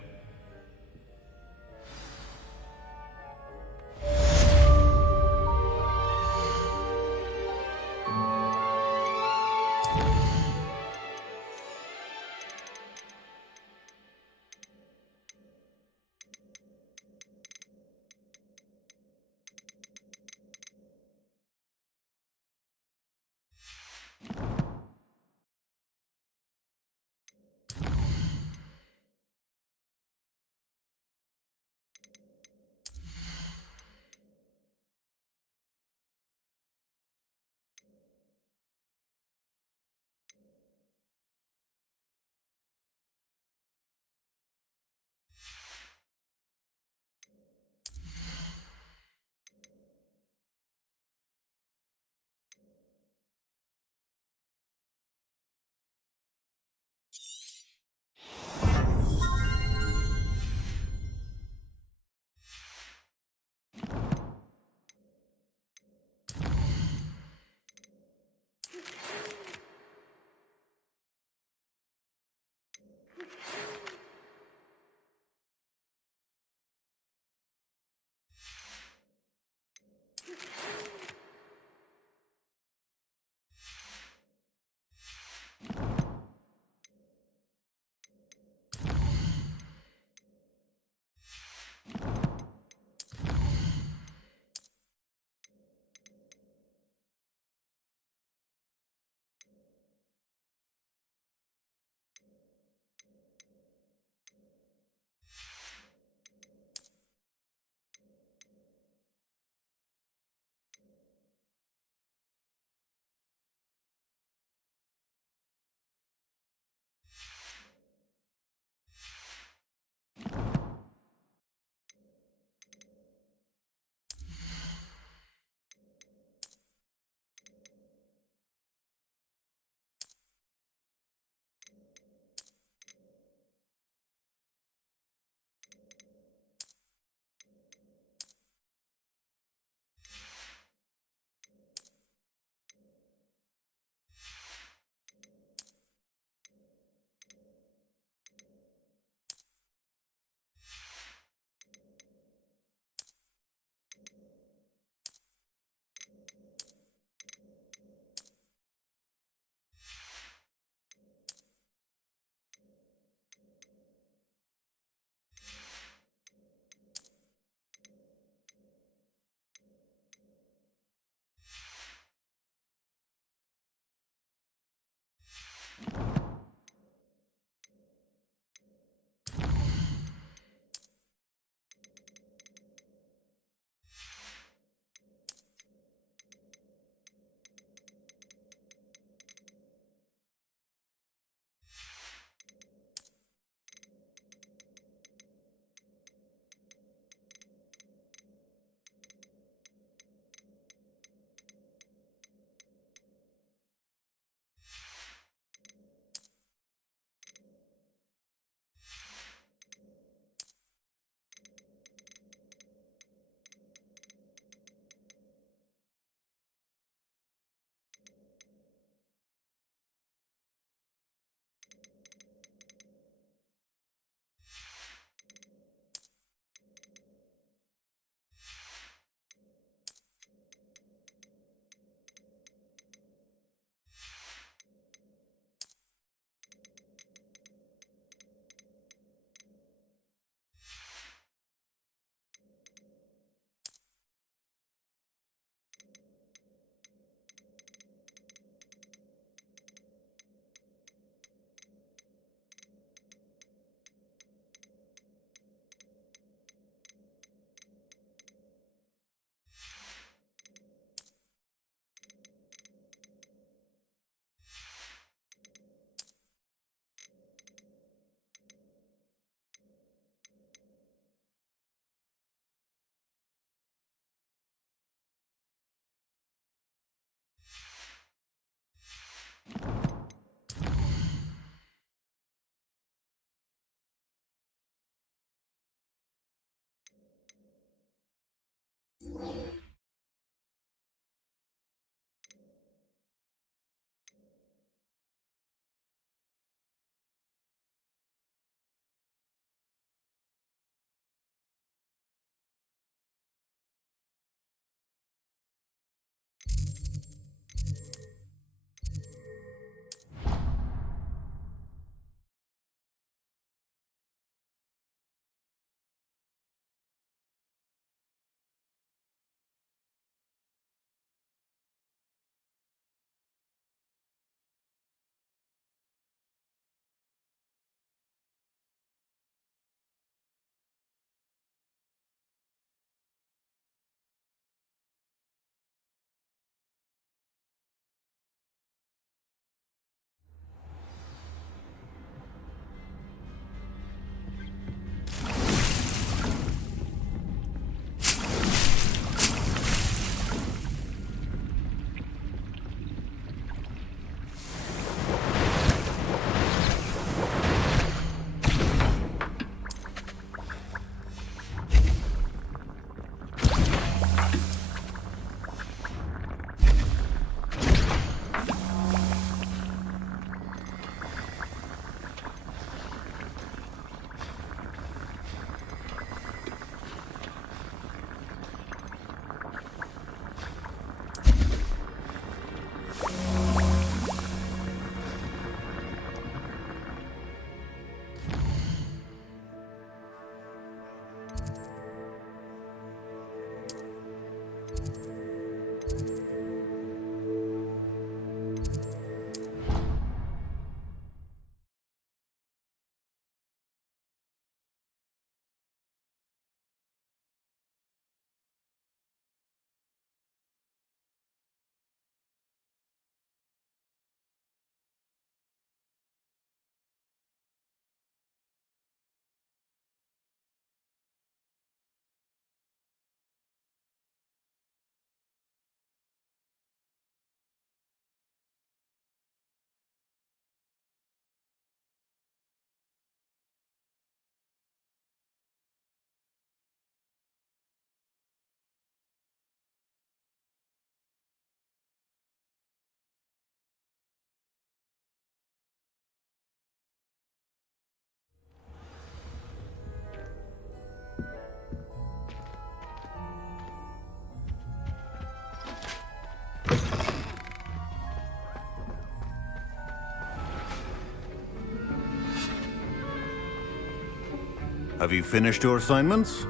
Have you finished your assignments?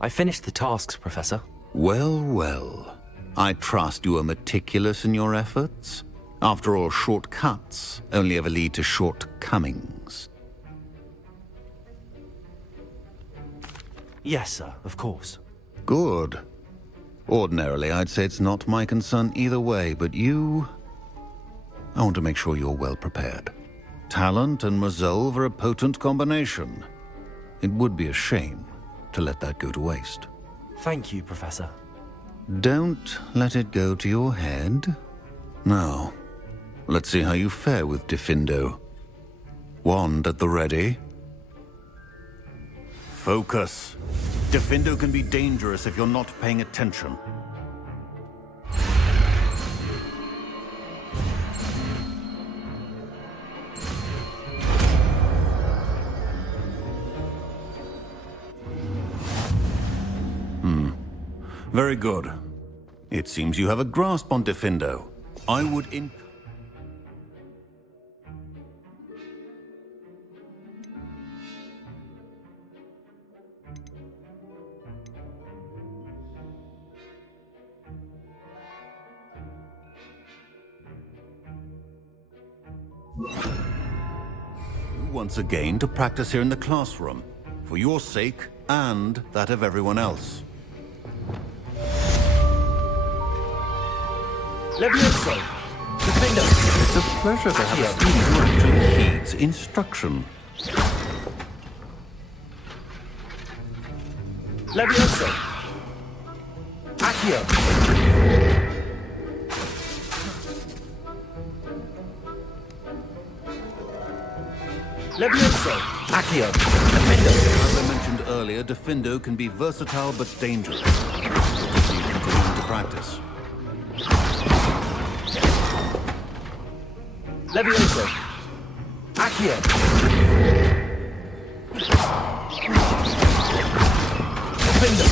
I finished the tasks, Professor. Well, well. I trust you are meticulous in your efforts. After all, shortcuts only ever lead to shortcomings. Yes, sir, of course. Good. Ordinarily, I'd say it's not my concern either way, but you... I want to make sure you're well prepared. Talent and resolve are a potent combination. It would be a shame to let that go to waste. Thank you, Professor. Don't let it go to your head. Now, let's see how you fare with Diffindo. Wand at the ready. Focus. Diffindo can be dangerous if you're not paying attention. Very good. It seems you have a grasp on Diffindo. I would once again to practice here in the classroom, for your sake and that of everyone else. Levioso! Diffindo! It's a pleasure to have a student who actually heeds instruction. Levioso! Accio! Levioso! Accio! Diffindo! As I mentioned earlier, Diffindo can be versatile but dangerous. practice. Levioso. Accio. Defender.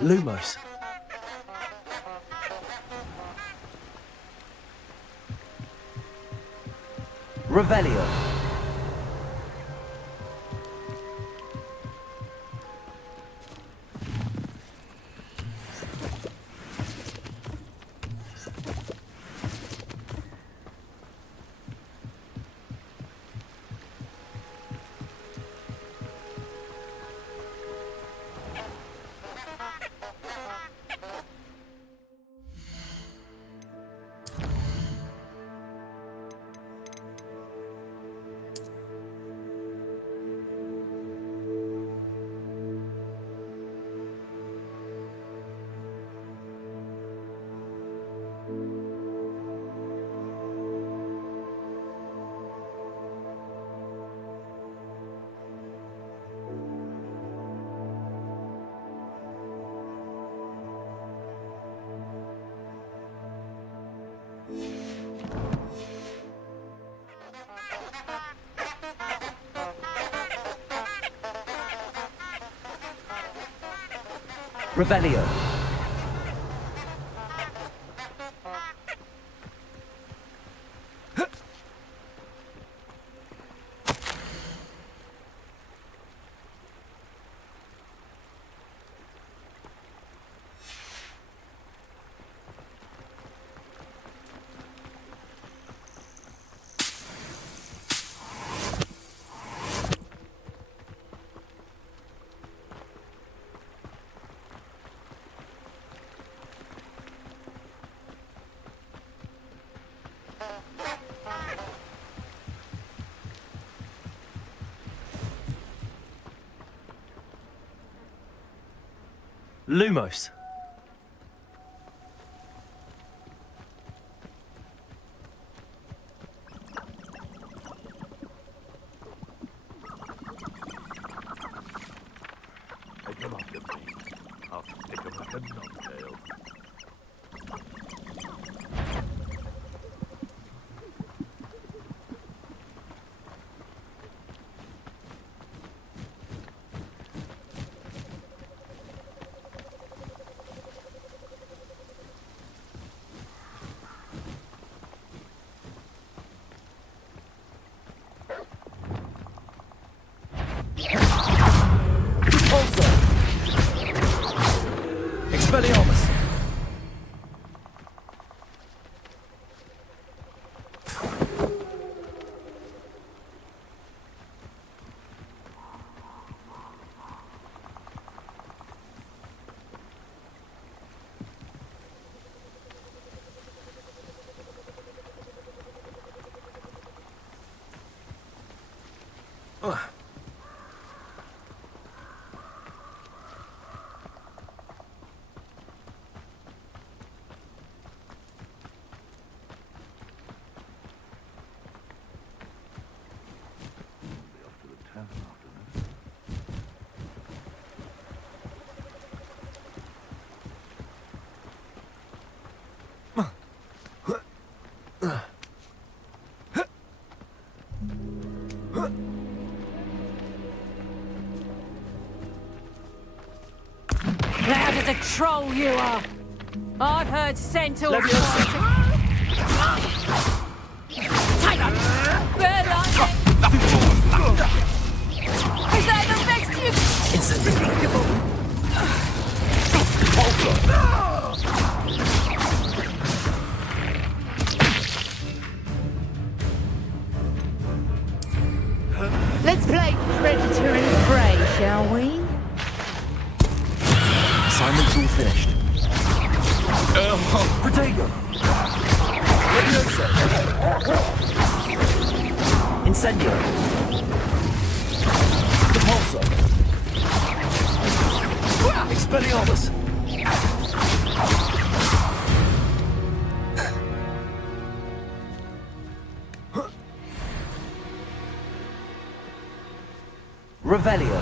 Lumos. Revelio. Revelio. Lumos. Pick him up, you mean. I'll stick him like a knobtail. Expelliarmus. a troll you are. I've heard centaurs. Tiger! Bella! Is that the rescue? Let's play predator and prey, shall we? Assignment's all finished. Protego! Leviosa! Incendio! Repulsor! Expelliarmus! Revelio!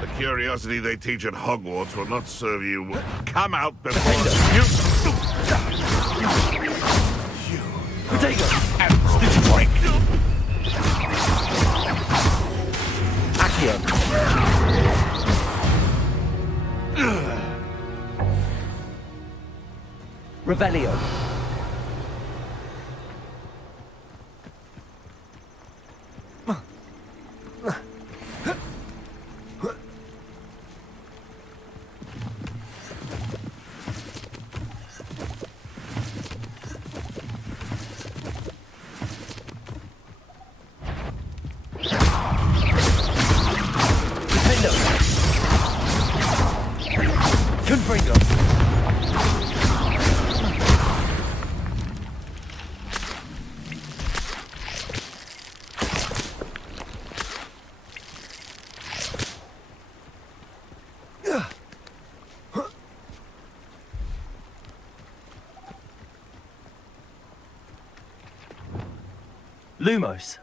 The curiosity they teach at Hogwarts will not serve you. Come out before you... Protego! Stupid break! Accio! Revelio! Confringo! Lumos.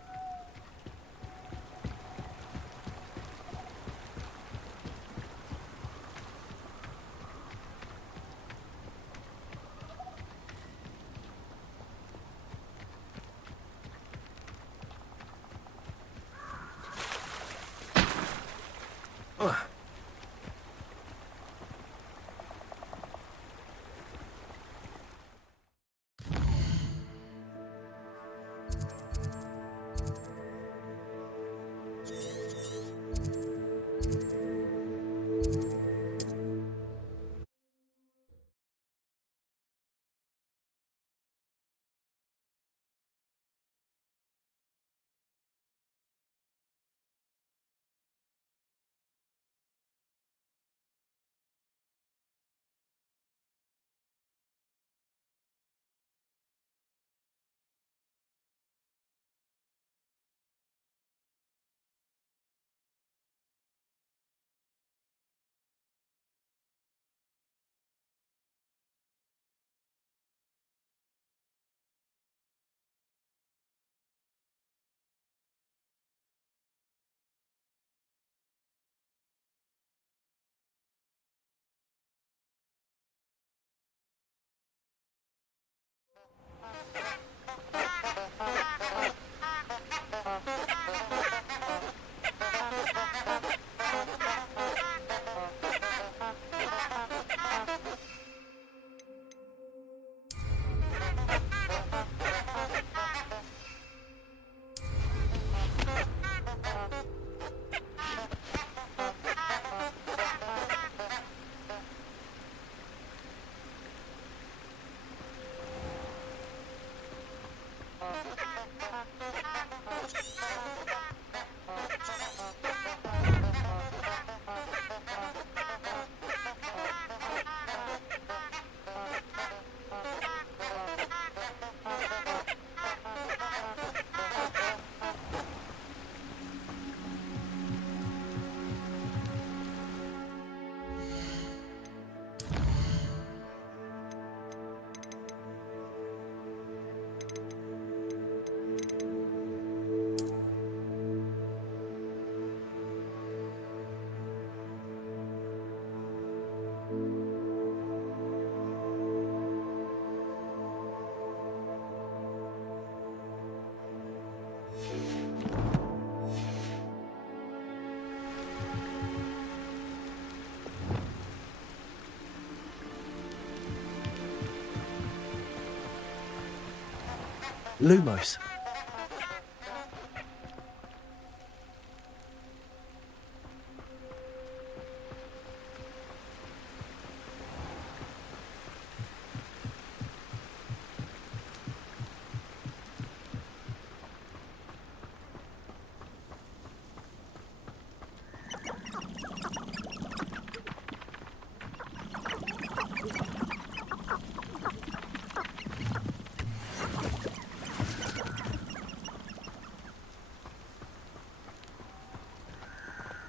Lumos.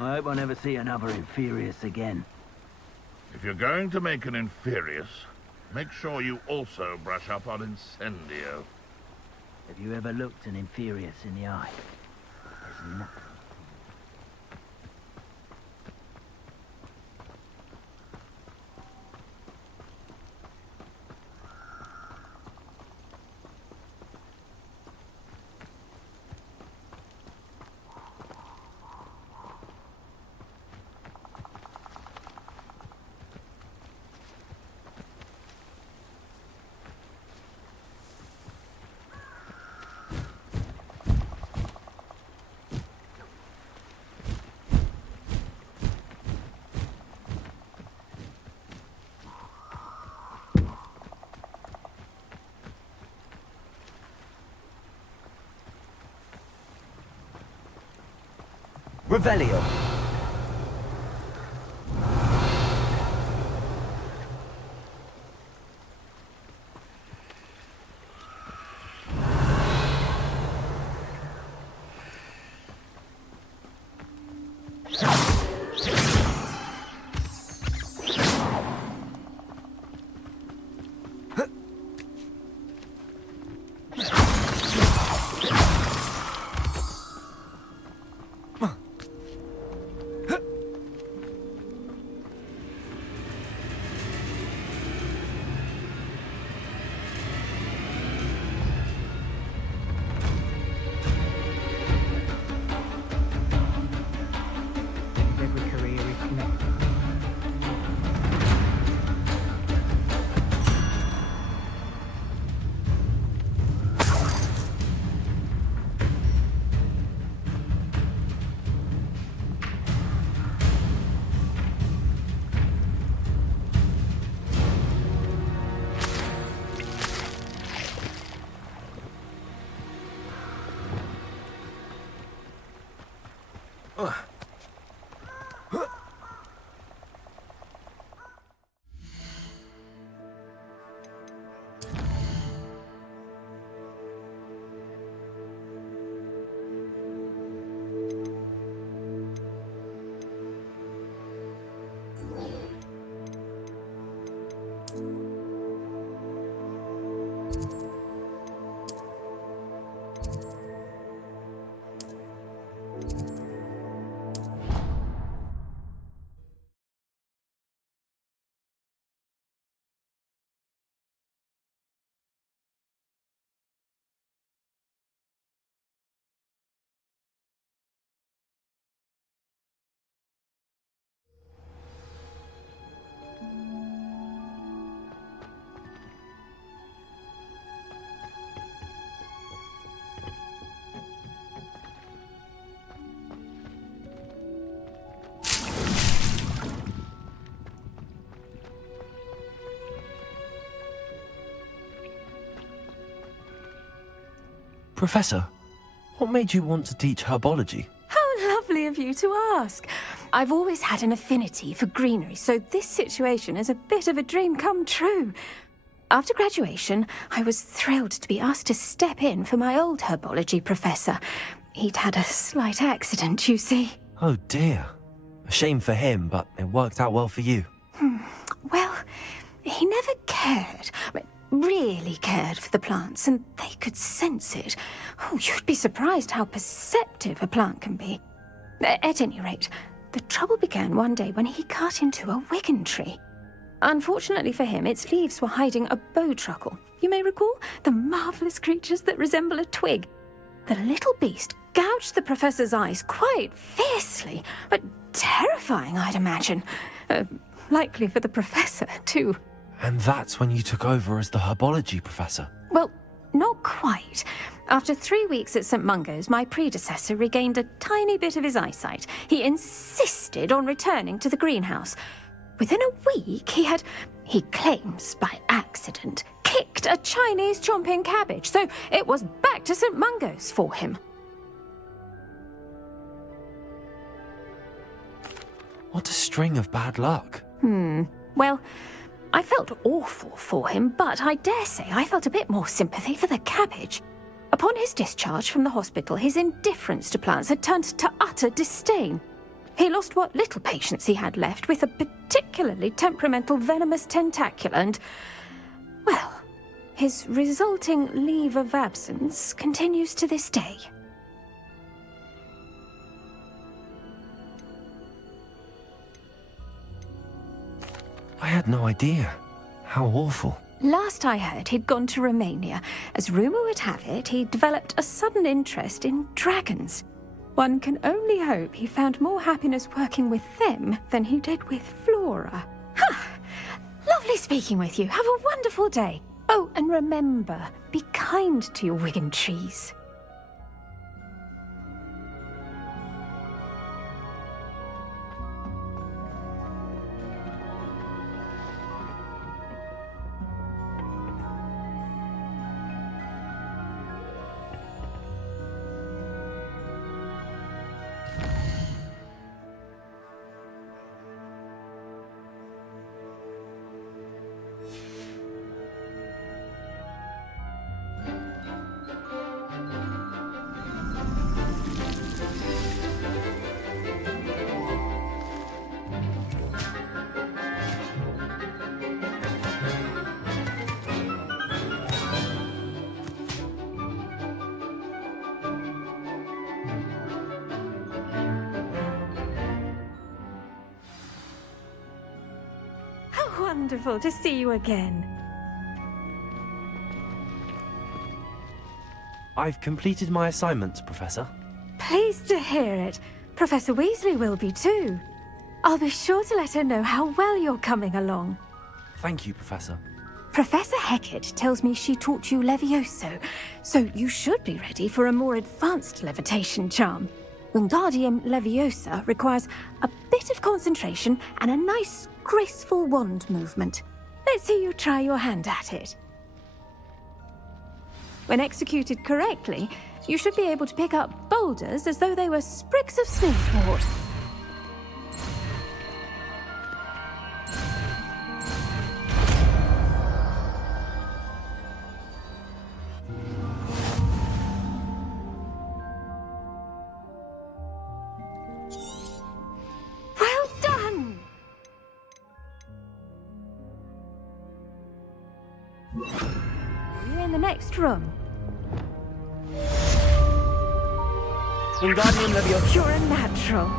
I hope I never see another Inferius again. If you're going to make an Inferius, make sure you also brush up on Incendio. Have you ever looked an Inferius in the eye? There's nothing. Revelio. Every career is connected. Professor, what made you want to teach herbology? How lovely of you to ask. I've always had an affinity for greenery, so this situation is a bit of a dream come true. After graduation, I was thrilled to be asked to step in for my old herbology professor. He'd had a slight accident, you see. Oh dear. A shame for him, but it worked out well for you. Well, he never cared. Really cared for the plants, and they could sense it. Oh, you'd be surprised how perceptive a plant can be. At any rate, the trouble began one day when he cut into a wigan tree. Unfortunately for him, its leaves were hiding a bowtruckle. You may recall the marvellous creatures that resemble a twig. The little beast gouged the professor's eyes quite fiercely, but terrifying, I'd imagine. Likely for the professor, too. And that's when you took over as the herbology professor? Well, not quite. After 3 weeks at St. Mungo's, my predecessor regained a tiny bit of his eyesight. He insisted on returning to the greenhouse. Within a week, he claims by accident, kicked a Chinese chomping cabbage, so it was back to St. Mungo's for him. What a string of bad luck. Well, I felt awful for him, but I dare say I felt a bit more sympathy for the cabbage. Upon his discharge from the hospital, his indifference to plants had turned to utter disdain. He lost what little patience he had left with a particularly temperamental venomous tentacula and, well, his resulting leave of absence continues to this day. I had no idea. How awful. Last I heard, he'd gone to Romania. As rumour would have it, he developed a sudden interest in dragons. One can only hope he found more happiness working with them than he did with Flora. Lovely speaking with you. Have a wonderful day. Oh, and remember, be kind to your Wigan trees. Wonderful to see you again. I've completed my assignments, Professor. Pleased to hear it. Professor Weasley will be too. I'll be sure to let her know how well you're coming along. Thank you, Professor. Professor Hecat tells me she taught you Levioso, so you should be ready for a more advanced levitation charm. Wingardium Leviosa requires a bit of concentration and a nice, graceful wand movement. Let's see you try your hand at it. When executed correctly, you should be able to pick up boulders as though they were sprigs of smoothwort. Well done! You're in the next room. Wingardium Leviosa. You're a natural.